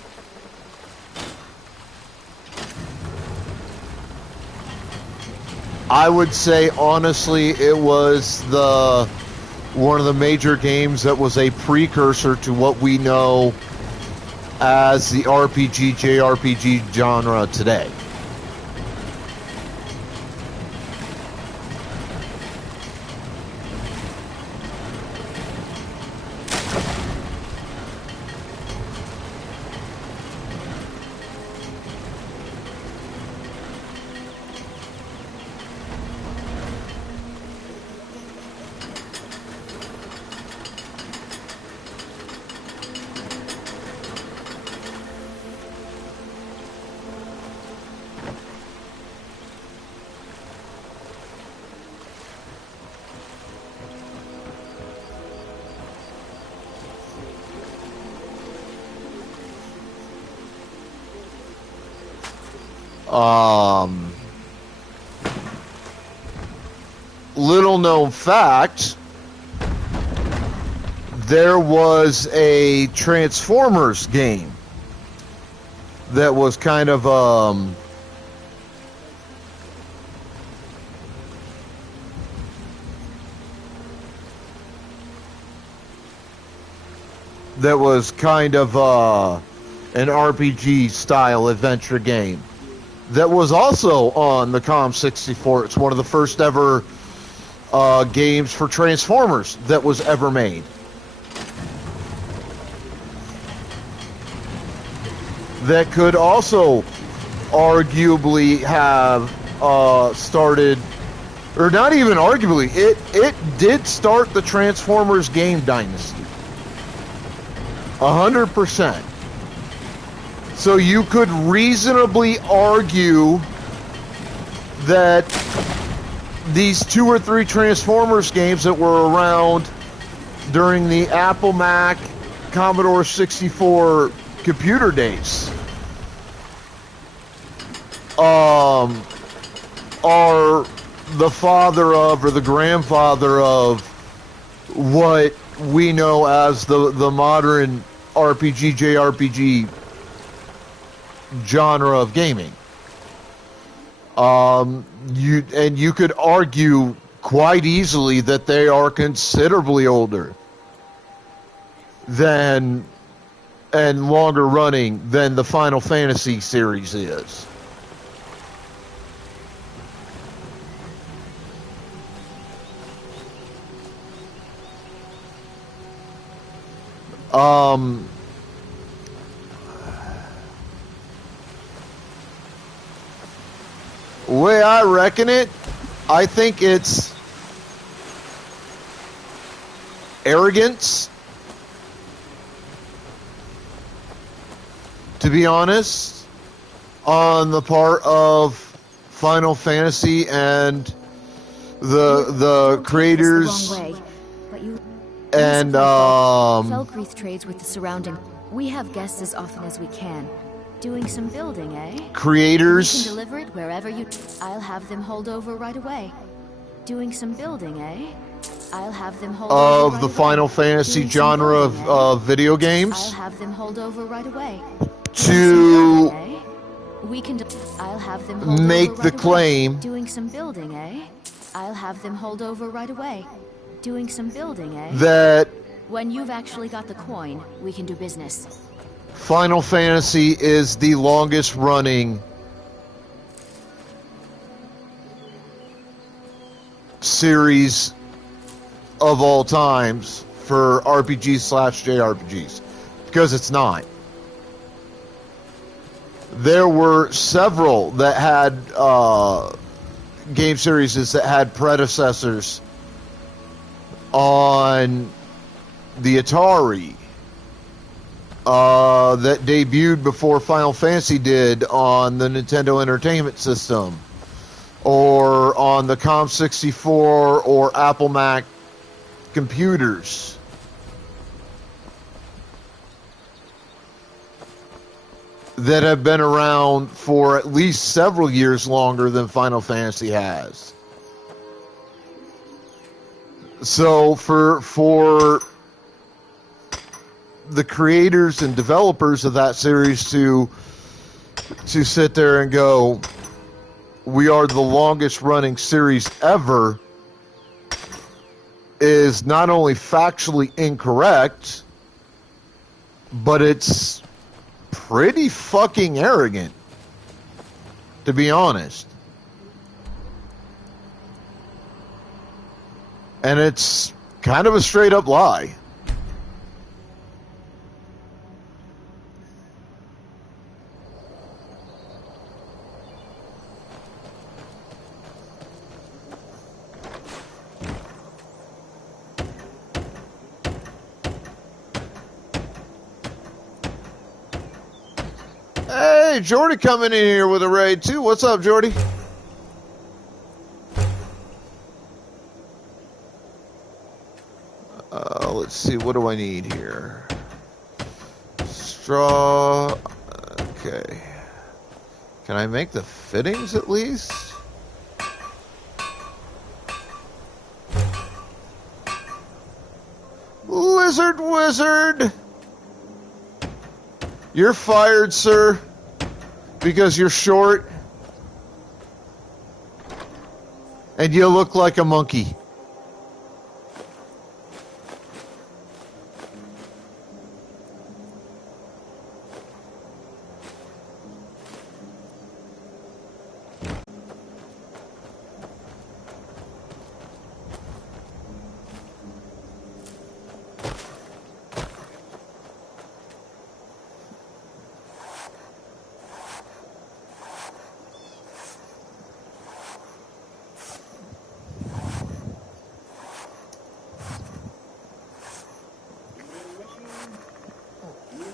I would say, honestly, it was one of the major games that was a precursor to what we know as the RPG, JRPG genre today. Little known fact, there was a Transformers game that was kind of an RPG style adventure game that was also on the COM64. It's one of the first ever games for Transformers that was ever made. That could also arguably have started, or not even arguably, it did start the Transformers game dynasty. 100%. So you could reasonably argue that these 2 or 3 Transformers games that were around during the Apple Mac, Commodore 64 computer days are the father of, or the grandfather of, what we know as the modern RPG, JRPG genre of gaming. You could argue quite easily that they are considerably older than and longer running than the Final Fantasy series is. Way I reckon it, I think it's arrogance, to be honest, on the part of Final Fantasy and the creators. The wrong way, but you and Felgreath trades with the surrounding. We have guests as often as we can. Doing some building, eh? Creators. We can deliver it wherever you. I'll have them hold over right away. Doing some building, eh? I'll have them hold over right the away. Final Fantasy genre of video games. I'll have them hold over right away. to We can. I'll have them hold make over the right claim. Away. Doing some building, eh? I'll have them hold over right away. Doing some building, eh? That when you've actually got the coin, we can do business. Final Fantasy is the longest running series of all times for RPGs/JRPGs, because it's not. There were several that had game series that had predecessors on the Atari that debuted before Final Fantasy did on the Nintendo Entertainment System, or on the COM64 or Apple Mac computers. That have been around for at least several years longer than Final Fantasy has. So for the creators and developers of that series to sit there and go, we are the longest running series ever, is not only factually incorrect, but it's pretty fucking arrogant, to be honest. And it's kind of a straight up lie. Hey, Jordy coming in here with a raid too. What's up, Jordy? Let's see, what do I need here? Straw. Okay. Can I make the fittings at least? Lizard Wizard! You're fired, sir, because you're short and you look like a monkey.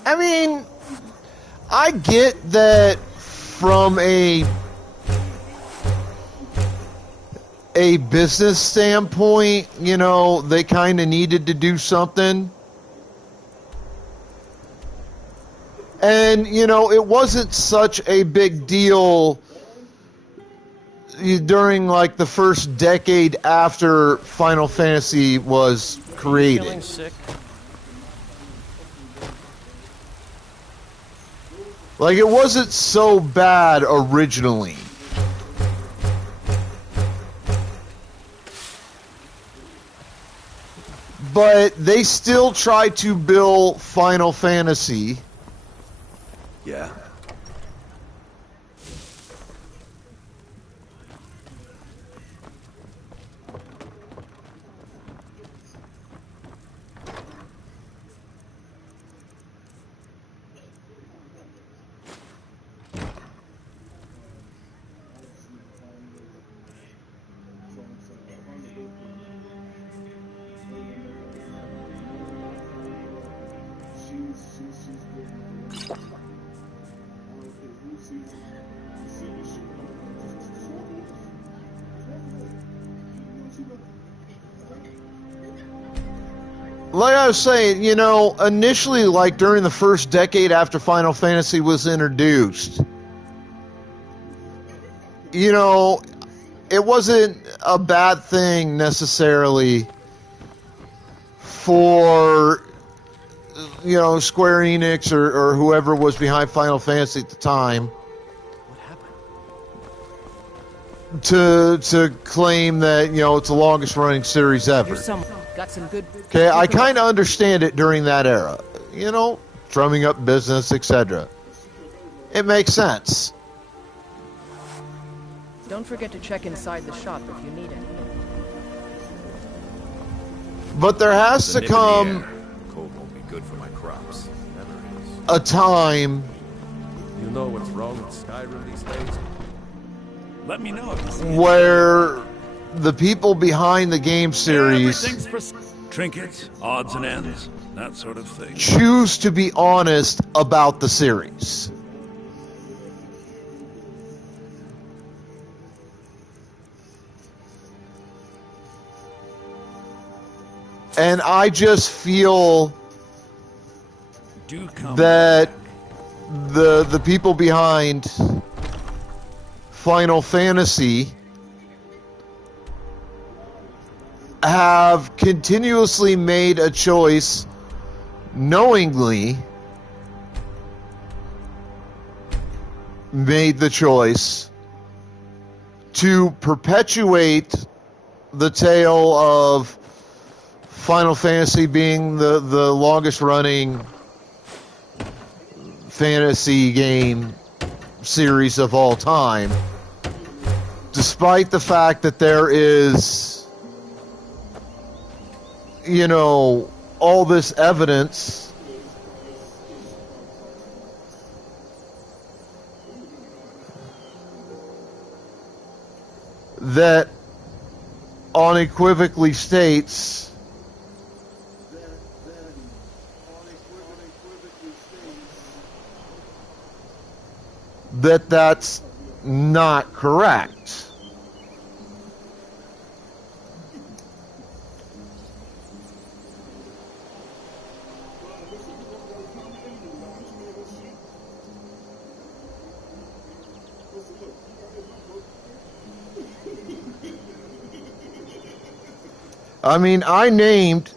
I mean, I get that from a business standpoint, you know, they kind of needed to do something. And, you know, it wasn't such a big deal during, like, the first decade after Final Fantasy was created. Like, it wasn't so bad originally. But they still try to build Final Fantasy. Yeah. Like I was saying, you know, initially, like during the first decade after Final Fantasy was introduced, you know, it wasn't a bad thing necessarily for Square Enix or whoever was behind Final Fantasy at the time to claim that, it's the longest running series ever. Got some good. Okay, I kind of understand it during that era. Drumming up business, etc. It makes sense. Don't forget to check inside the shop if you need it. But there has to come Cold won't be good for my crops. Never is. a time. You know what's wrong with Skyrim these days? Let me know if you see Where the people behind the game series everything's for trinkets, odds and ends, that sort of thing. choose to be honest about the series. And I just feel that the people behind Final Fantasy have continuously made a choice, knowingly made the choice to perpetuate the tale of Final Fantasy being the longest running fantasy game series of all time, despite the fact that there is, all this evidence that unequivocally states that that's not correct. I mean, I named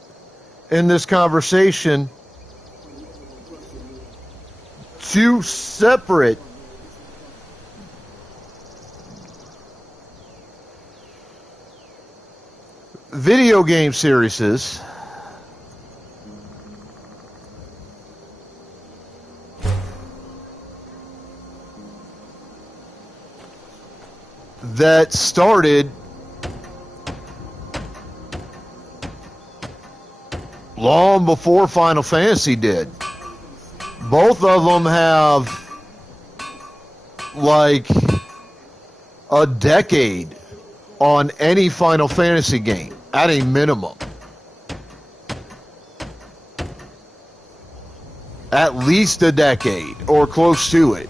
in this conversation 2 separate video game series that started long before Final Fantasy did. Both of them have like a decade on any Final Fantasy game at a minimum. At least a decade or close to it.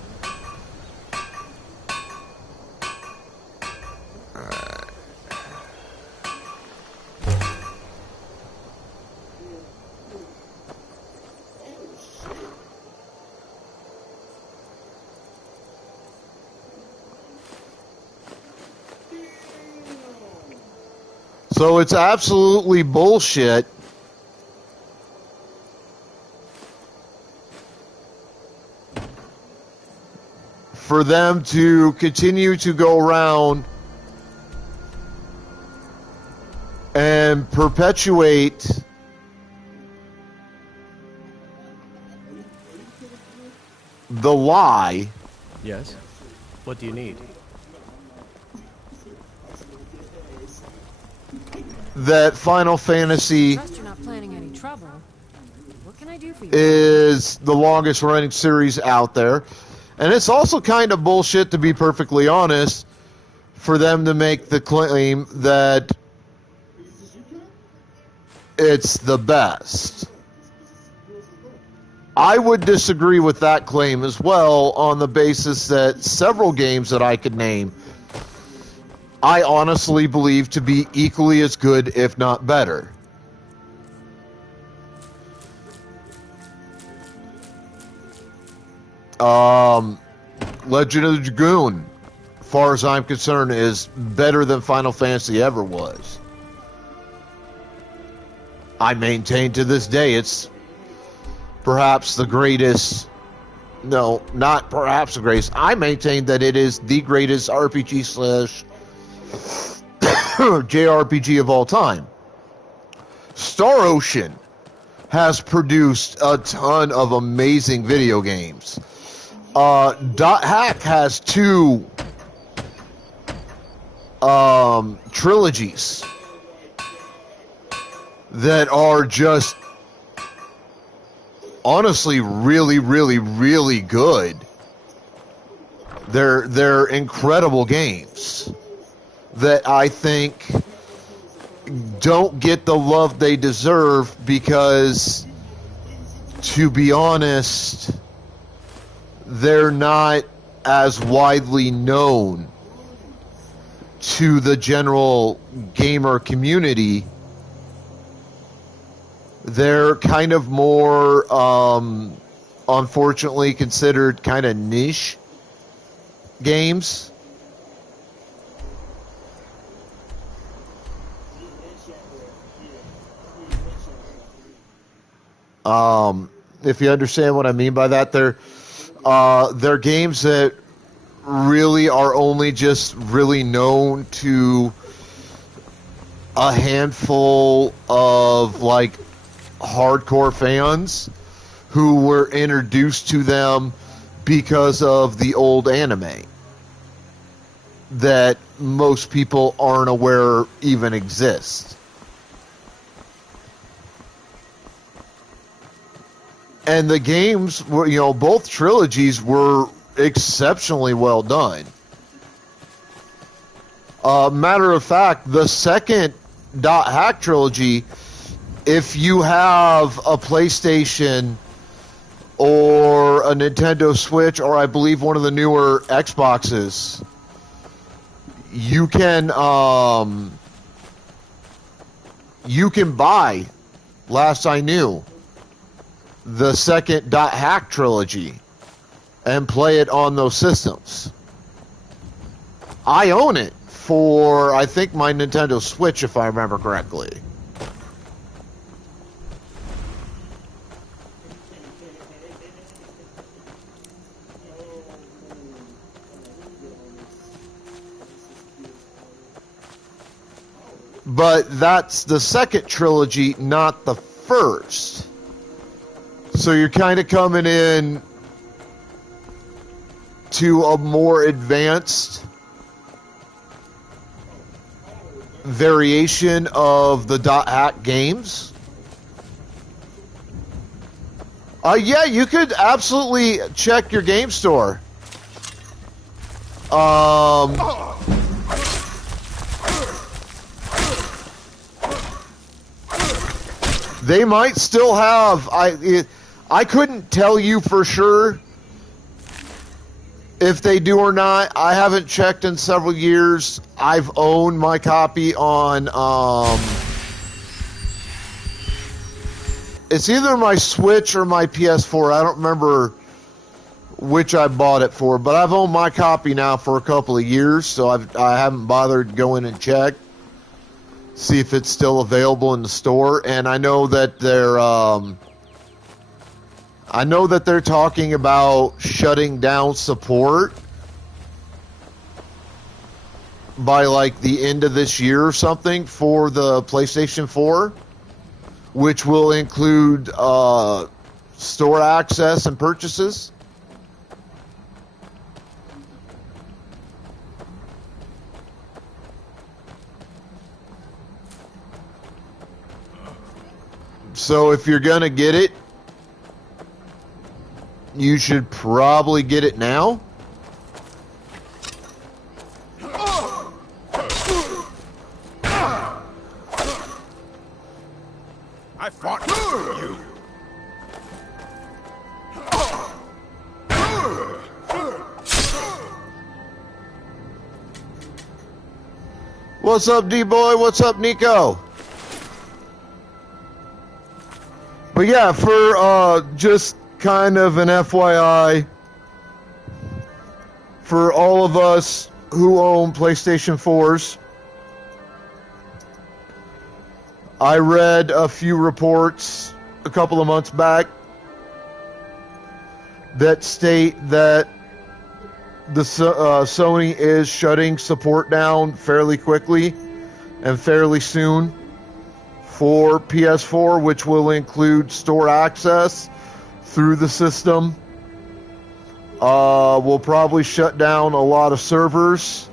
So it's absolutely bullshit for them to continue to go around and perpetuate the lie. Yes? What do you need? That Final Fantasy Trust you're not planning any trouble. What can I do for you? is the longest running series out there. And it's also kind of bullshit, to be perfectly honest, for them to make the claim that it's the best. I would disagree with that claim as well, on the basis that several games that I could name I honestly believe to be equally as good, if not better. Legend of the Dragoon, as far as I'm concerned, is better than Final Fantasy ever was. I maintain to this day it's perhaps the greatest. No, not perhaps the greatest. I maintain that it is the greatest RPG slash JRPG of all time. Star Ocean has produced a ton of amazing video games. Dot Hack has 2 trilogies that are just honestly really, really, really good. They're incredible games that I think don't get the love they deserve because, to be honest, they're not as widely known to the general gamer community. They're kind of more, unfortunately, considered kind of niche games. If you understand what I mean by that, they're games that really are only just really known to a handful of like hardcore fans who were introduced to them because of the old anime that most people aren't aware even exists. And the games were, both trilogies were exceptionally well done. Matter of fact, the second Dot Hack trilogy, if you have a PlayStation or a Nintendo Switch, or I believe one of the newer Xboxes, you can buy, last I knew, the second Dot Hack trilogy and play it on those systems. I own it for, I think, my Nintendo Switch, if I remember correctly. But that's the second trilogy, not the first. So you're kind of coming in to a more advanced variation of the Dot Hack games. Yeah, you could absolutely check your game store. They might still have. I couldn't tell you for sure if they do or not. I haven't checked in several years. I've owned my copy on it's either my Switch or my PS4. I don't remember which I bought it for, but I've owned my copy now for a couple of years, so I haven't bothered going and check, see if it's still available in the store. And I know that they're talking about shutting down support by like the end of this year or something for the PlayStation 4, which will include store access and purchases. So if you're going to get it, you should probably get it now. I fought for you. What's up, D-Boy? What's up, Nico? But yeah, for just kind of an FYI, for all of us who own PlayStation 4s, I read a few reports a couple of months back that state that the Sony is shutting support down fairly quickly and fairly soon for PS4, which will include store access through the system. We'll probably shut down a lot of servers.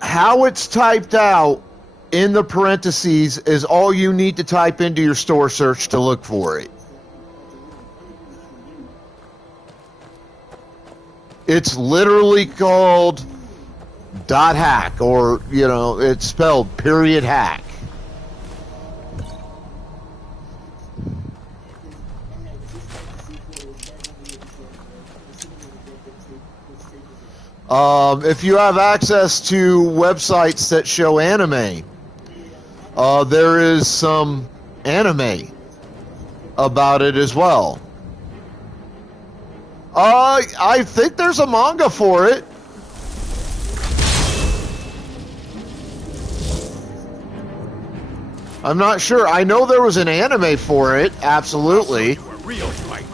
How it's typed out in the parentheses is all you need to type into your store search to look for it. It's literally called .hack, or, you know, it's spelled .hack. If you have access to websites that show anime, there is some anime about it as well. I think there's a manga for it. I'm not sure. I know there was an anime for it, absolutely. Real fight.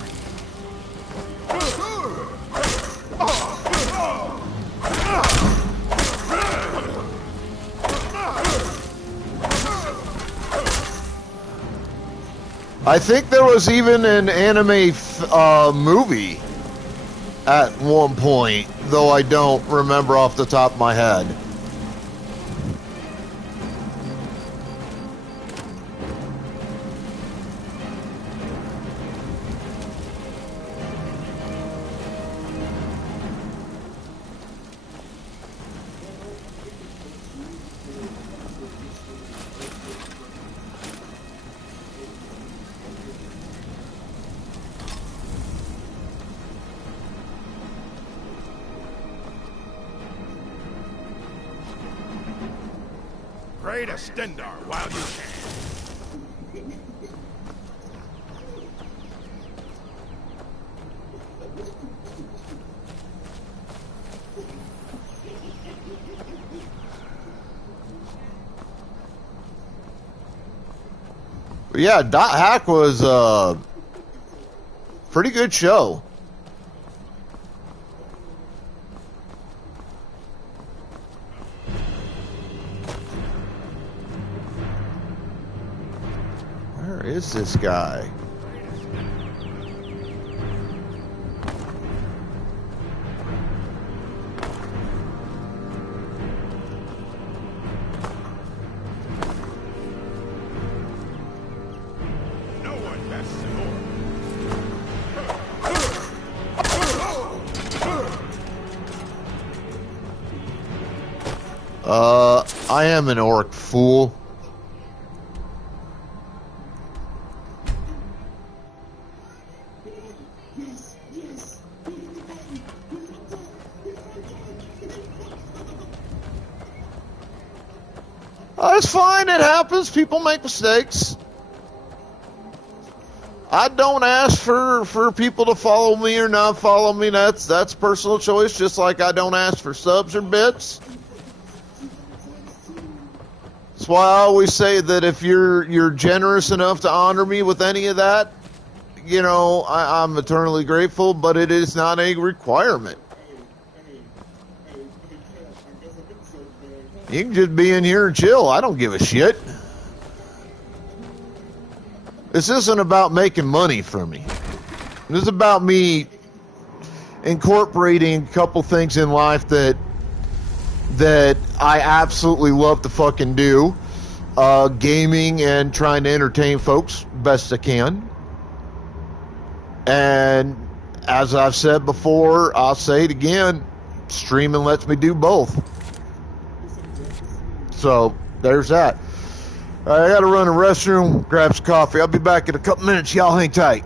I think there was even an anime movie at one point, though I don't remember off the top of my head. Pray to Stendar while you can. Yeah, .hack was a pretty good show. Where is this guy? I am an orc, fool. It's fine, it happens. People make mistakes. I don't ask for people to follow me or not follow me. That's personal choice, just like I don't ask for subs or bits. That's why I always say that if you're generous enough to honor me with any of that, you know, I'm eternally grateful, but it is not a requirement. You can just be in here and chill. I don't give a shit. This isn't about making money for me. This is about me incorporating a couple things in life that I absolutely love to fucking do. Gaming and trying to entertain folks best I can. And as I've said before, I'll say it again, streaming lets me do both. So, there's that. All right, I gotta run to the restroom, grab some coffee. I'll be back in a couple minutes. Y'all hang tight.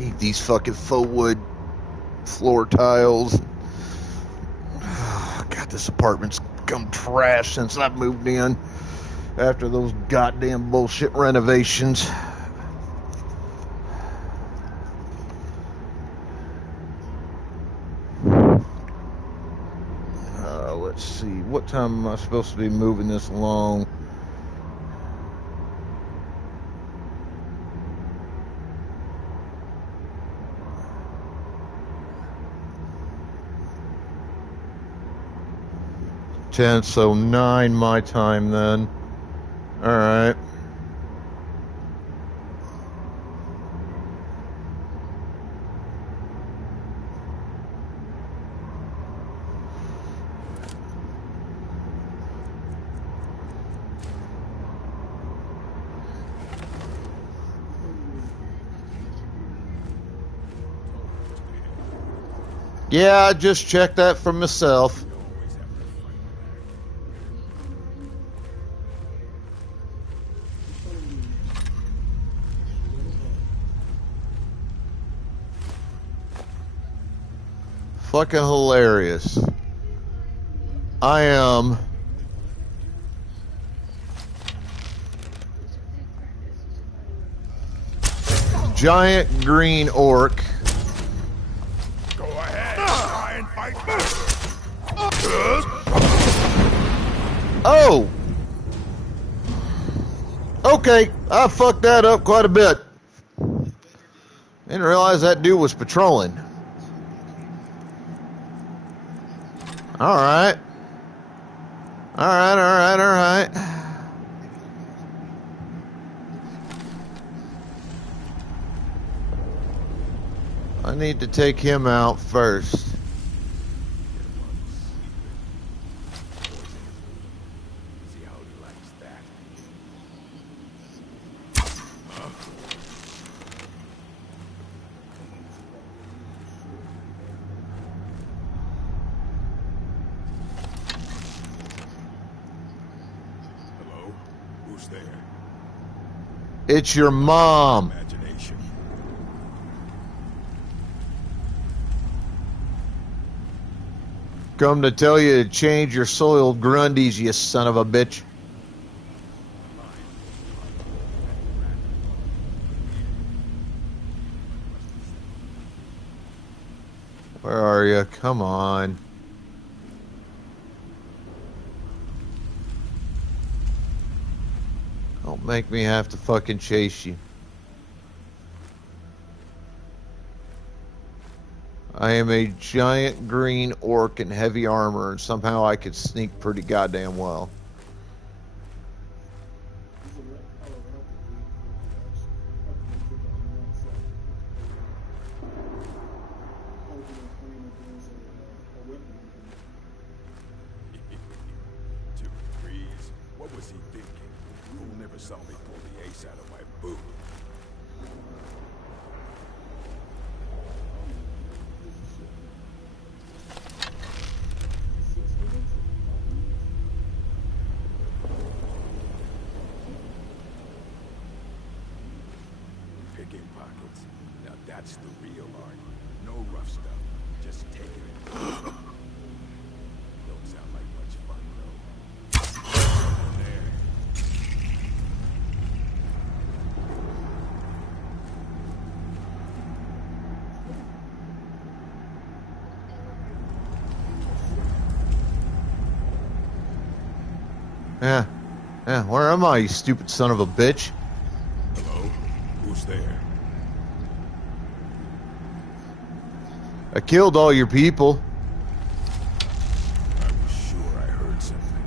hate these fucking faux wood floor tiles. God, this apartment's become trash since I moved in after those goddamn bullshit renovations. Let's see, what time am I supposed to be moving this along? So 9 my time then. Alright. Yeah, I just checked that for myself. Fucking hilarious. I am giant green orc. Go ahead, try and fight back. Oh! Okay, I fucked that up quite a bit. Didn't realize that dude was patrolling. Alright. Alright. I need to take him out first. It's your mom. Imagination. Come to tell you to change your soiled grundies, you son of a bitch. Where are you? Come on. Don't make me have to fucking chase you. I am a giant green orc in heavy armor, and somehow I could sneak pretty goddamn well. What was he thinking? You'll never saw me pull the ace out of my boot. Picking pockets. Now that's the real art. No rough stuff. Just taking it. Don't sound like much fun, though. There. Yeah, where am I, you stupid son of a bitch? Hello? Who's there? I killed all your people. I was sure I heard something.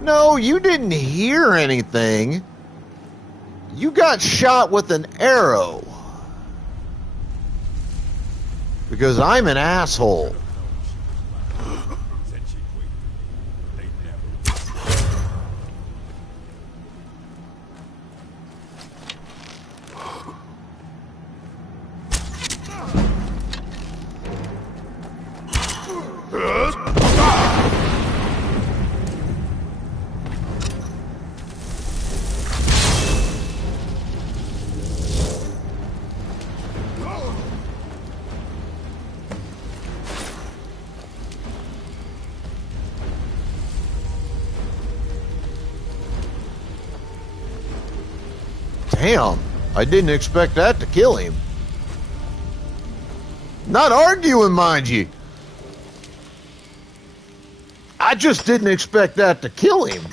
No, you didn't hear anything. You got shot with an arrow. Because I'm an asshole. Damn, I didn't expect that to kill him. Not arguing, mind you. I just didn't expect that to kill him.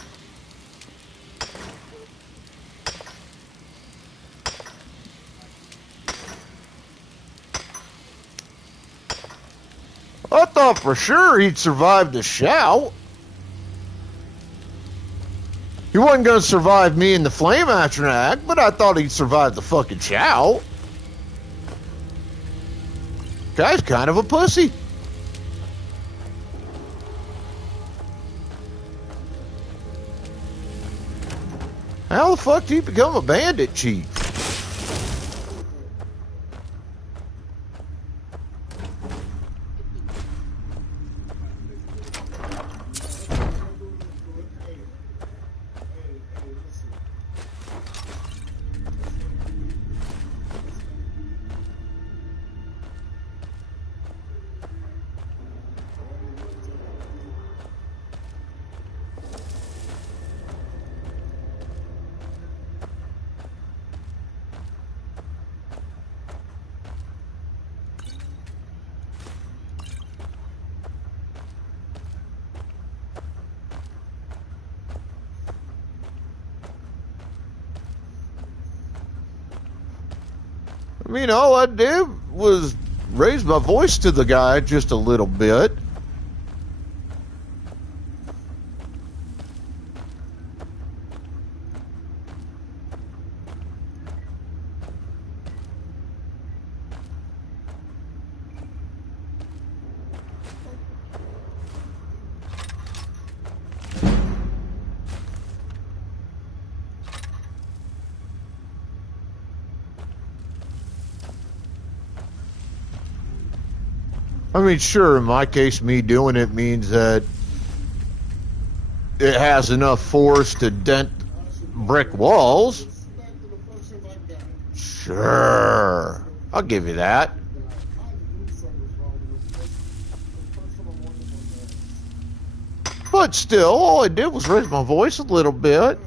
I thought for sure he'd survive the shout. He wasn't going to survive me in the flame atronach, but I thought he'd survive the fucking shout. Guy's kind of a pussy. How the fuck did he become a bandit chief? I mean, all I did was raise my voice to the guy just a little bit. I mean, sure, in my case, me doing it means that it has enough force to dent brick walls. Sure, I'll give you that. But still, all I did was raise my voice a little bit.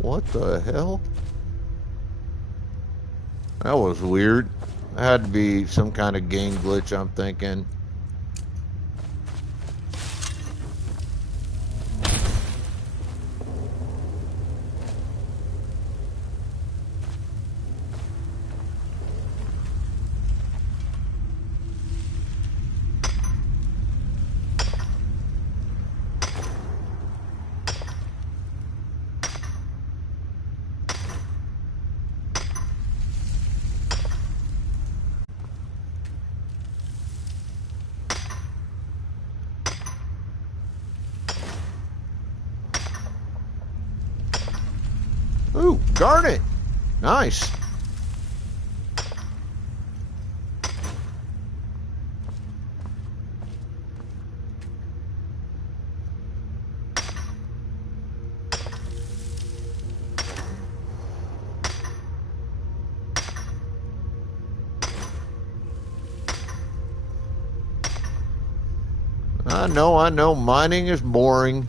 What the hell? That was weird. That had to be some kind of game glitch, I'm thinking. Ooh, garnet. Nice. I know, mining is boring.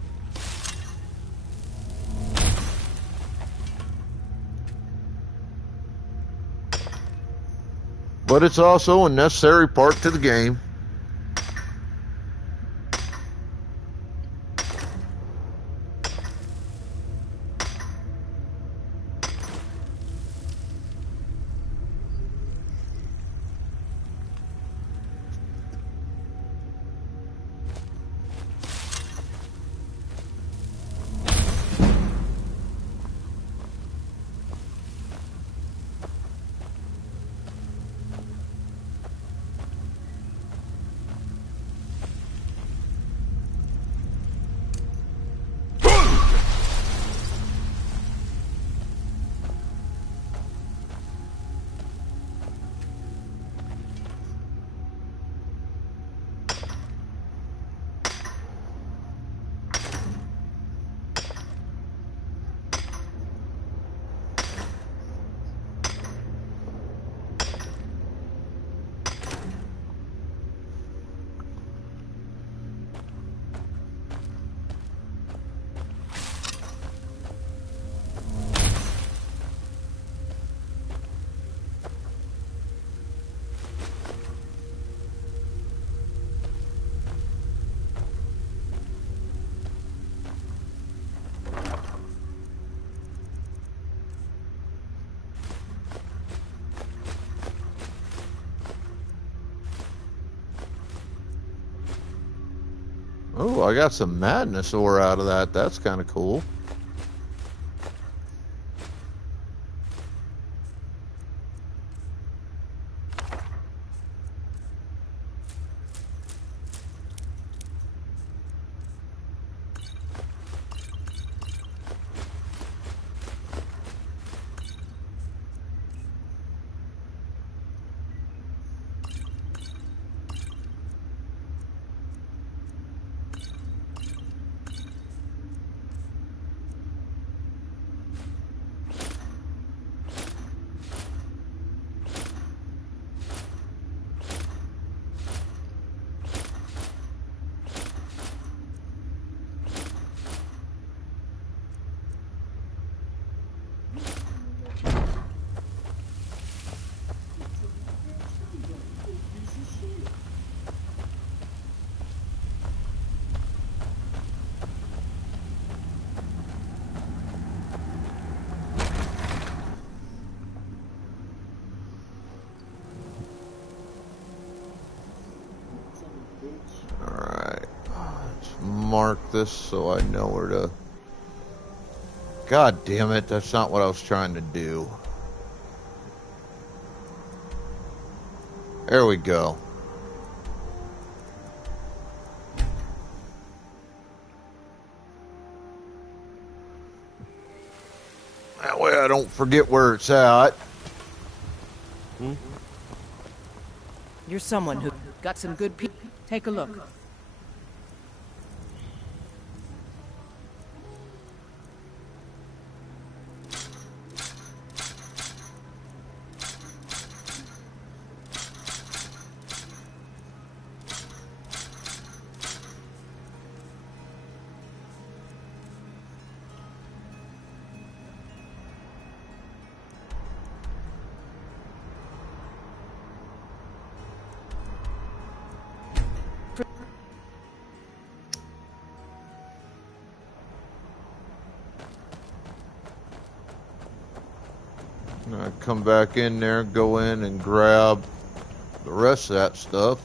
But it's also a necessary part to the game. Oh, I got some madness ore out of that. That's kind of cool. Alright. Let's mark this so I know where to... God damn it, that's not what I was trying to do. There we go. That way I don't forget where it's at. You're someone who got some good people. Take a look. I come back in there, go in and grab the rest of that stuff.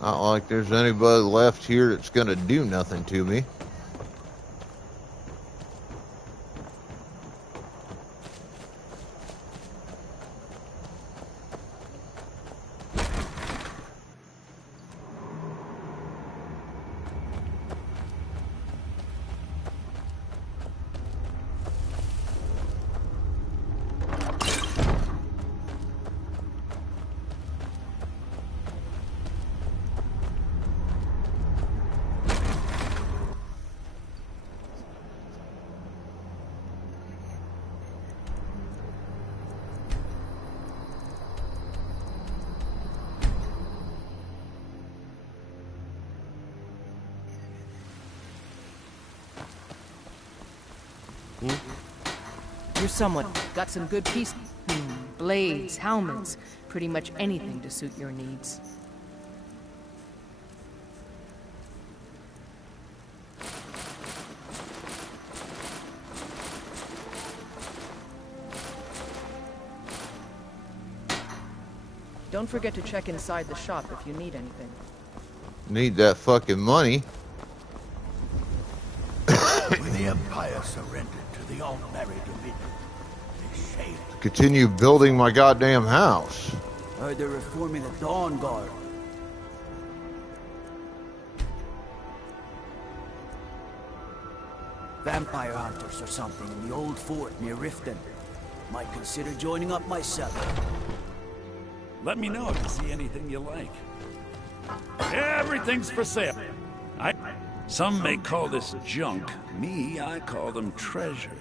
Not like there's anybody left here that's gonna do nothing to me. You're someone got some good pieces. Blades, helmets, pretty much anything to suit your needs. Don't forget to check inside the shop if you need anything. Need that fucking money. When the Empire surrendered to the all-married Dominion, they saved Continue building my goddamn house. Heard they're reforming the Dawn Guard. Vampire hunters or something in the old fort near Riften. Might consider joining up myself. Let me know if you see anything you like. Everything's for sale. Some may call this junk. Me, I call them treasures.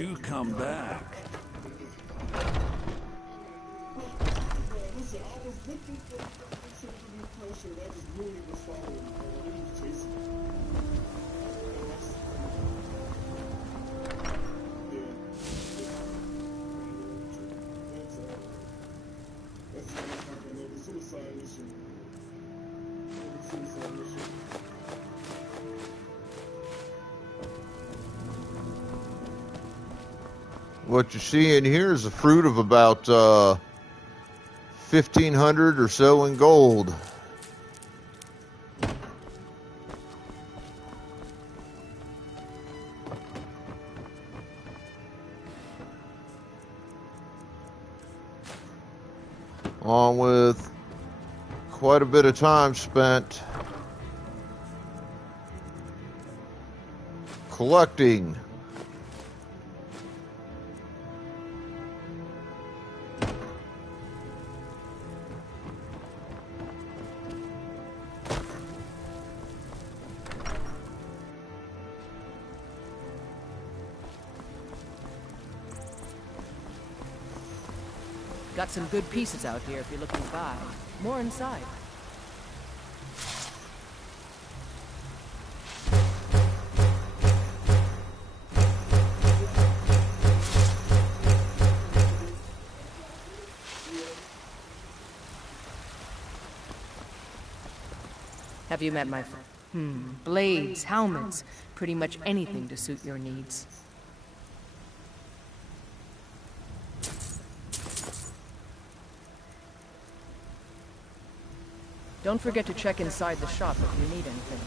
do come back. Listen, I was looking for the new pressure. That just really was following me, man. He was chasing me. That's like a suicide mission. Suicide mission. What you see in here is the fruit of about 1,500 or so in gold. Along with quite a bit of time spent collecting. Got some good pieces out here if you're looking to buy. More inside. Have you met my friend? Blades, helmets, pretty much anything to suit your needs. Don't forget to check inside the shop if you need anything.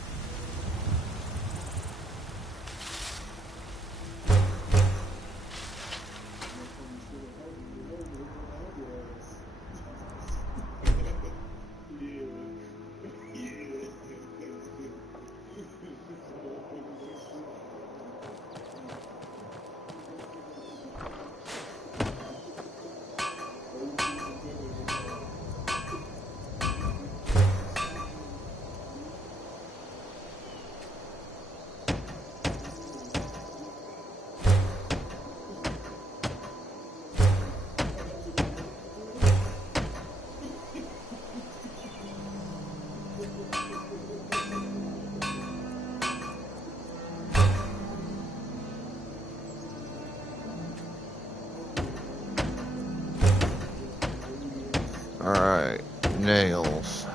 Alright, nails.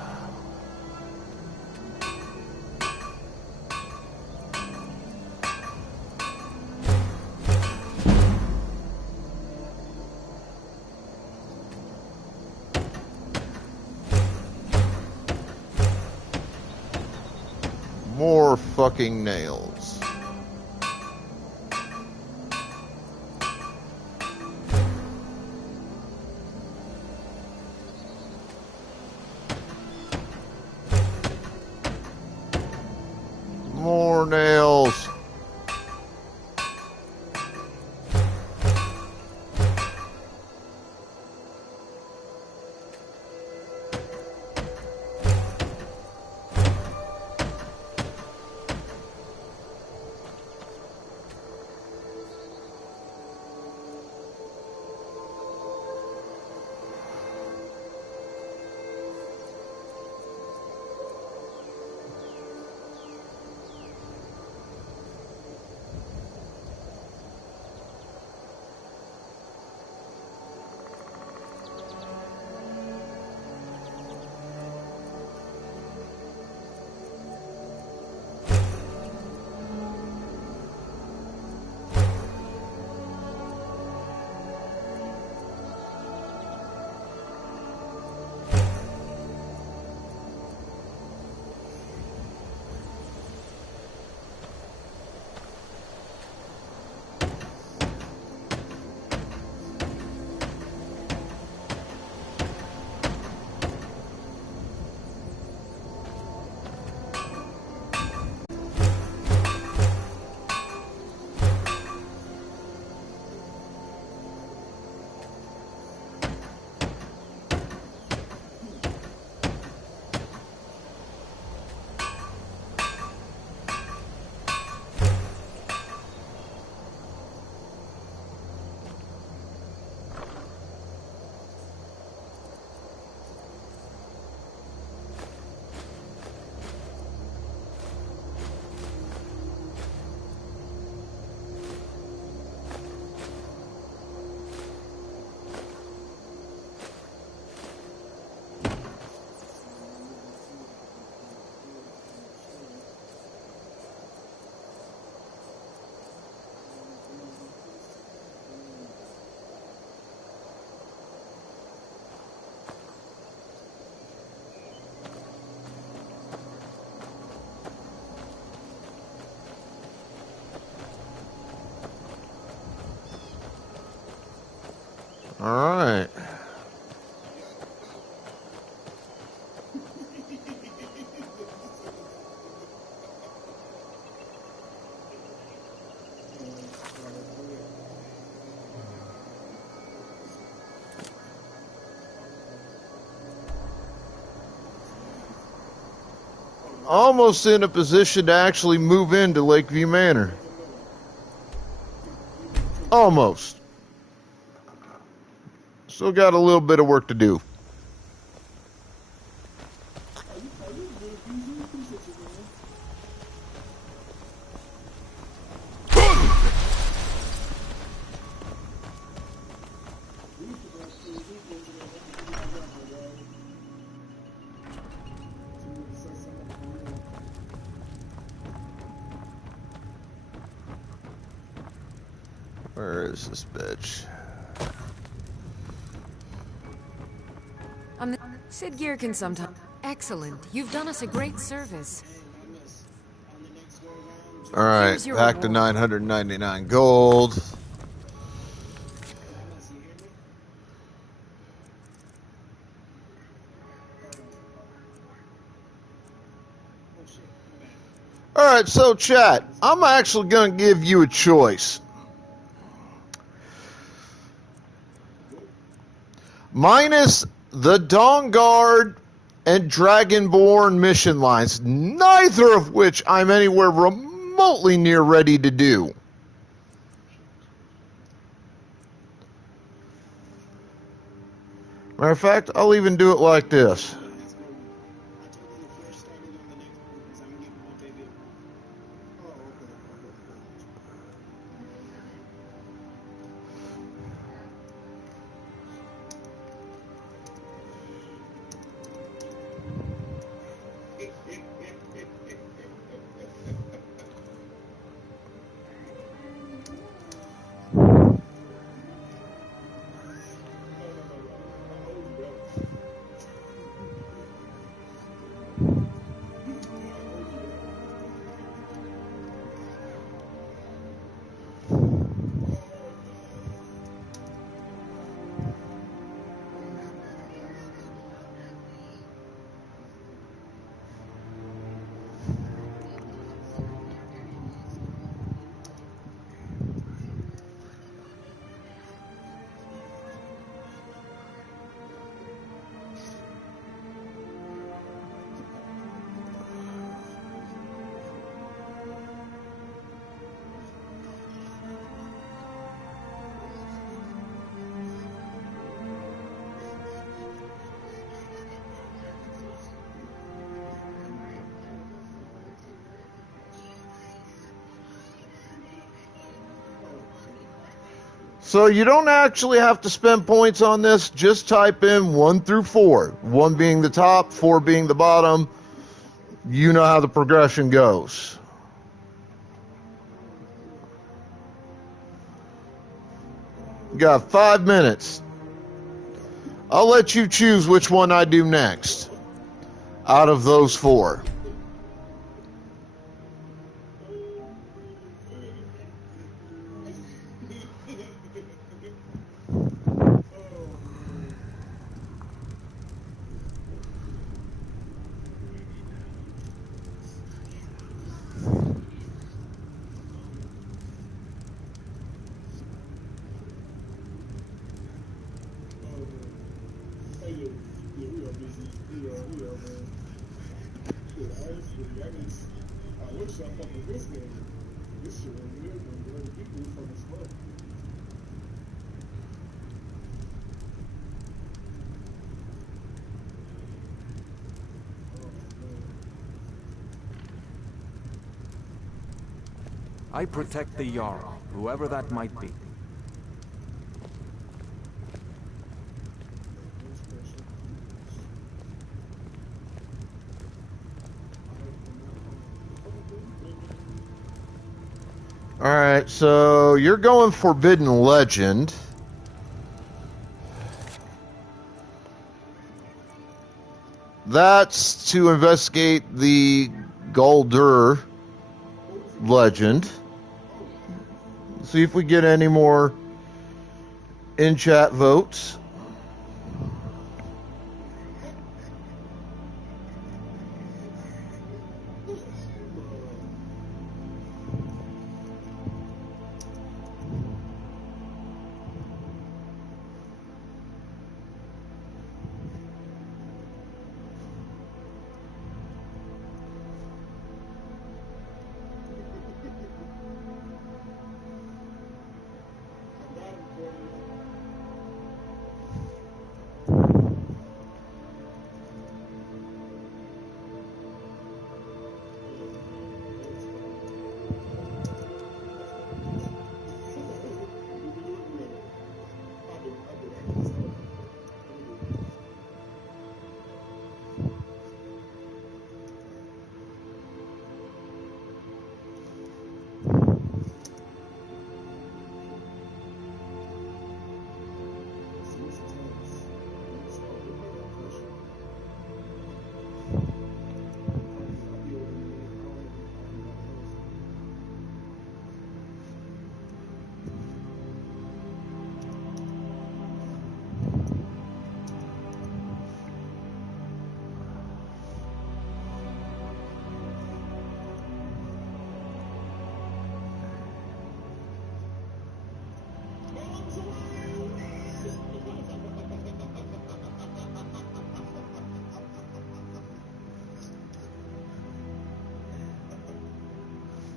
More fucking nails. More nails. All right. Almost in a position to actually move into Lakeview Manor. Almost. Still got a little bit of work to do. Where is this bitch? Sid Gear can sometimes. Excellent. You've done us a great service. All right, Here's your back to reward. 999 gold. All right, so chat, I'm actually going to give you a choice. Minus the Dawn Guard and Dragonborn mission lines, neither of which I'm anywhere remotely near ready to do. Matter of fact, I'll even do it like this. So you don't actually have to spend points on this. Just type in 1 through 4. 1 being the top, 4 being the bottom. You know how the progression goes. You got 5 minutes. I'll let you choose which one I do next out of those 4. I protect the Jarl, whoever that might be. Alright, so you're going Forbidden Legend. That's to investigate the Goldur legend. See if we get any more in chat votes.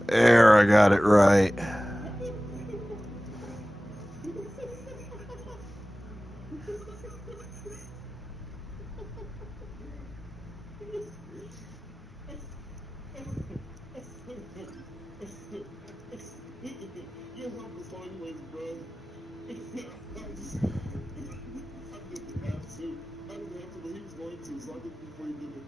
There, I got it right. Your help is always, bro. I didn't have to. I didn't have to, but he was going to, so I did it before he did it.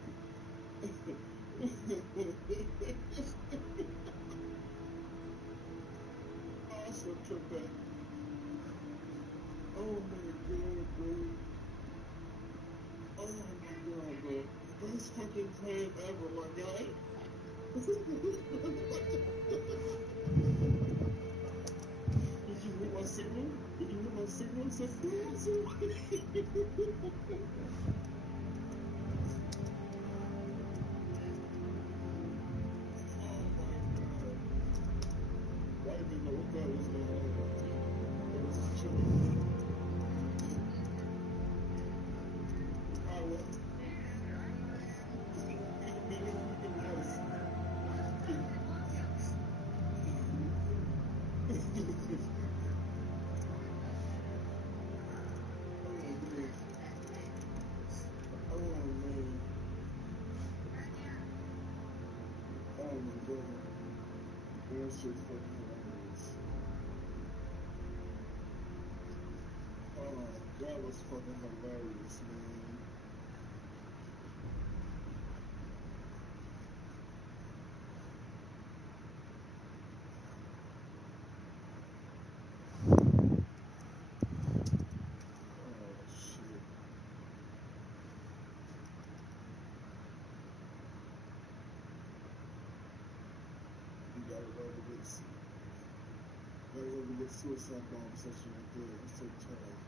Oh, I should have tripped that. Oh my god, bro. Oh my god, bro. Best fucking plan ever, my guy. Did you hear my signal? Did you hear my signal? It said, I didn't know what that was going on. It was just chilling. Power. That was fucking hilarious, man. That was a good suicide bomb session right there. I'm so tired.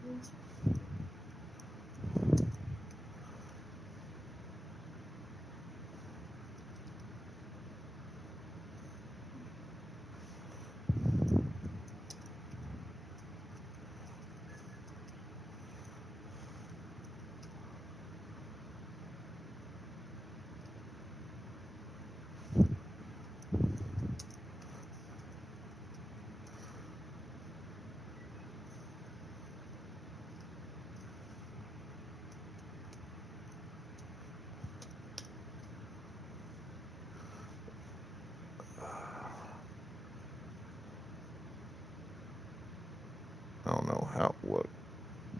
I don't know what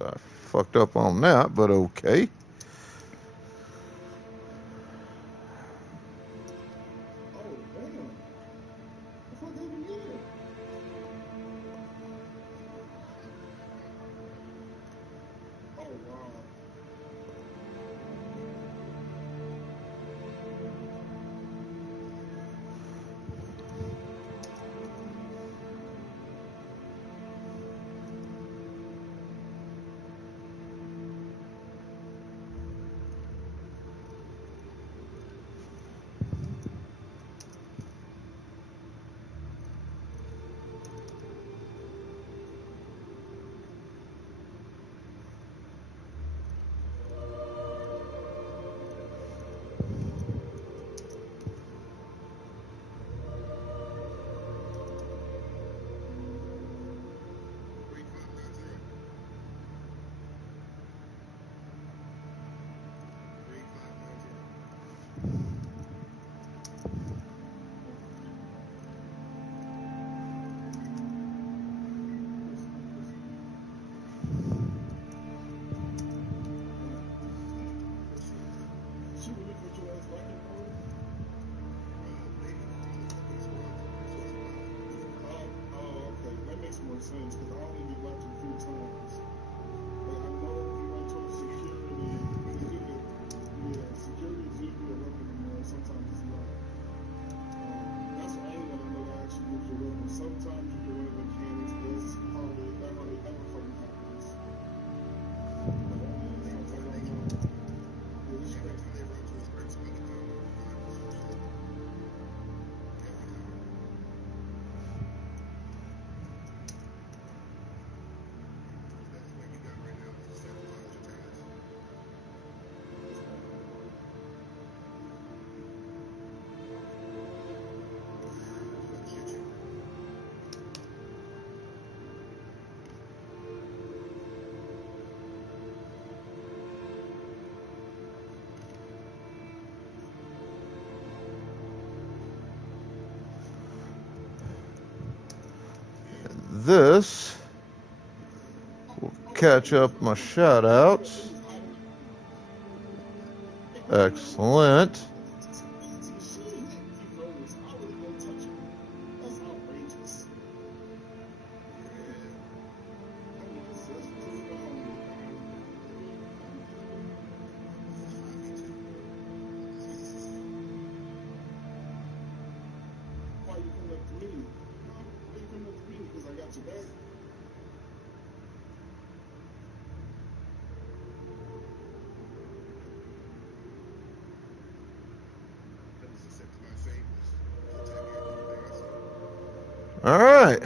I fucked up on that, but okay. this will catch up my shoutouts. Excellent. All right.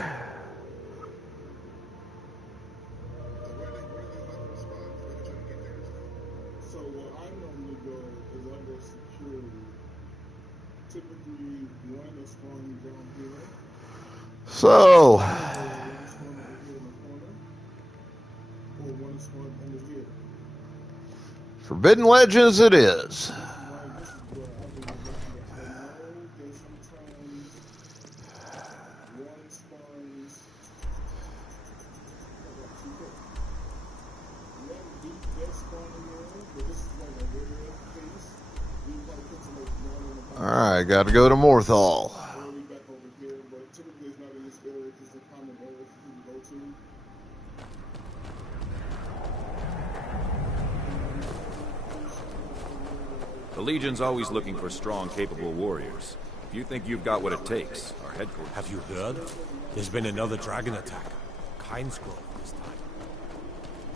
So where I normally go is under security. Typically, one is spawning down here. So, One is spawning over here in the corner. Or one is spawning under here. Forbidden Legends it is. Alright, gotta go to Morthal. The Legion's always looking for strong, capable warriors. If you think you've got what it takes, our headquarters... Have you heard? There's been another dragon attack. Kyne's Grove this time.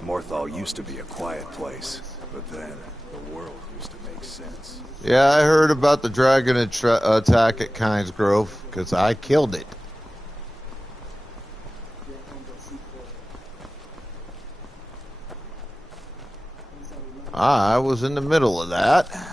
Morthal used to be a quiet place, but then the world used to make sense. Yeah, I heard about the dragon attack at Kyne's Grove, because I killed it. I was in the middle of that.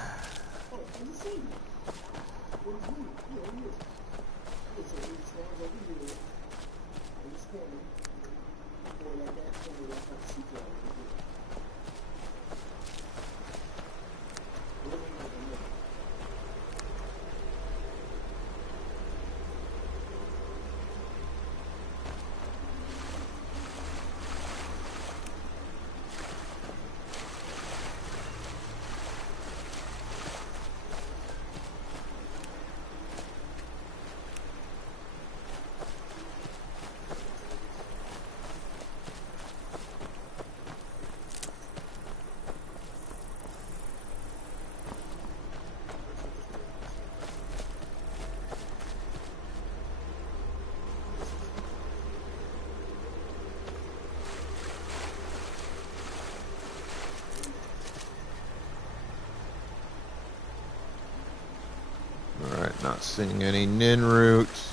Alright, not seeing any Nin roots.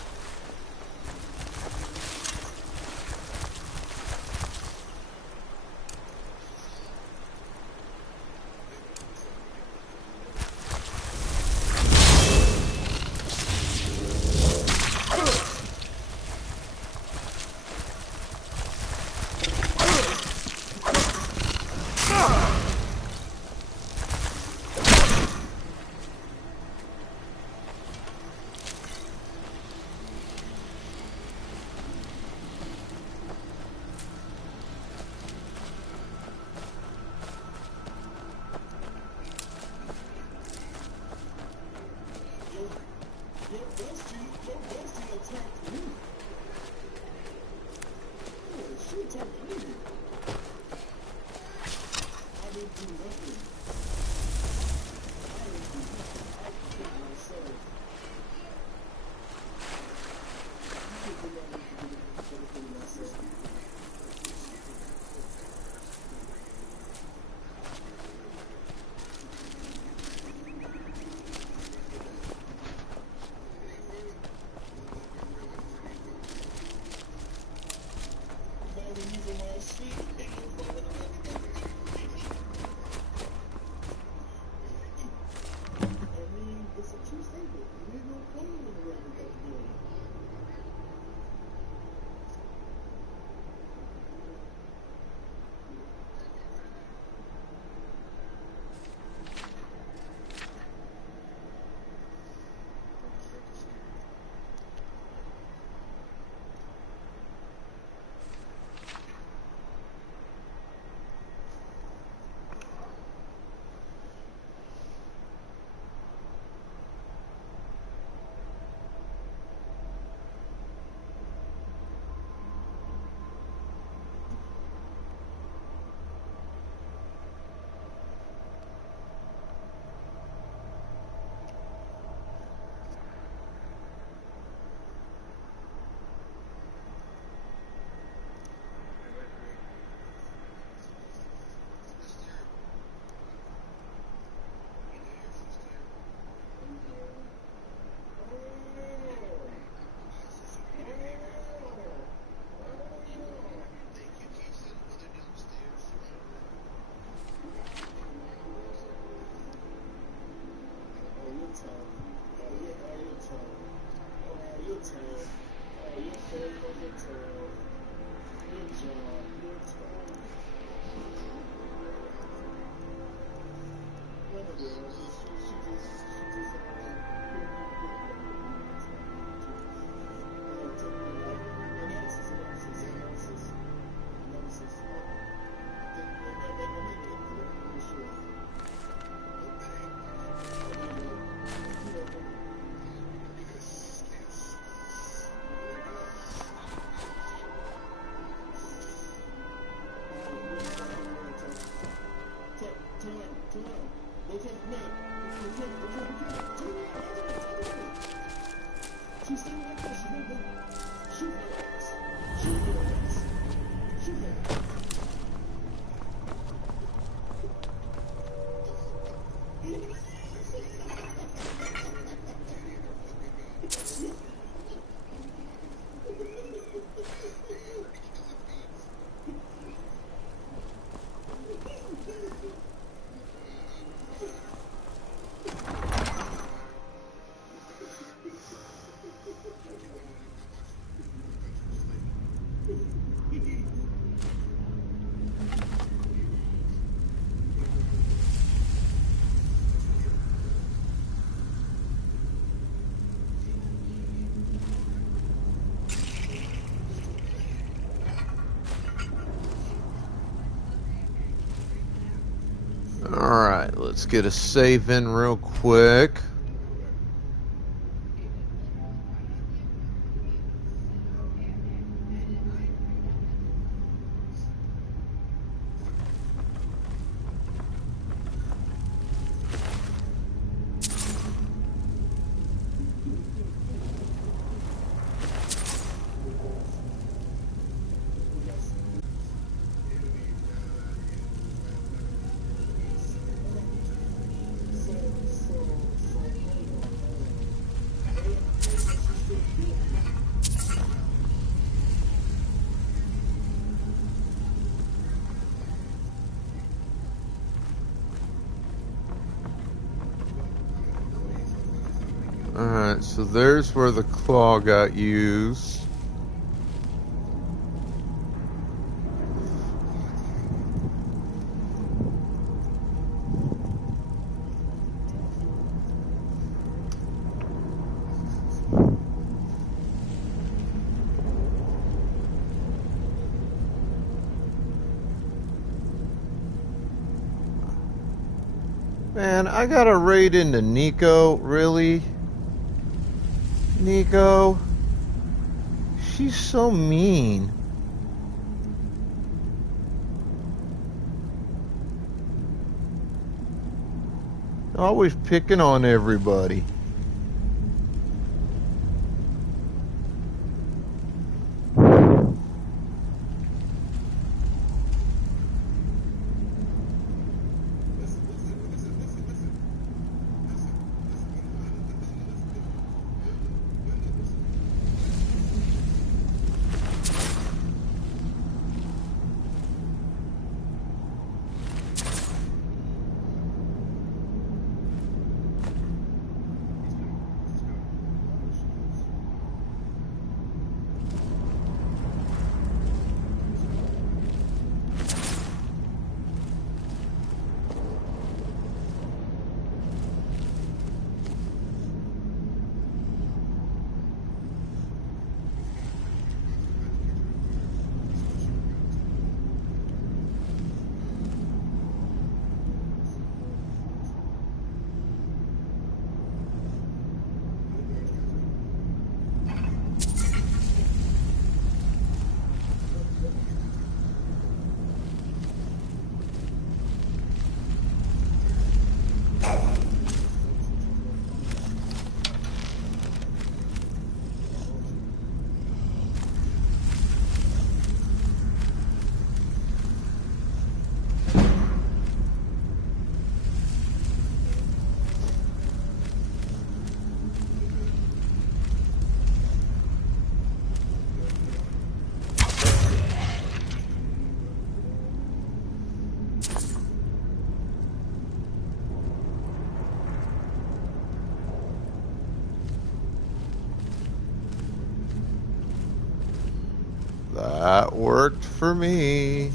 Alright, let's get a save in real quick. Alright, so there's where the claw got used. Man, I gotta raid into Nico, really? Nico? She's so mean. Always picking on everybody. That worked for me.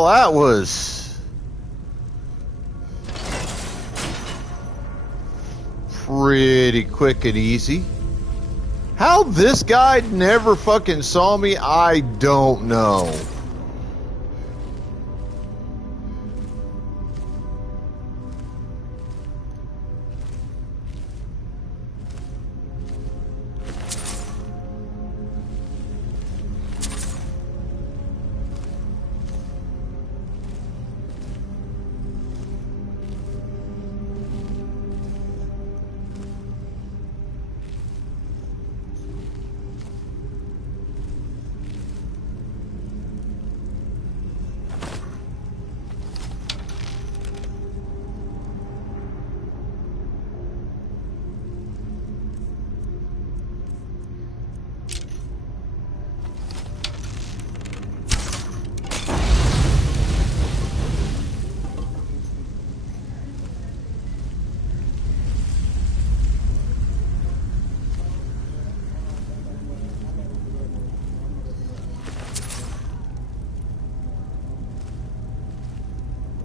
Well, that was pretty quick and easy. How this guy never fucking saw me, I don't know.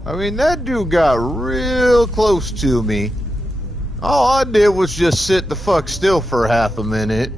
I mean, that dude got real close to me. All I did was just sit the fuck still for half a minute.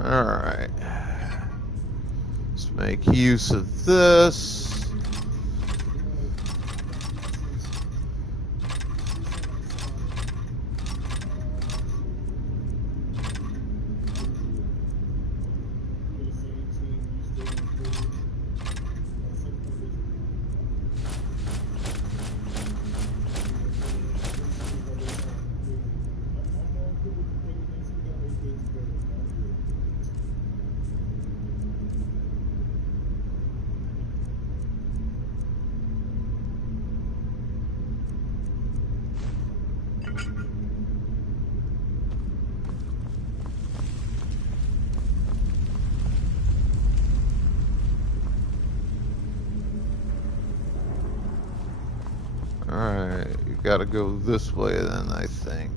Alright. Let's make use of this. Alright, you gotta go this way then, I think.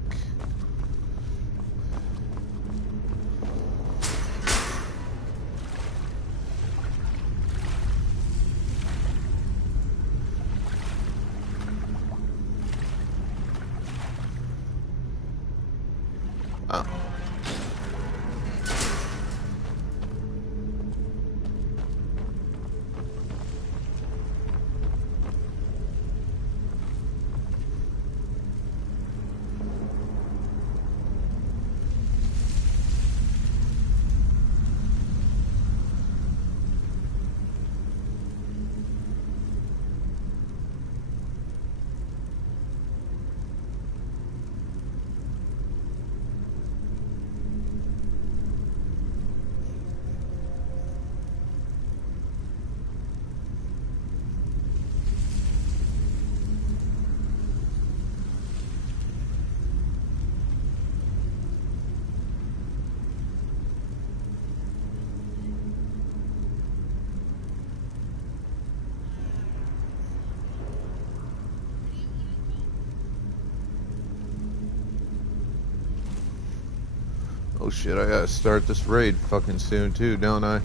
Oh. Oh shit, I gotta start this raid fucking soon too, don't I?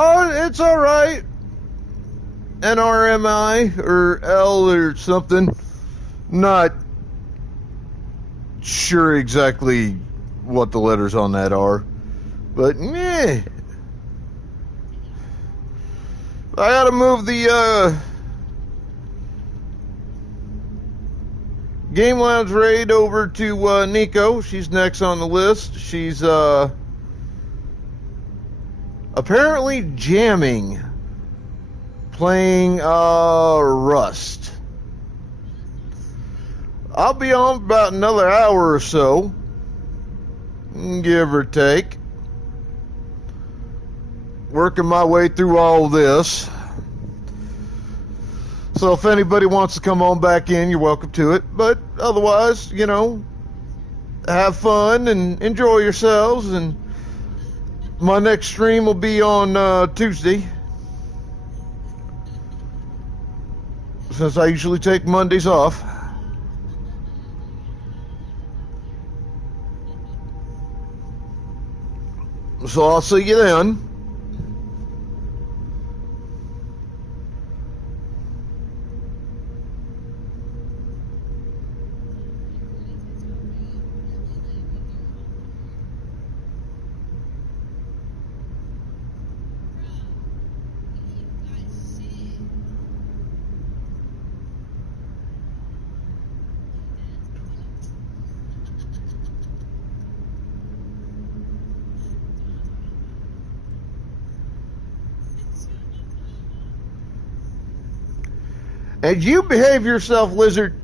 Oh, it's alright. NRMI or L or something. Not sure exactly what the letters on that are. But, meh. I gotta move the, Game Lounge raid over to, Nico. She's next on the list. She's, apparently jamming. Playing, Rust. I'll be on about another hour or so. Give or take. Working my way through all this. So if anybody wants to come on back in, you're welcome to it. But otherwise, you know, have fun and enjoy yourselves. And my next stream will be on Tuesday, since I usually take Mondays off. So I'll see you then. And you behave yourself, lizard.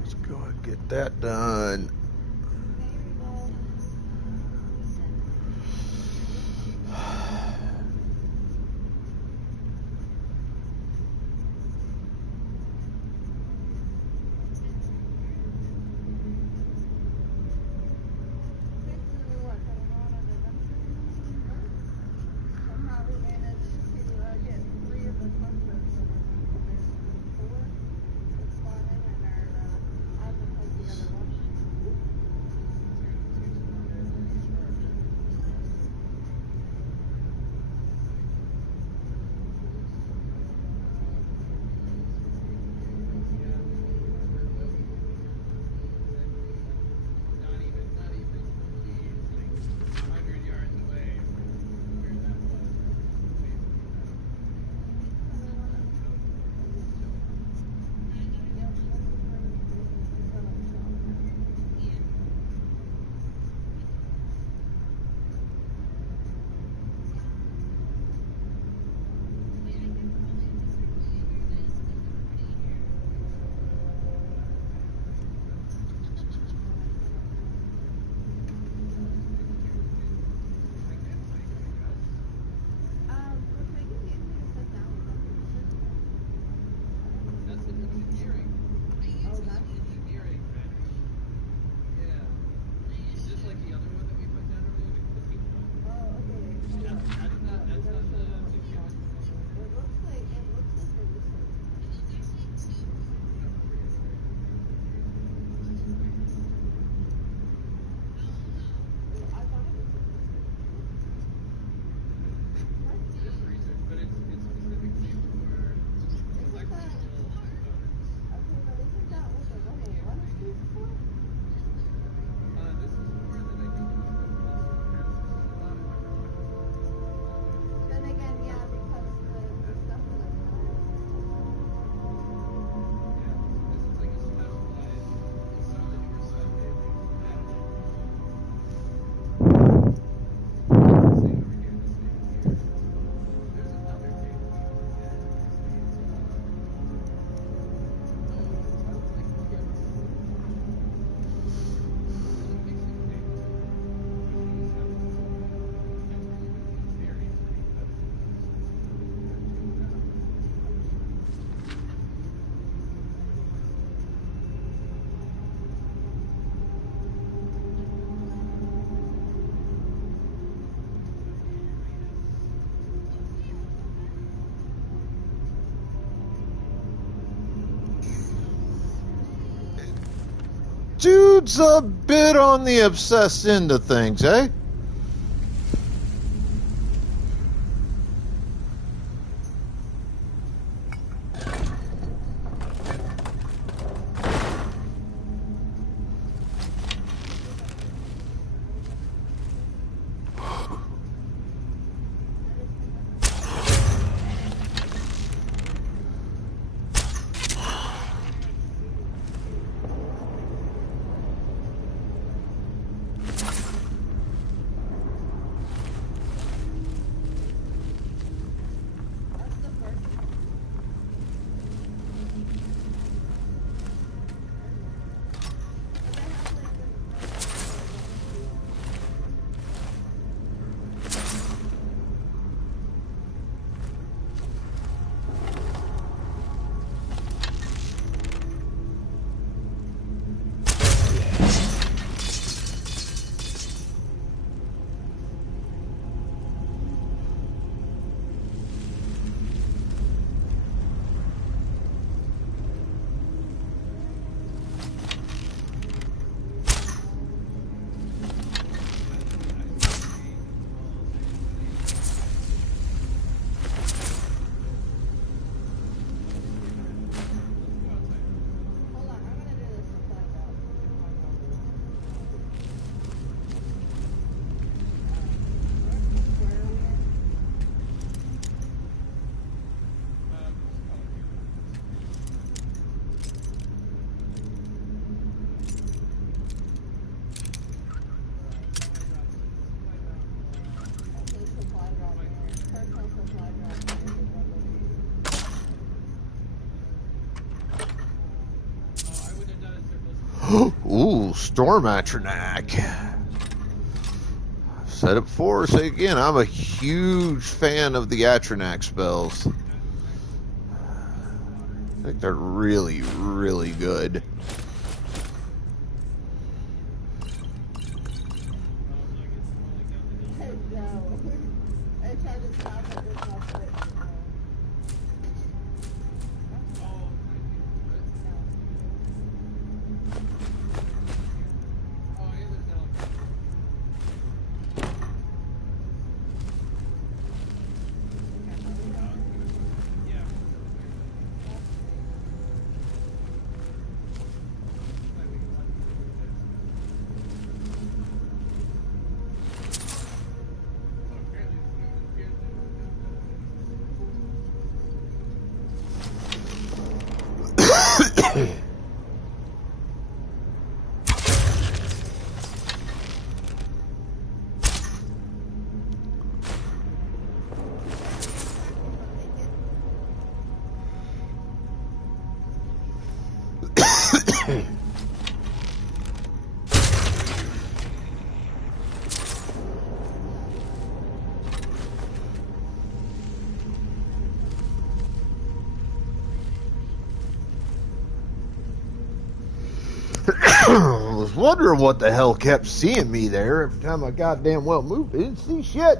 Let's go ahead and get that done. Dude's a bit on the obsessed end of things, eh? Ooh, Storm Atronak. Said it before, say again, I'm a huge fan of the Atronak spells. I think they're really, really good. I was wondering what the hell kept seeing me there every time I goddamn well moved. I didn't see shit.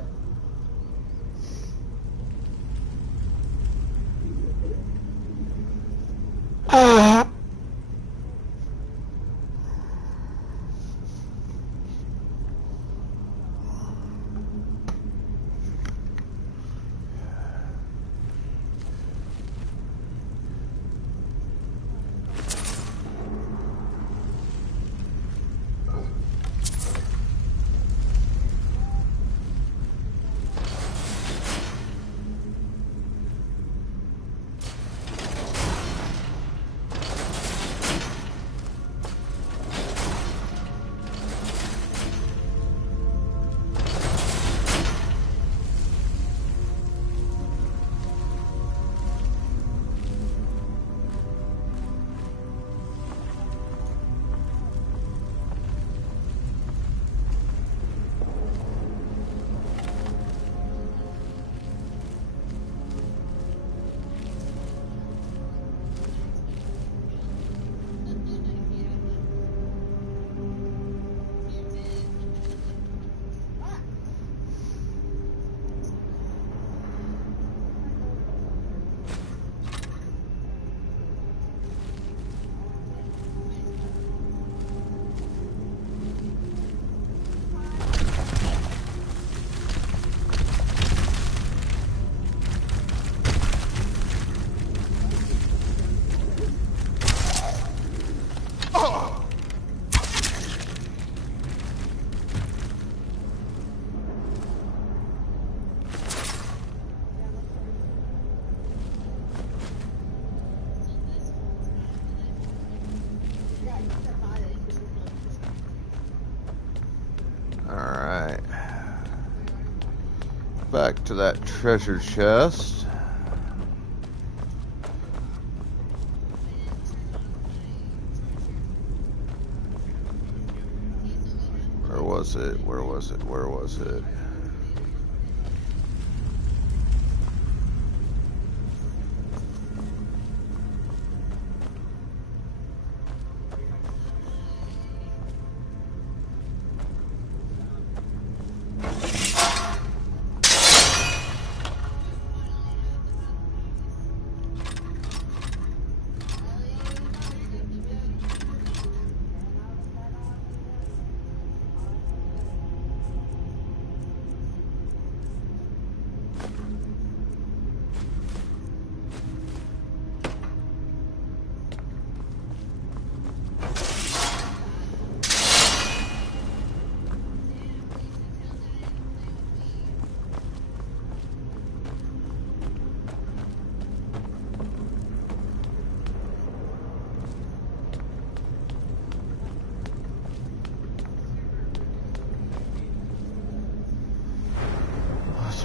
back to that treasure chest. Where was it? Where was it? Where was it?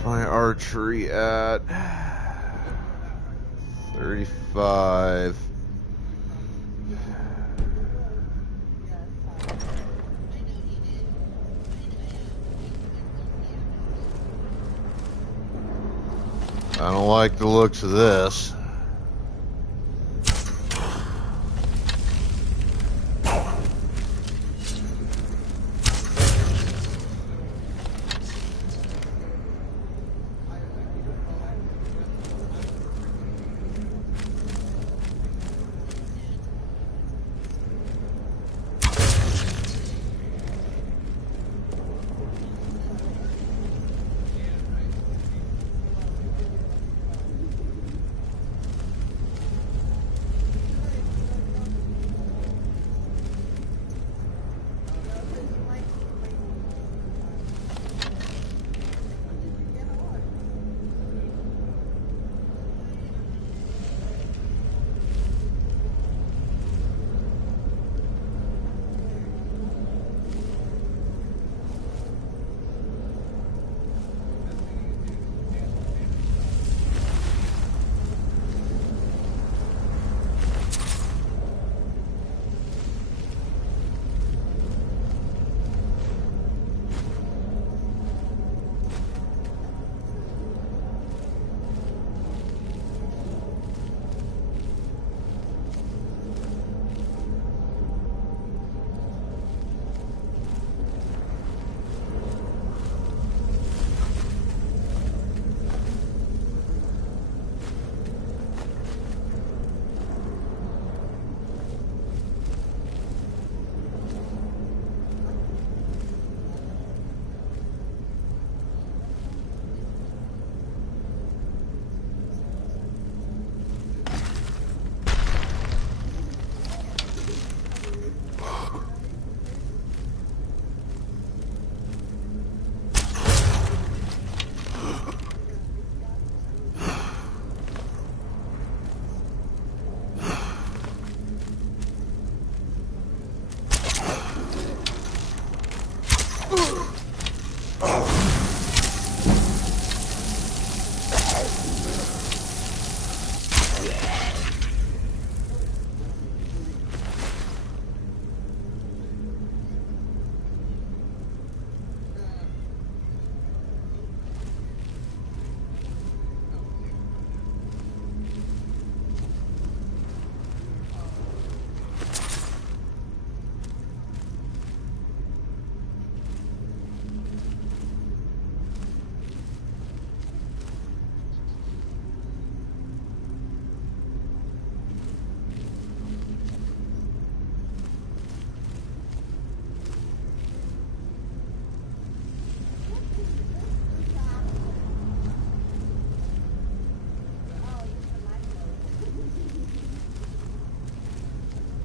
My archery at 35. I don't like the looks of this.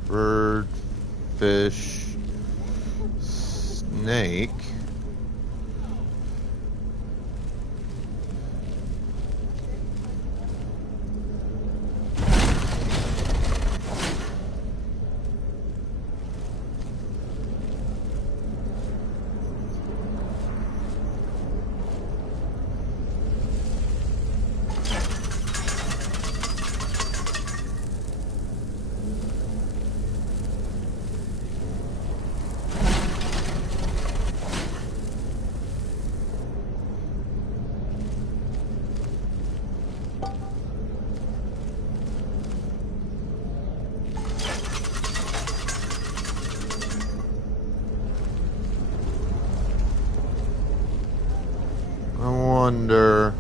Bird, fish, snake. wonder.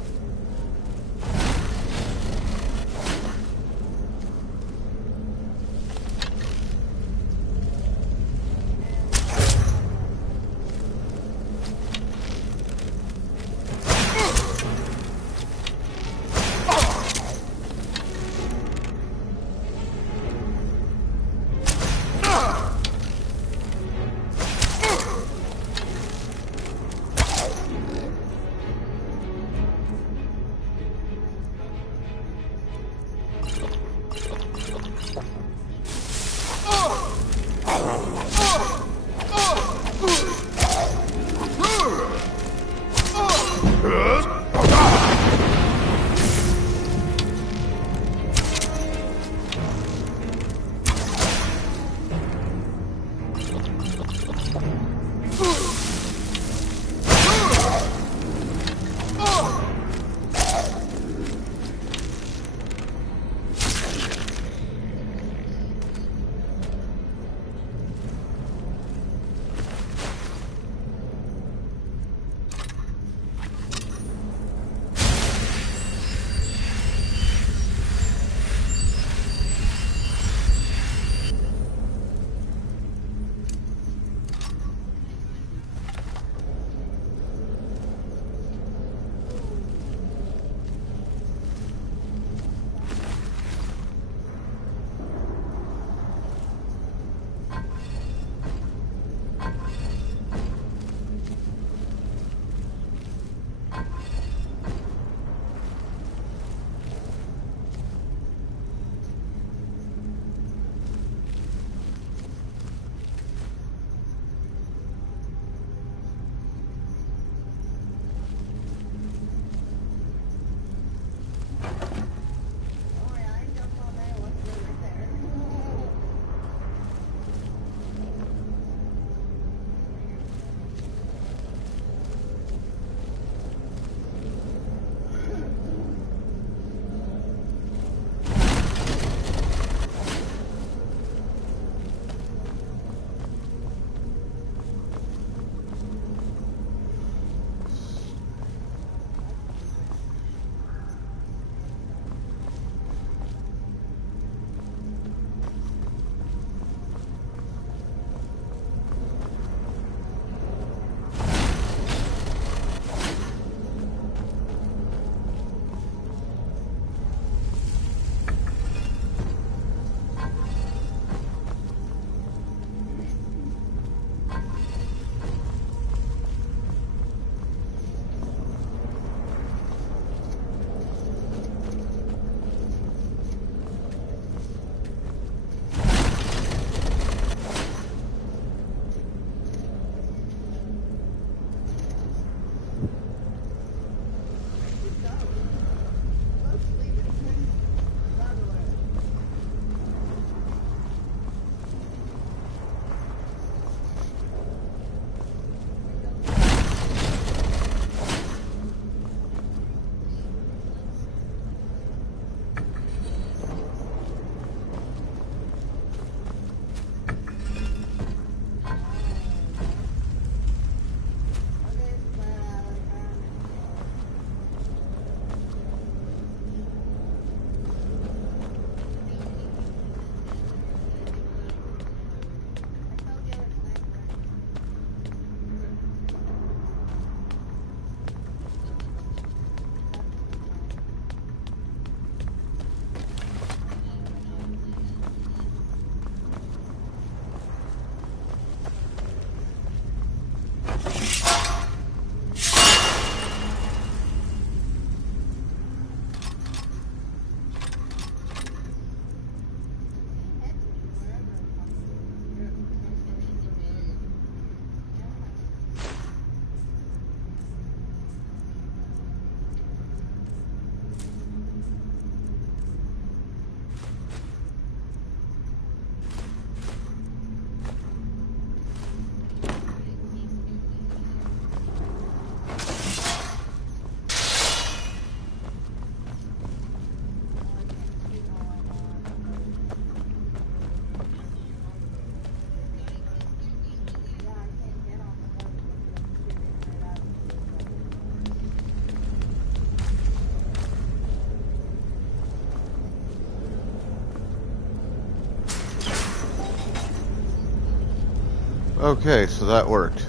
Okay, so that worked.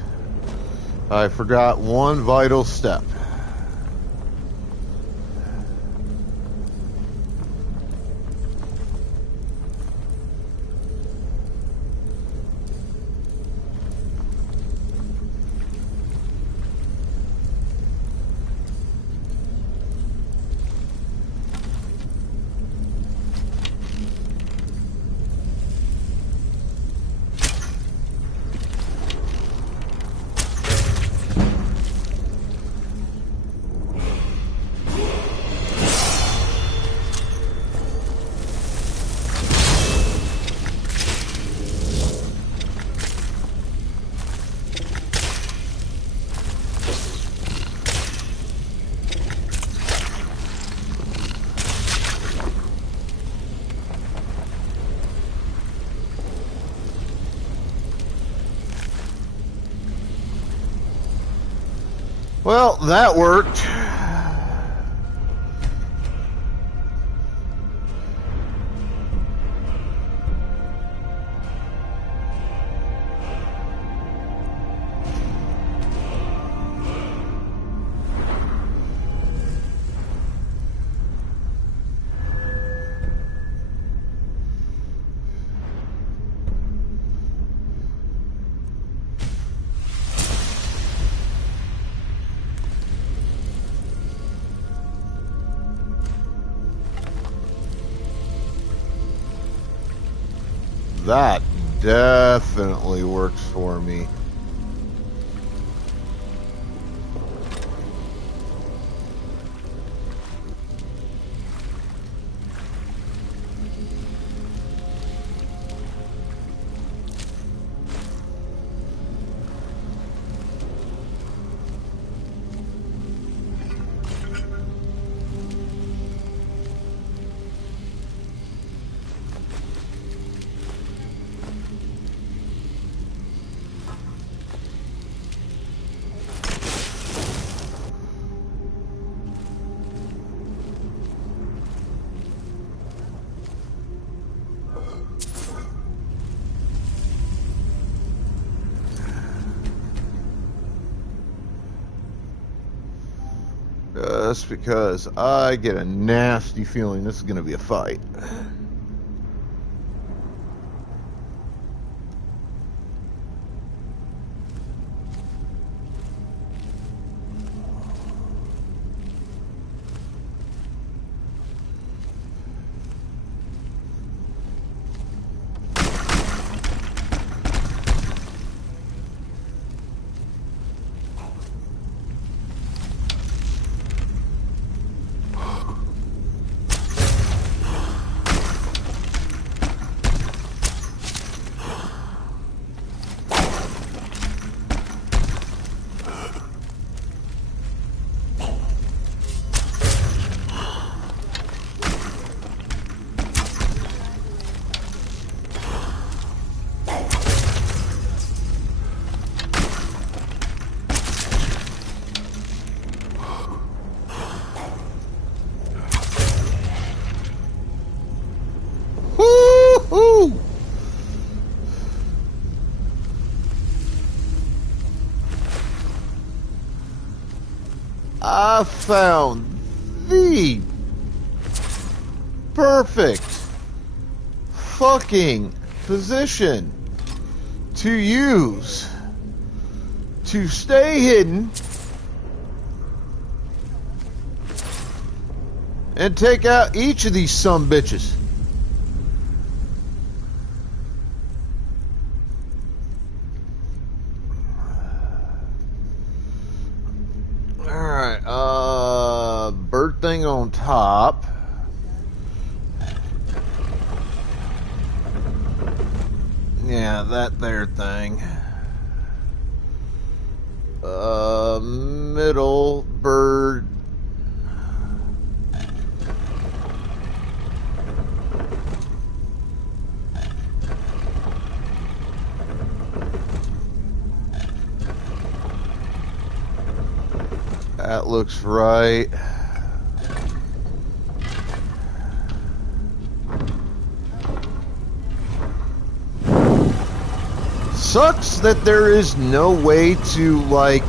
I forgot one vital step. Well, that worked. That definitely works for me. Just because I get a nasty feeling this is going to be a fight. Woo-hoo! I found the perfect fucking position to use to stay hidden and take out each of these sumbitches. Alright, bird thing on top. Yeah, that there thing. Middle bird. That looks right. sucks that there is no way to, like,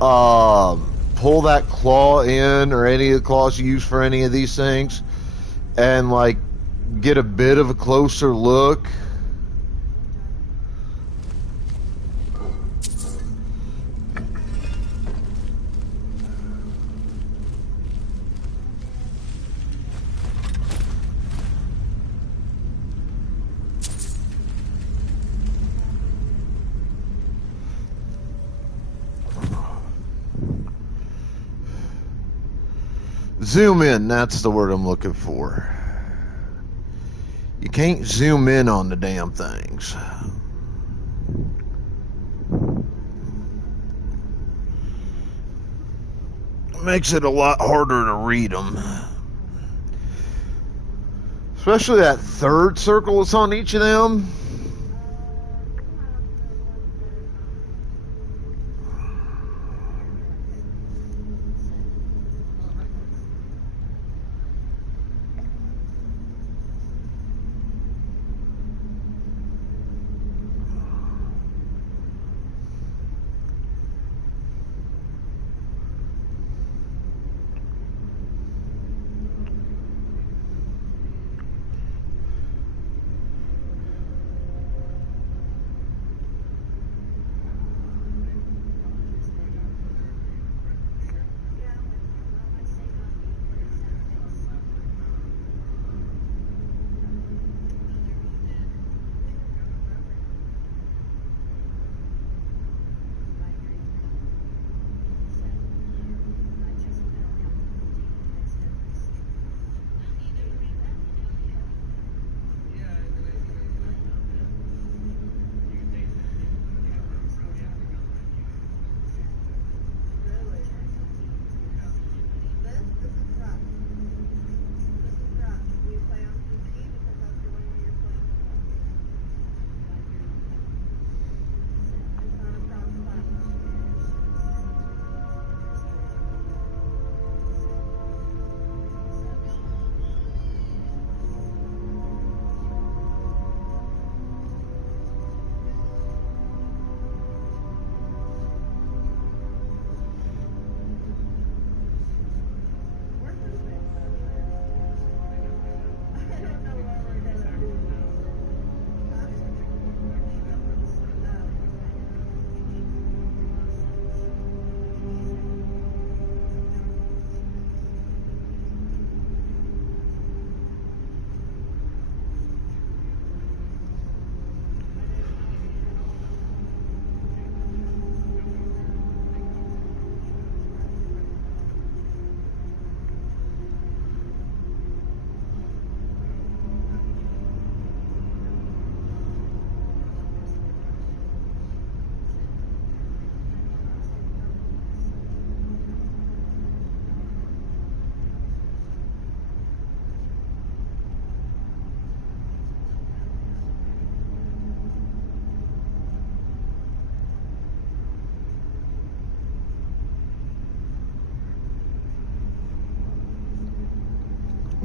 pull that claw in, or any of the claws you use for any of these things, and, like, get a bit of a closer look. Zoom in, that's the word I'm looking for. You can't zoom in on the damn things. Makes it a lot harder to read them. Especially that third circle that's on each of them.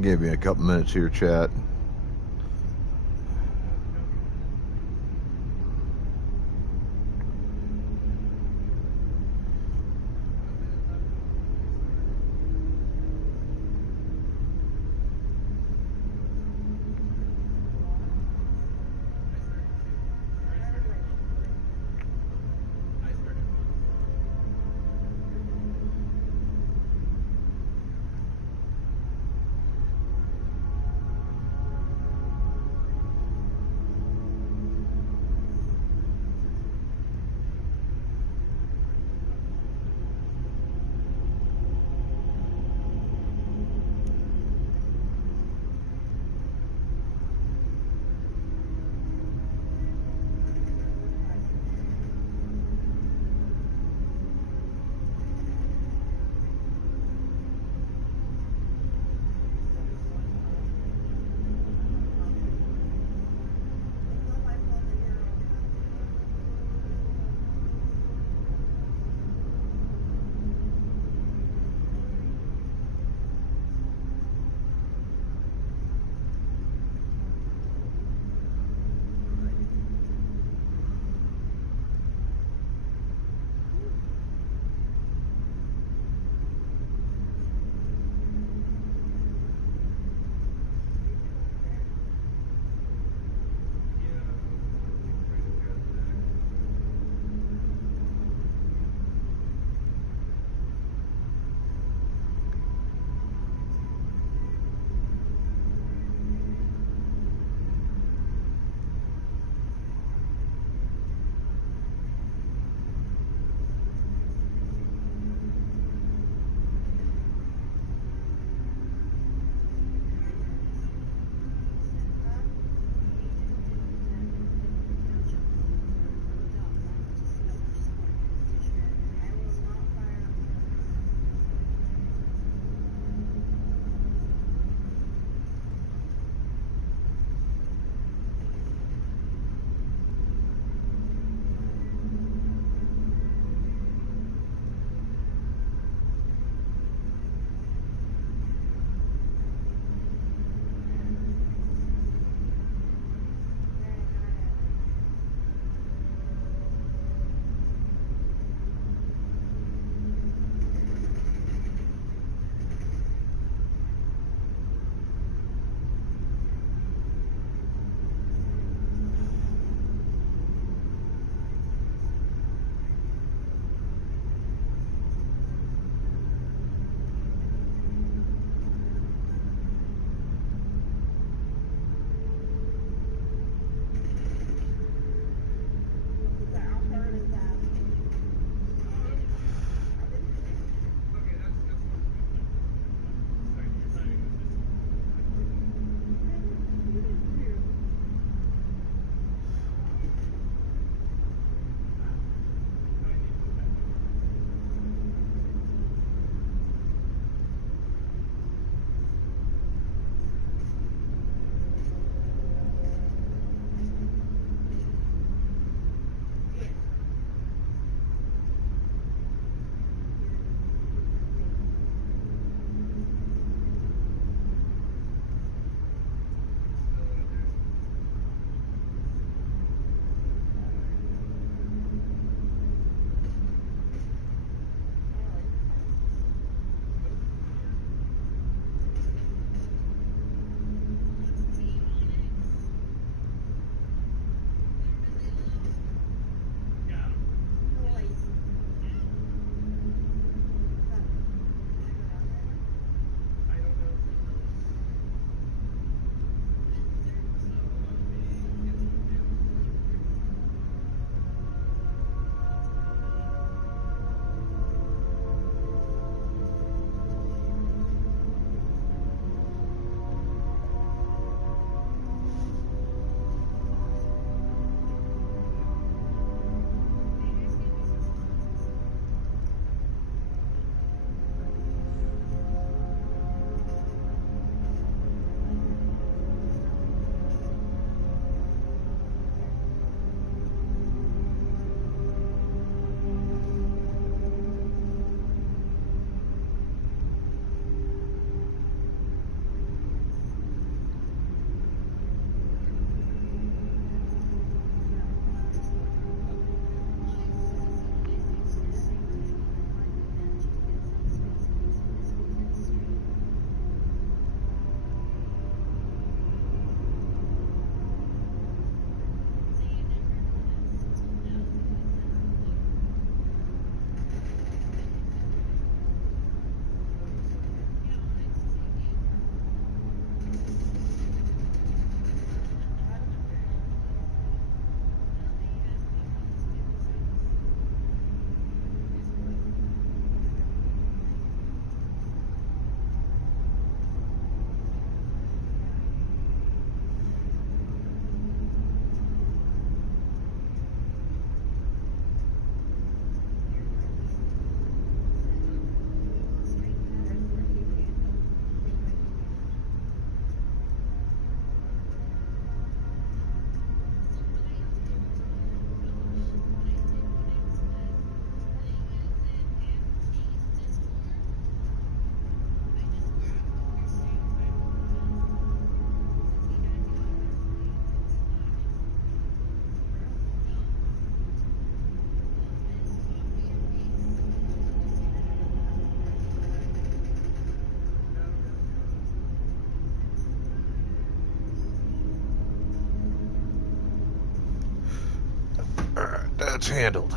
Give me a couple minutes here, chat. handled.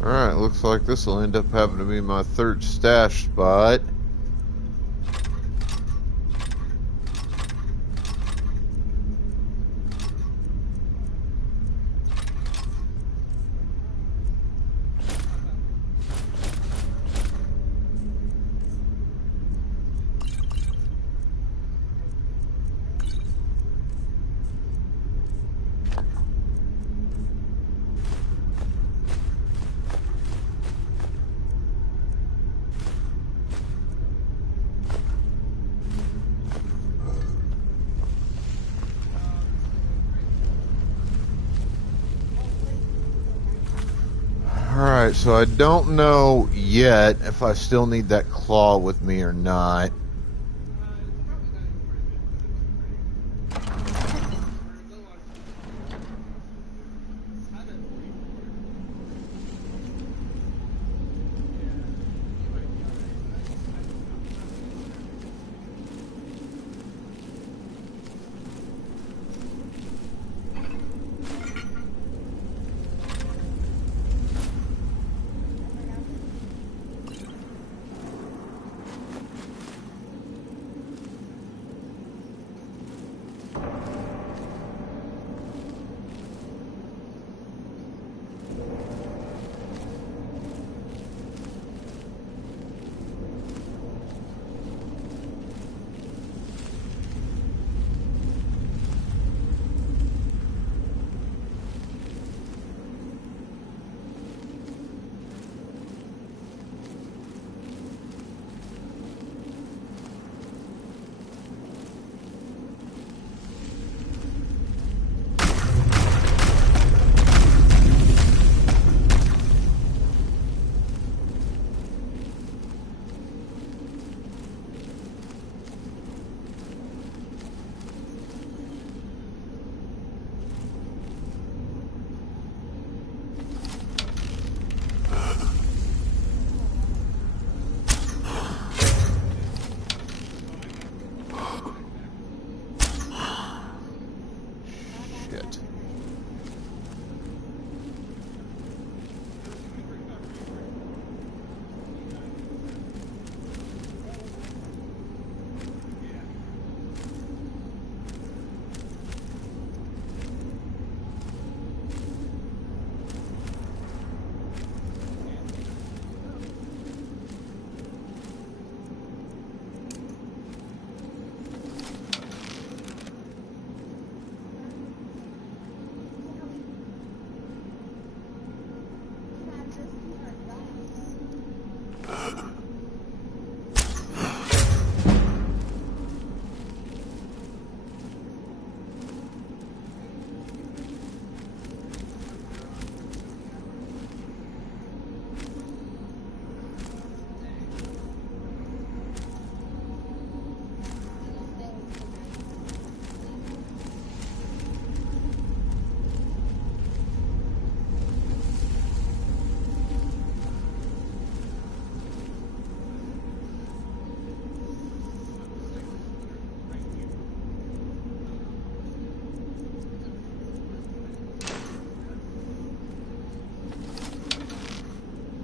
Alright, looks like this will end up having to be my third stash spot. Alright, so I don't know yet if I still need that claw with me or not.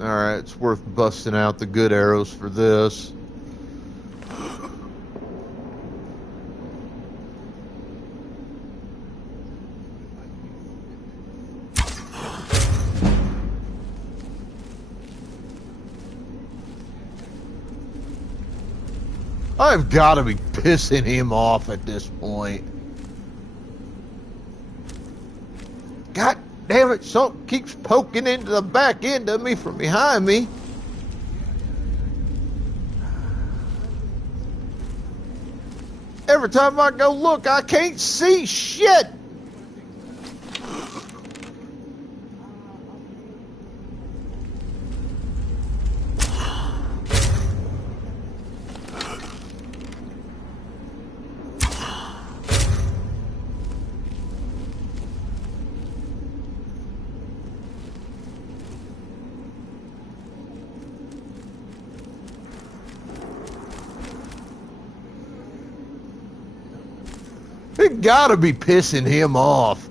Alright, it's worth busting out the good arrows for this. I've got to be pissing him off at this point. God damn it, something keeps poking into the back end of me from behind me. Every time I go look, I can't see shit. It gotta be pissing him off.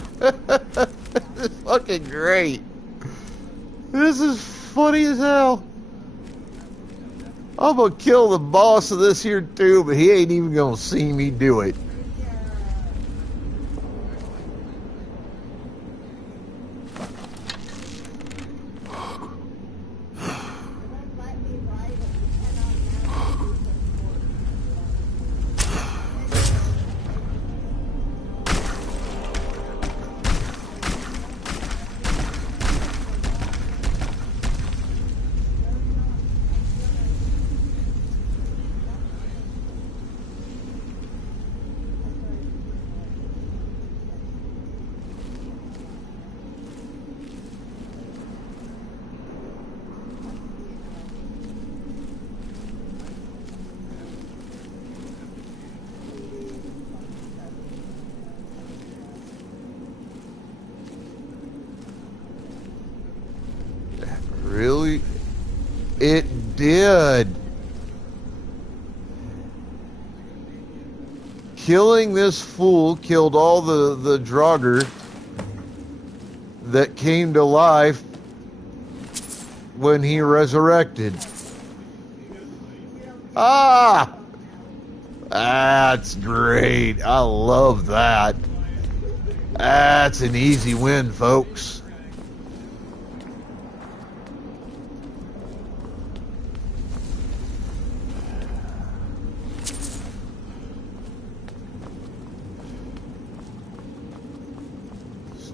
This is fucking great. This is funny as hell. I'm gonna kill the boss of this here too, but he ain't even gonna see me do it. Really? It did. Killing this fool killed all the Draugr that came to life when he resurrected. Ah! That's great. I love that. That's an easy win, folks.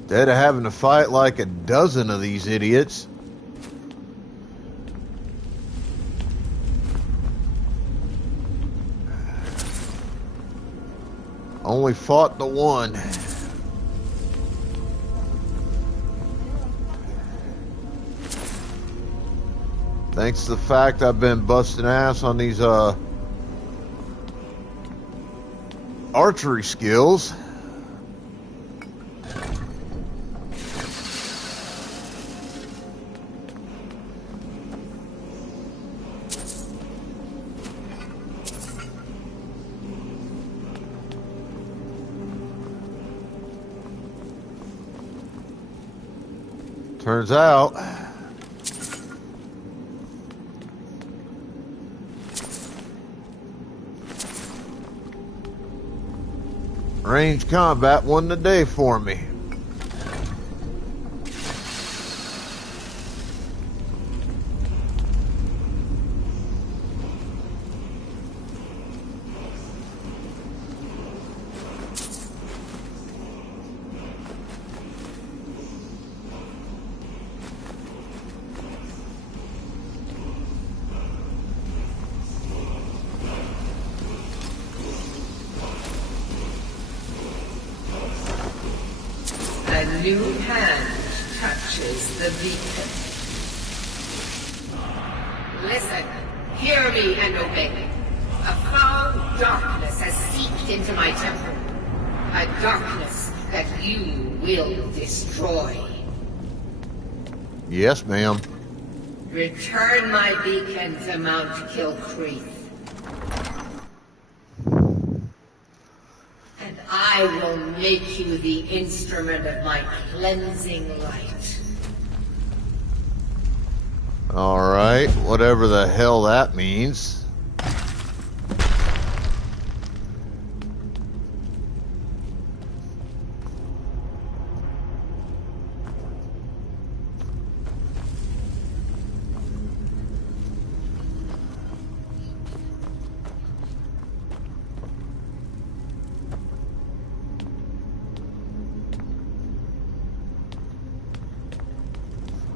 Instead of having to fight like a dozen of these idiots, only fought the one. Thanks to the fact I've been busting ass on these archery skills. Turns out range combat won the day for me. A new hand touches the beacon. Listen, hear me and obey. A foul darkness has seeped into my temple. A darkness that you will destroy. Yes, ma'am. Return my beacon to Mount Kilcreath. And I will make you the instrument of my cleansing light. Alright, whatever the hell that means.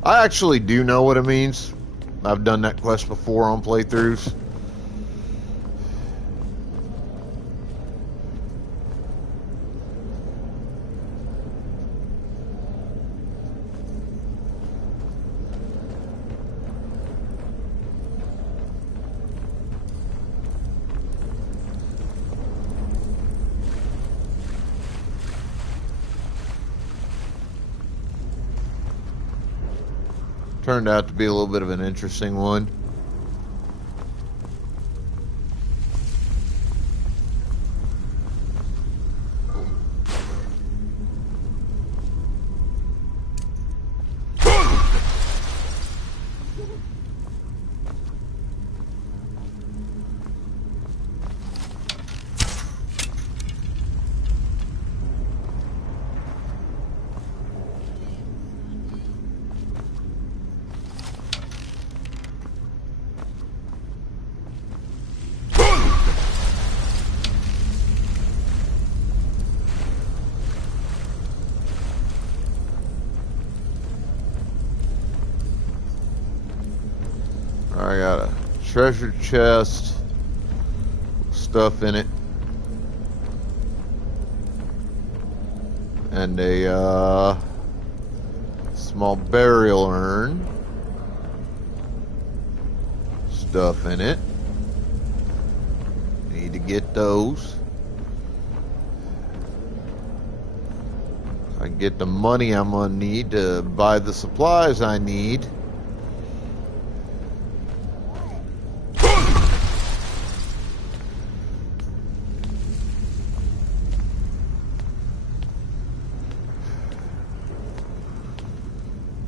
I actually do know what it means. I've done that quest before on playthroughs. Turned out to be a little bit of an interesting one. I got a treasure chest, stuff in it, and a small burial urn, stuff in it. Need to get those. I can get the money I'm gonna need to buy the supplies I need.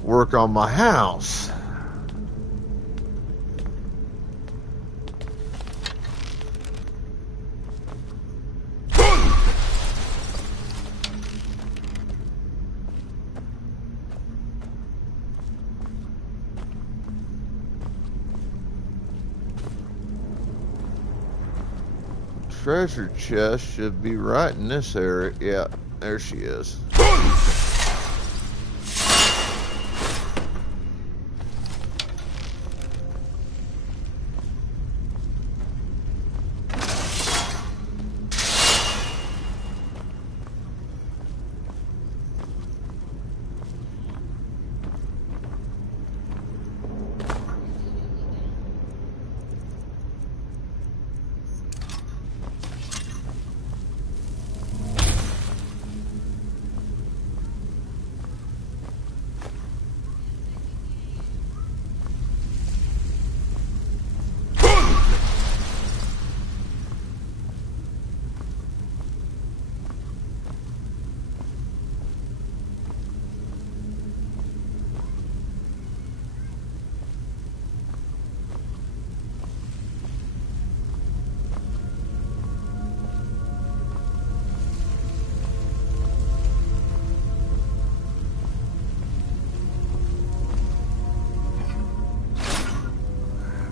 Work on my house. Treasure chest should be right in this area. Yeah, there she is.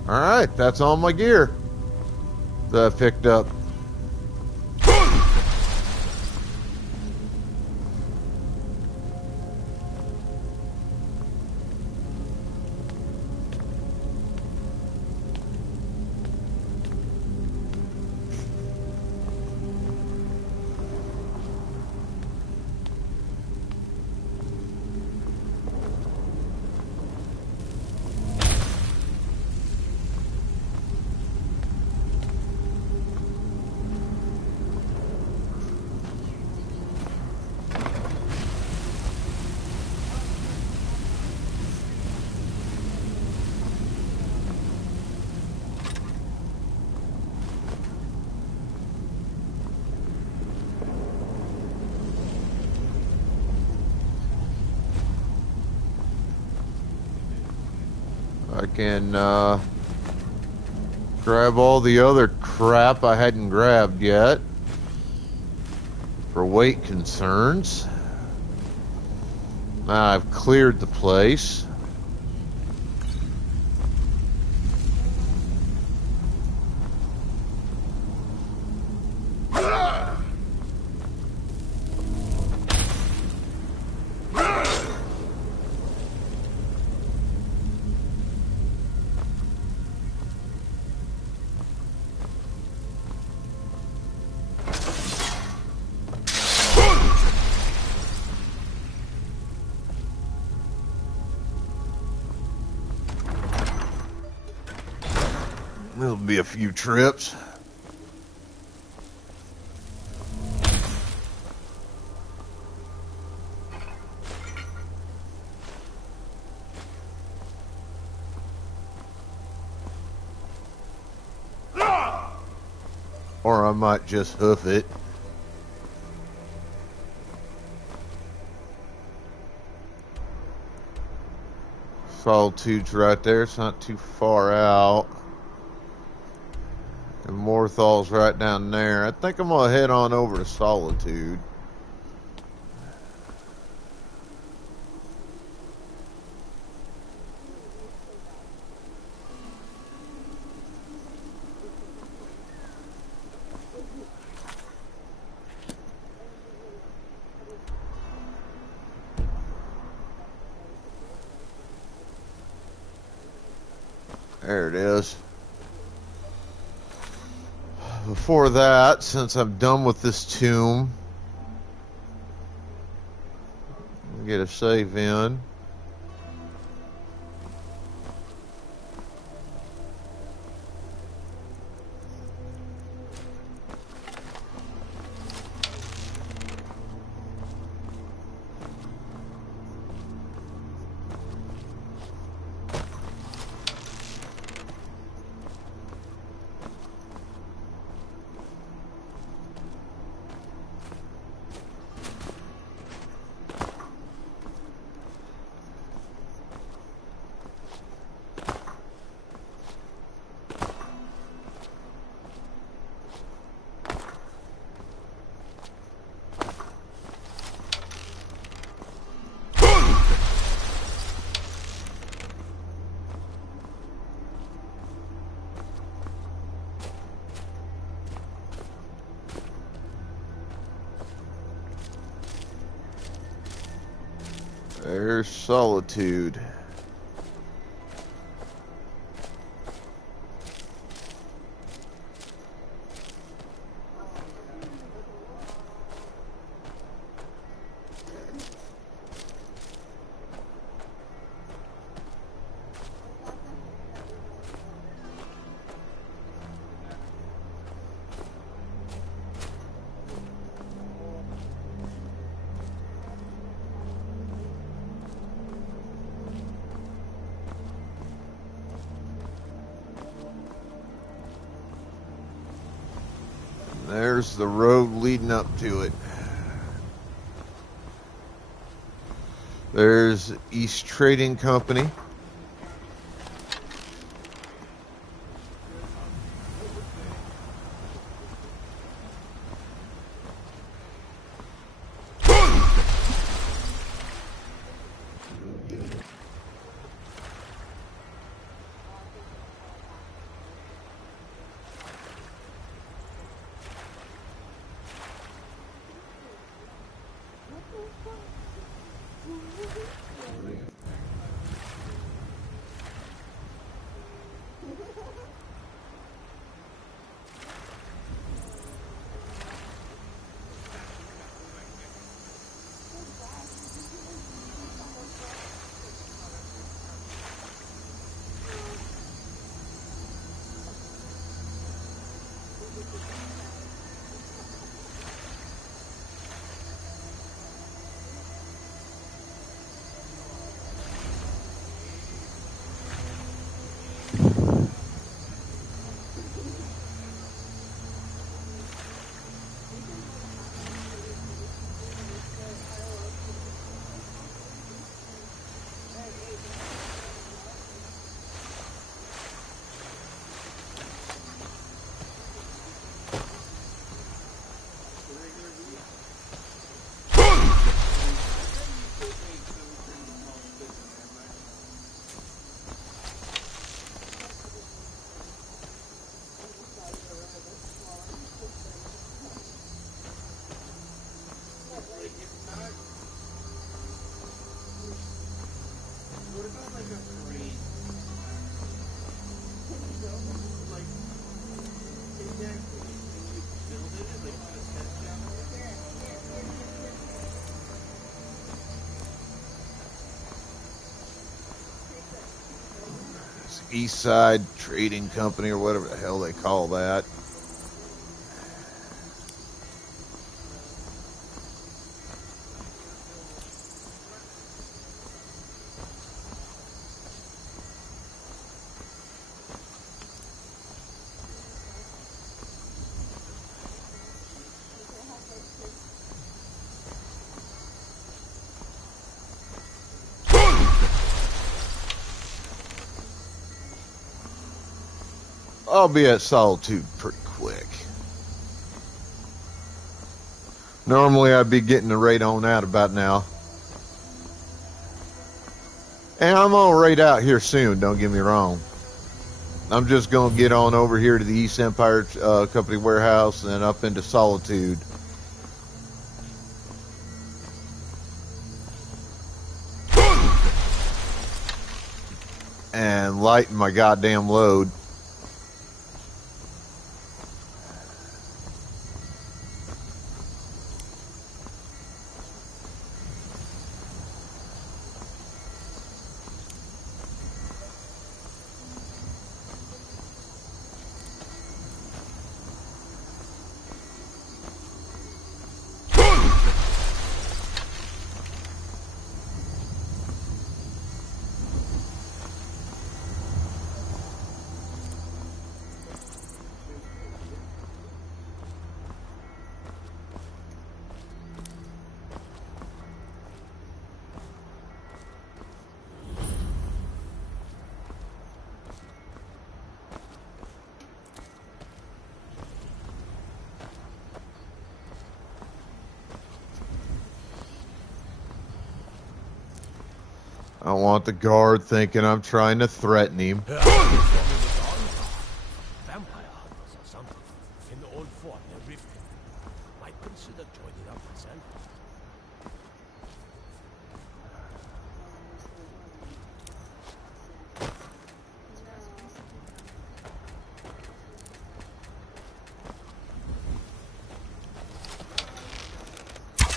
Alright, that's all my gear that I picked up. I can grab all the other crap I hadn't grabbed yet for weight concerns. Now I've cleared the place. There'll be a few trips. Or I might just hoof it. Solitude's right there. It's not too far out. And Morthal's right down there. I think I'm going to head on over to Solitude. There it is. Before that, since I'm done with this tomb, I'll get a save in. There's Solitude. There's the road leading up to it. There's East Trading Company. East Side Trading Company or whatever the hell they call that. I'll be at Solitude pretty quick. Normally I'd be getting the raid on out about now. And I'm on raid out here soon, don't get me wrong. I'm just going to get on over here to the East Empire Company warehouse and then up into Solitude. And lighten my goddamn load. I don't want the guard thinking I'm trying to threaten him. Vampire hunters or something. In the old fort near Rift. Might consider joining up myself.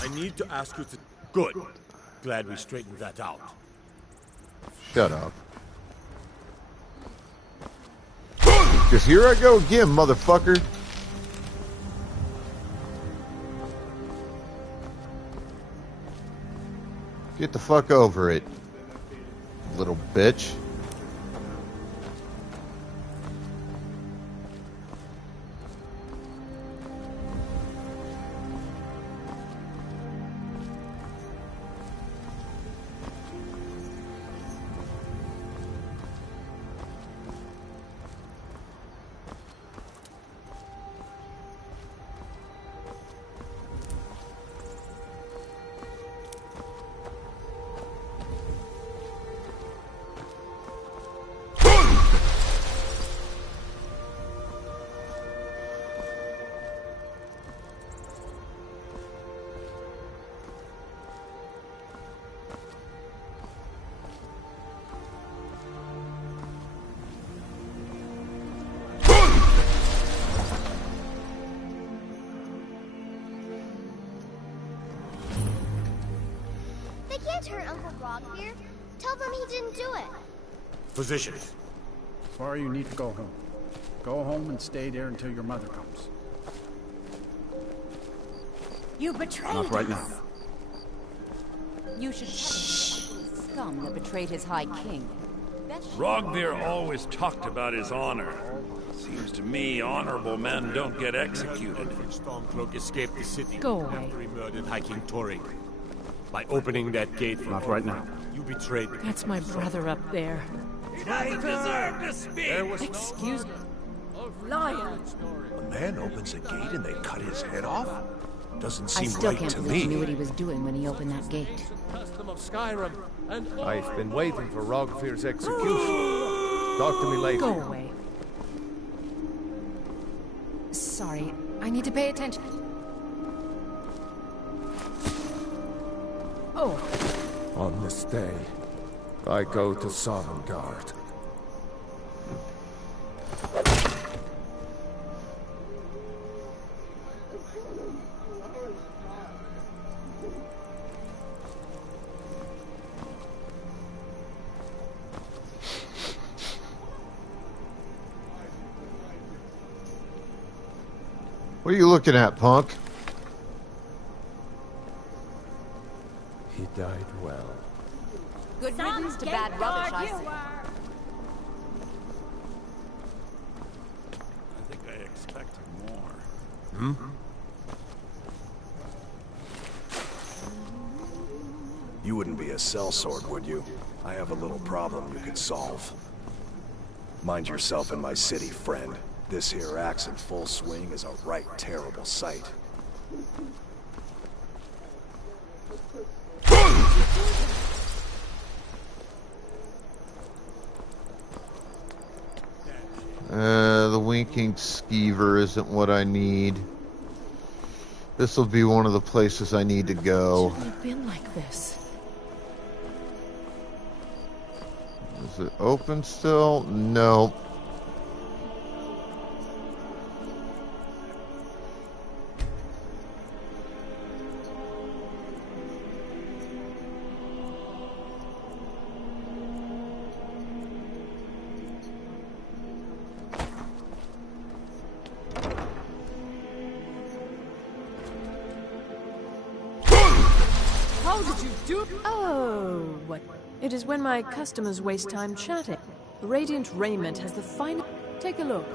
I need to ask you to... Good. Glad we straightened that out. Shut up. Because here I go again, motherfucker. Get the fuck over it, little bitch. They can't hurt Uncle Grog here. Tell them he didn't do it. Position. Or you need to go home. Go home and stay there until your mother comes. You betrayed Not right us. now. You should scum that betrayed his high king. Rogbeer always talked about his honor. Seems to me honorable men don't get executed. Stormcloak escaped the city Go away. after he murdered High King Torik. By opening that gate for Not right now. You betrayed the That's my brother up there. He doesn't deserve to speak! Excuse me. Liar. A man opens a gate and they cut his head off? Doesn't I seem still right can't to believe he knew me. what he was doing when he opened that gate. Custom of Skyrim, and I've been waiting for Rogfear's execution. Talk to me later. Go away. Sorry, I need to pay attention. Oh. On this day, I go to Sovngarde. What are you looking at, punk? He died well. Good riddance to bad rubbish, I say. I think I expected more. Hmm? You wouldn't be a sellsword, would you? I have a little problem you could solve. Mind yourself in my city, friend. This here axe in full swing is a right terrible sight. The winking skeever isn't what I need. This will be one of the places I need to go. Shouldn't have been like this. Is it open still? No. How did you do? Oh, what? It is when my customers waste time chatting. The Radiant Raiment has the finest. Take a look.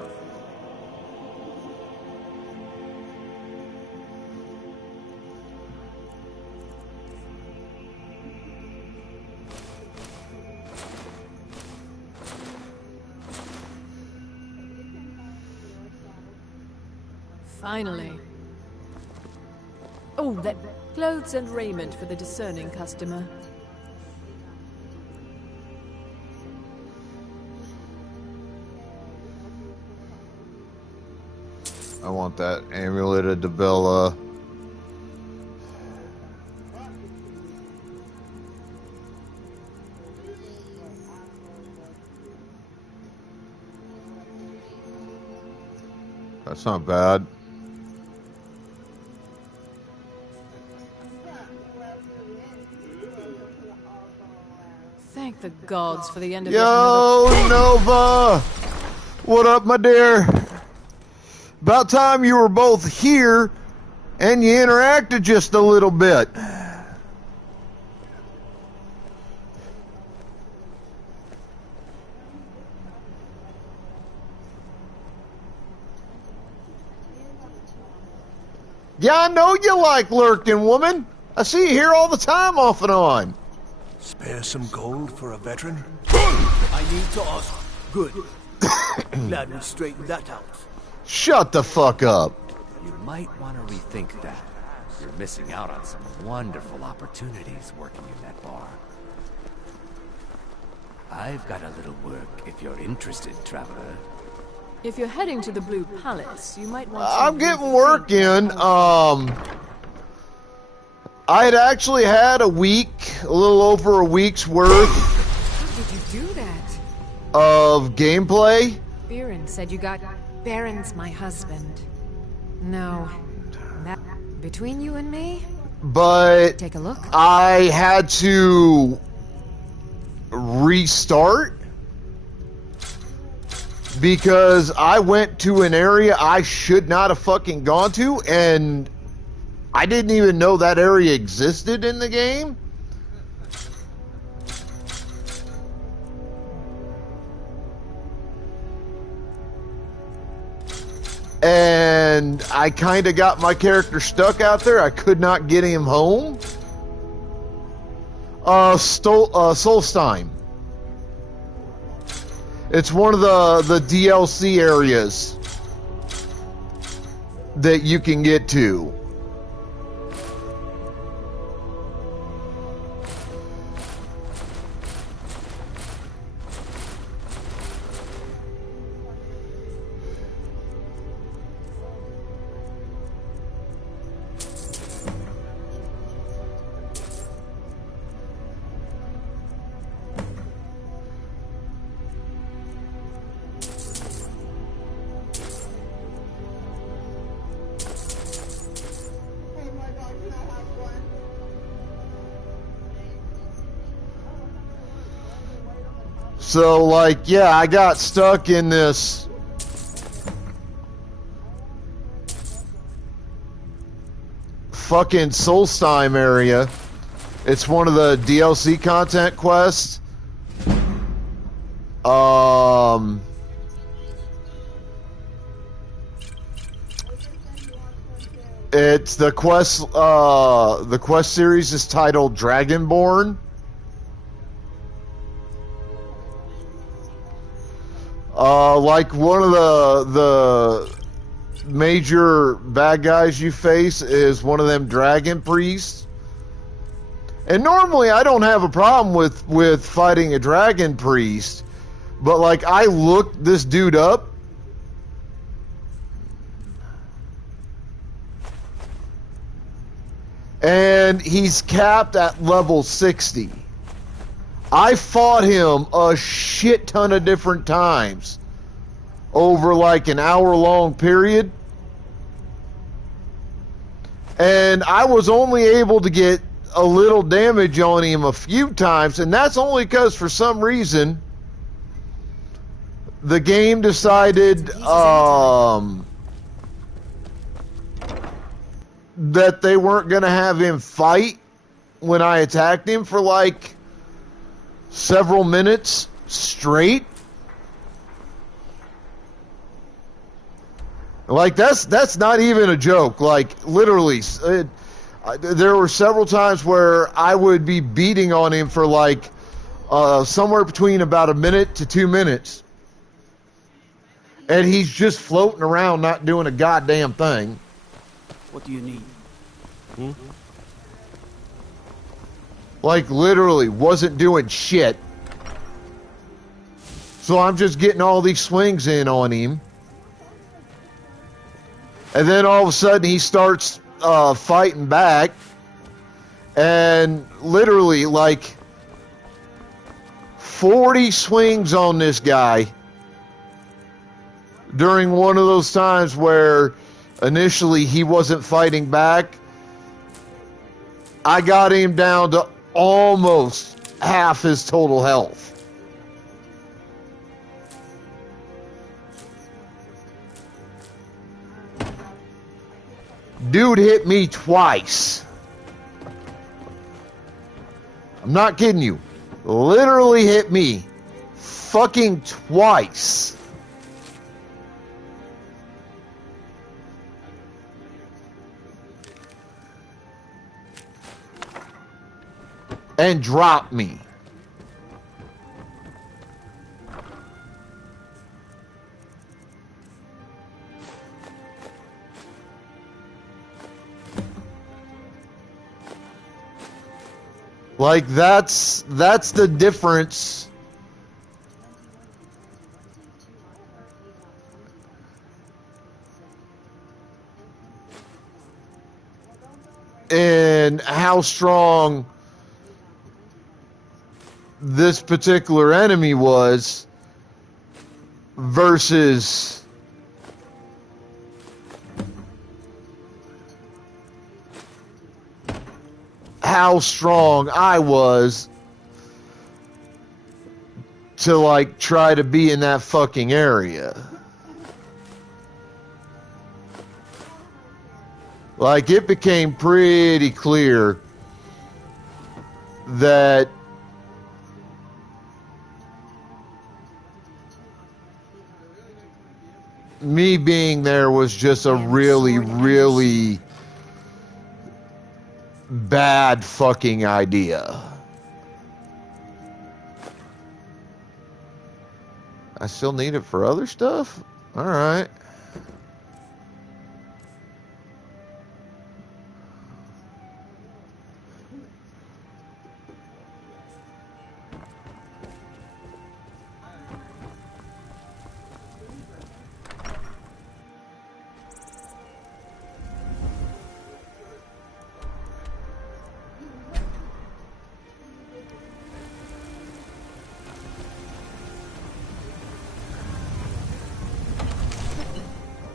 Finally. Oh, that clothes and raiment for the discerning customer. I want that amulet of Debella. That's not bad. Thank the gods for the end of Yo, Nova! What up, my dear? About time you were both here and you interacted just a little bit. Yeah, I know you like lurking, woman. I see you here all the time off and on. Spare some gold for a veteran? I need to ask. Good. Glad we straightened that out. Shut the fuck up. You might want to rethink that. You're missing out on some wonderful opportunities working in that bar. I've got a little work if you're interested, traveler. If you're heading to the Blue Palace, you might want to... I'm getting work in. I had actually had a little over a week's worth. How did you do that? Of gameplay. Baron said you got... Baron's my husband. No. That... Between you and me? But... Take a look. I had to... restart. Because I went to an area I should not have fucking gone to, and... I didn't even know that area existed in the game. And I kind of got my character stuck out there. I could not get him home. Solstein. It's one of the DLC areas that you can get to. So, like, yeah, I got stuck in this fucking Solstheim area. It's one of the DLC content quests. It's the quest. The quest series is titled Dragonborn. Like one of the major bad guys you face is one of them dragon priests. And normally I don't have a problem with fighting a dragon priest, but like I looked this dude up. And he's capped at level 60. I fought him a shit ton of different times over like an hour-long period. And I was only able to get a little damage on him a few times, and that's only because for some reason the game decided that they weren't going to have him fight when I attacked him for like several minutes straight. Like that's not even a joke. Like literally, there were several times where I would be beating on him for like somewhere between about a minute to 2 minutes, and he's just floating around not doing a goddamn thing. What do you need? Like literally wasn't doing shit. So I'm just getting all these swings in on him. And then all of a sudden he starts fighting back. And literally like 40 swings on this guy during one of those times where initially he wasn't fighting back. I got him down to almost half his total health. Dude hit me twice. I'm not kidding you. Literally hit me fucking twice. And dropped me. Like that's the difference in how strong this particular enemy was versus how strong I was to like try to be in that fucking area. Like it became pretty clear that me being there was just a really, really bad fucking idea. I still need it for other stuff? Alright.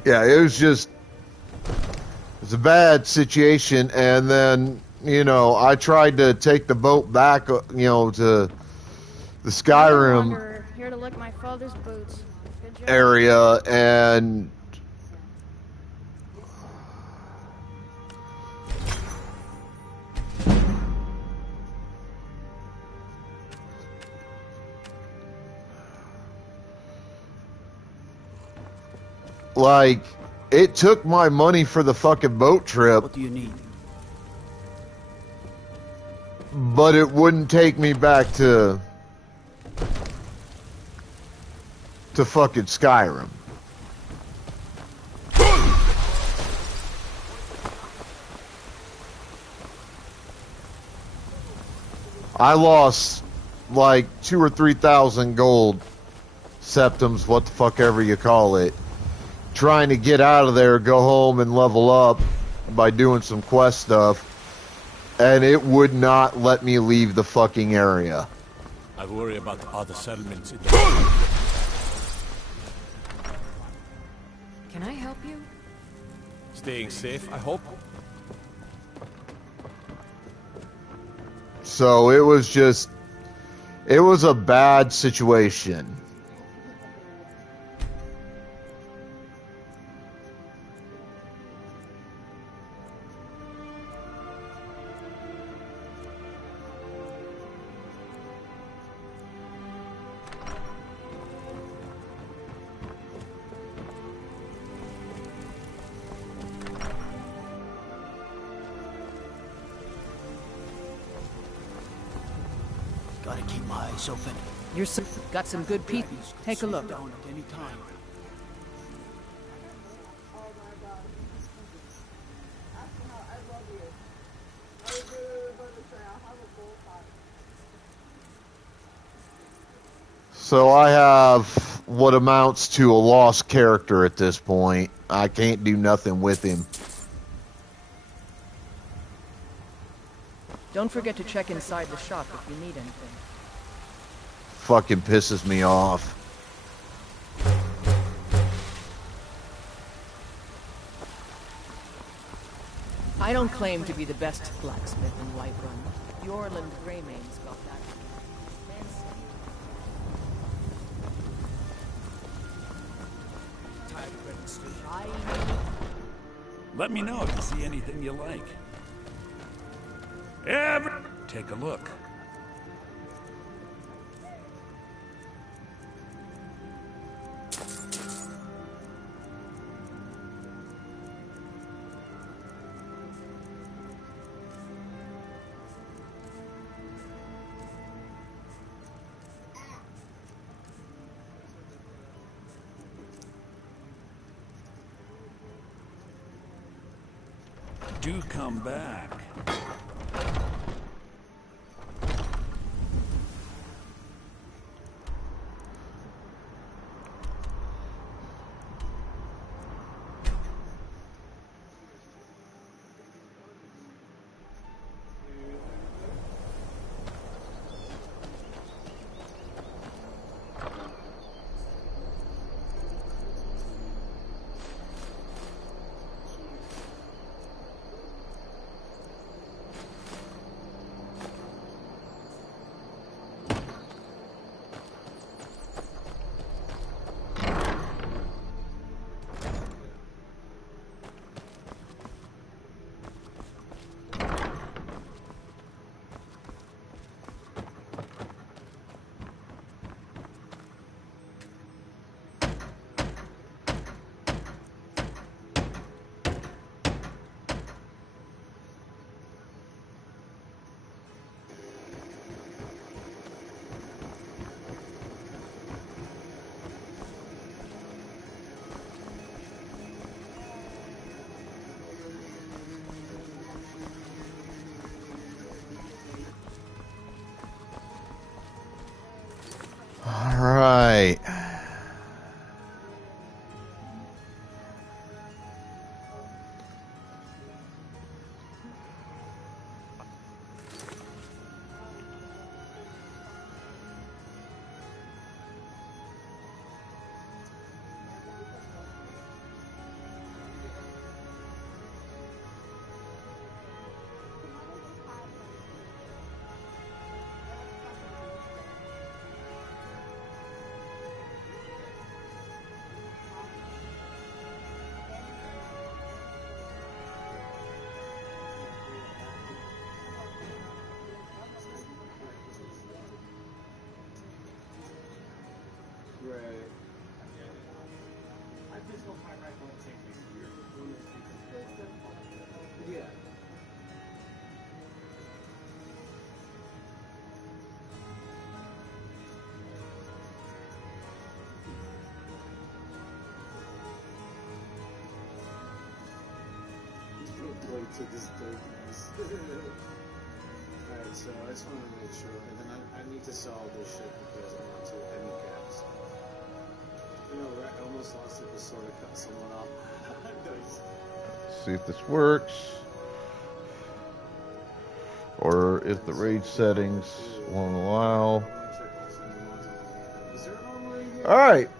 Yeah, it was a bad situation, and then, you know, I tried to take the boat back, you know, to the Skyrim here to lick my father's boots. Good job. area, and Like, it took my money for the fucking boat trip. What do you need? But it wouldn't take me back to fucking Skyrim. I lost like 2,000 or 3,000 gold septums, what the fuck ever you call it, trying to get out of there, go home and level up by doing some quest stuff, and it would not let me leave the fucking area. I worry about the other settlements in the... Can I help you? Staying safe, I hope. So it was a bad situation. Gotta keep my eyes open. You're got some good people. Take a look. Down at any time. So I have what amounts to a lost character at this point. I can't do nothing with him. Don't forget to check inside the shop if you need anything. Fucking pisses me off. I don't claim to be the best blacksmith in Whiterun. Yorland Greymane's got that. Let me know if you see anything you like. Take a look. Do come back. All right. to this darkness. Alright, so I just want to make sure, and then I need to solve this shit because I want to end the cast. You know, I almost lost it to sort of cut someone off. Nice. Let's see if this works. Or if the raid settings won't allow. Alright.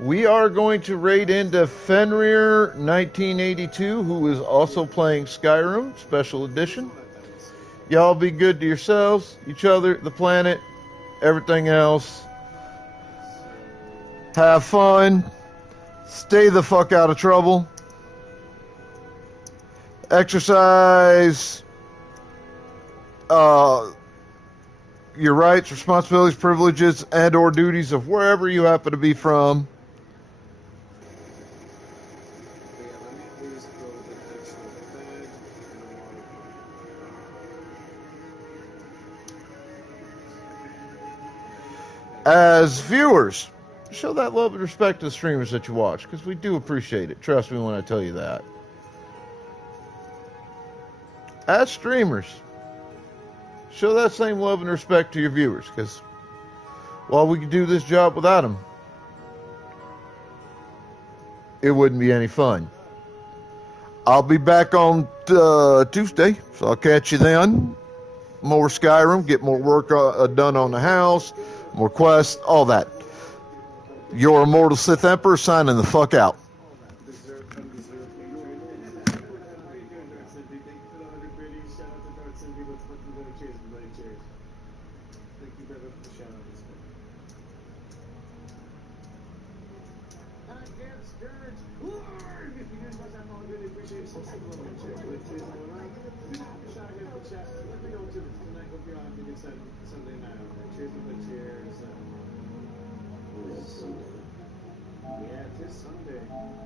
We are going to raid into Fenrir 1982, who is also playing Skyrim Special Edition. Y'all be good to yourselves, each other, the planet, everything else. Have fun. Stay the fuck out of trouble. Exercise your rights, responsibilities, privileges, and or duties of wherever you happen to be from. As viewers, show that love and respect to the streamers that you watch, because we do appreciate it. Trust me when I tell you that. As streamers, show that same love and respect to your viewers, because while we could do this job without them, it wouldn't be any fun. I'll be back on Tuesday, so I'll catch you then. More Skyrim, get more work done on the house, more quests, all that. Your immortal Sith Emperor signing the fuck out. Yeah, it is Sunday.